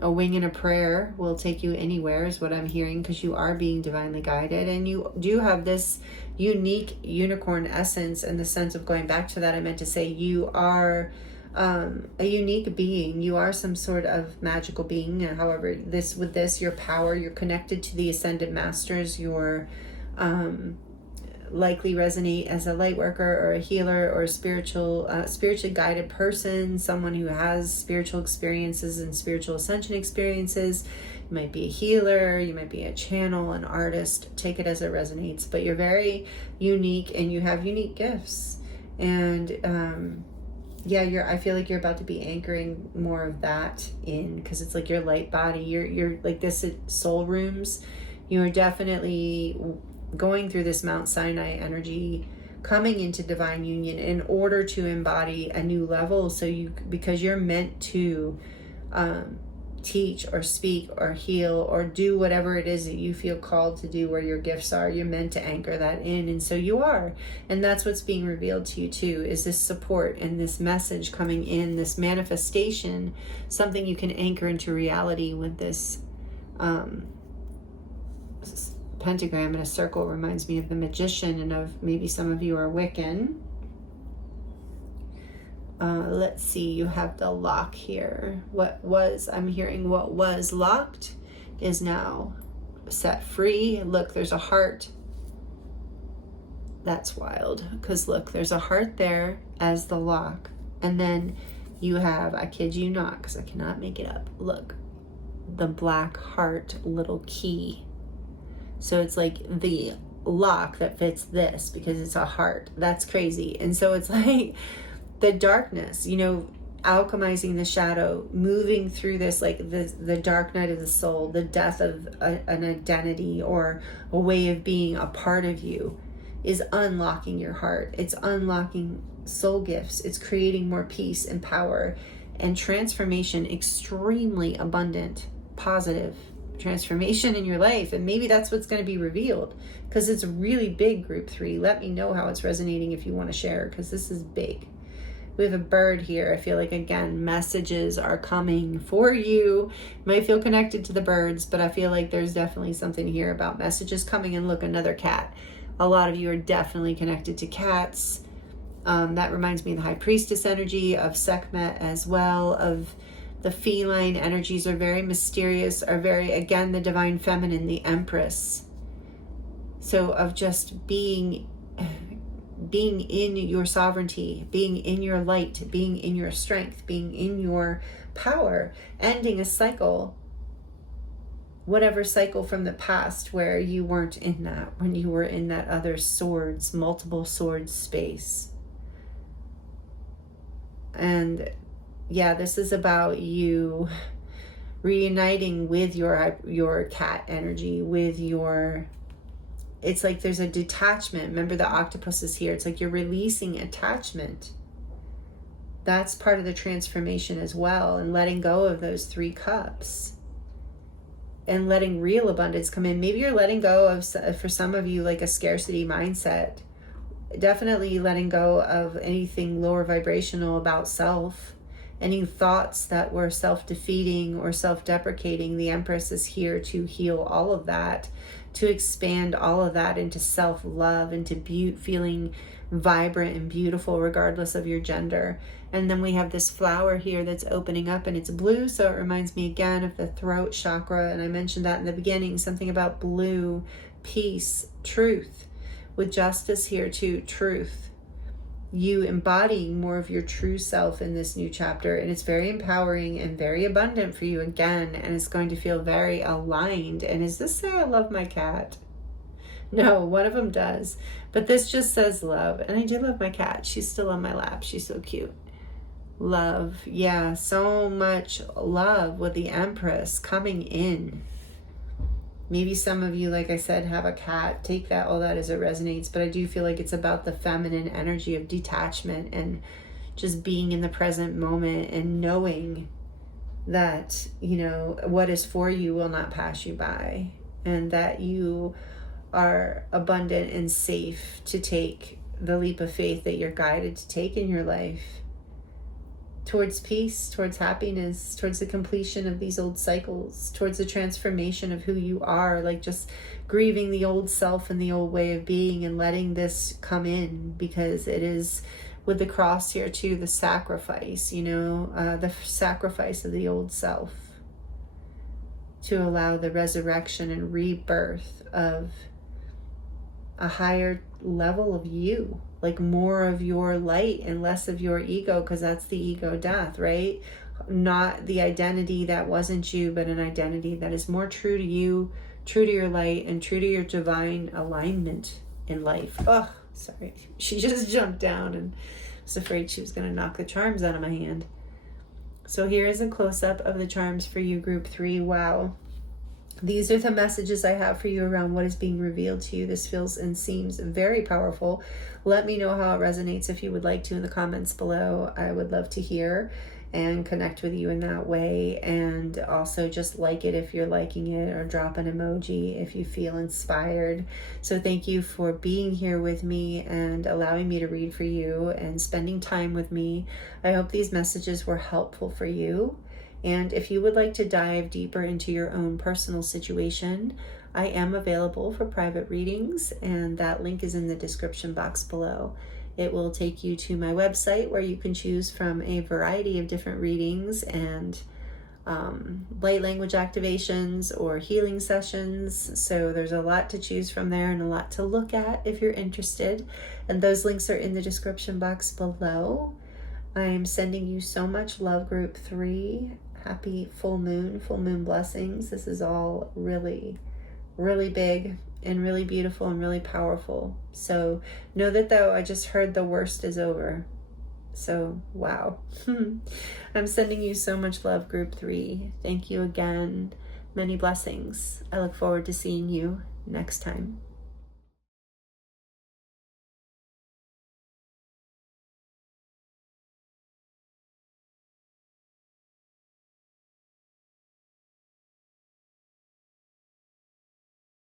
A wing and a prayer will take you anywhere, is what I'm hearing, because you are being divinely guided. And you do have this unique unicorn essence, in the sense of, going back to that, I meant to say you are a unique being. You are some sort of magical being. However, your power, you're connected to the ascended masters. You're likely resonate as a light worker, or a healer, or a spiritually guided person, someone who has spiritual experiences and spiritual ascension experiences. You might be a healer, you might be a channel, an artist. Take it as it resonates. But you're very unique, and you have unique gifts. And I feel like you're about to be anchoring more of that in, because it's like your light body. You're like this at soul rooms. You're definitely going through this Mount Sinai energy, coming into divine union in order to embody a new level. Because you're meant to teach or speak or heal or do whatever it is that you feel called to do, where your gifts are. You're meant to anchor that in, and so you are. And that's what's being revealed to you too, is this support and this message coming in, this manifestation, something you can anchor into reality with this pentagram and a circle. Reminds me of the magician, and of maybe some of you are Wiccan. Let's see, you have the lock here. I'm hearing what was locked is now set free. Look, there's a heart. That's wild, because look, there's a heart there as the lock. And then you have, I kid you not, because I cannot make it up, look, the black heart little key. So it's like the lock that fits this, because it's a heart. That's crazy. And so it's like the darkness, alchemizing the shadow, moving through this, like the dark night of the soul, the death of an identity or a way of being, a part of you, is unlocking your heart. It's unlocking soul gifts. It's creating more peace and power and transformation, extremely abundant, positive transformation in your life. And maybe that's what's going to be revealed, because it's really big, group 3. Let me know how it's resonating if you want to share, because this is big. We have a bird here. I feel like, again, messages are coming for you. You might feel connected to the birds, but I feel like there's definitely something here about messages coming. And look, another cat. A lot of you are definitely connected to cats. That reminds me of the High Priestess energy, of Sekhmet as well, of the feline energies are very mysterious, are very, again, the divine feminine, the Empress. So of just being in your sovereignty, being in your light, being in your strength, being in your power, ending a cycle, whatever cycle from the past where you weren't in that, when you were in that other multiple swords space. And yeah, this is about you reuniting with your cat energy, with your, it's like there's a detachment. Remember, the octopus is here. It's like you're releasing attachment. That's part of the transformation as well, and letting go of those 3 cups and letting real abundance come in. Maybe you're letting go of, for some of you, like a scarcity mindset. Definitely letting go of anything lower vibrational about self. Any thoughts that were self-defeating or self-deprecating. The Empress is here to heal all of that, to expand all of that into self-love, into feeling vibrant and beautiful regardless of your gender. And then we have this flower here that's opening up, and it's blue, so it reminds me again of the throat chakra. And I mentioned that in the beginning, something about blue peace, truth. With justice here too, truth. You embodying more of your true self in this new chapter, and it's very empowering and very abundant for you again, and it's going to feel very aligned. And does this say I love my cat? No, one of them does, but this just says love, and I do love my cat. She's still on my lap. She's so cute. Love, yeah, so much love with the Empress coming in. Maybe some of you, like I said, have a cat. Take that, all that as it resonates. But I do feel like it's about the feminine energy of detachment and just being in the present moment and knowing that, you know, what is for you will not pass you by, and that you are abundant and safe to take the leap of faith that you're guided to take in your life towards peace, towards happiness, towards the completion of these old cycles, towards the transformation of who you are, like just grieving the old self and the old way of being and letting this come in, because it is, with the cross here too, the sacrifice, you know, the sacrifice of the old self to allow the resurrection and rebirth of a higher level of you, like more of your light and less of your ego, because that's the ego death, right? Not the identity that wasn't you, but an identity that is more true to you, true to your light, and true to your divine alignment in life. Oh, sorry. She just jumped down and was afraid she was going to knock the charms out of my hand. So here is a close-up of the charms for you, group 3. Wow. These are the messages I have for you around what is being revealed to you. This feels and seems very powerful. Let me know how it resonates if you would like to in the comments below. I would love to hear and connect with you in that way. And also just like it if you're liking it, or drop an emoji if you feel inspired. So thank you for being here with me and allowing me to read for you and spending time with me. I hope these messages were helpful for you. And if you would like to dive deeper into your own personal situation, I am available for private readings, and that link is in the description box below. It will take you to my website where you can choose from a variety of different readings and light language activations or healing sessions. So there's a lot to choose from there and a lot to look at if you're interested. And those links are in the description box below. I am sending you so much love, group 3. Happy full moon blessings. This is all really, really big and really beautiful and really powerful. So know that though I just heard the worst is over. So wow. I'm sending you so much love, group 3. Thank you again. Many blessings. I look forward to seeing you next time.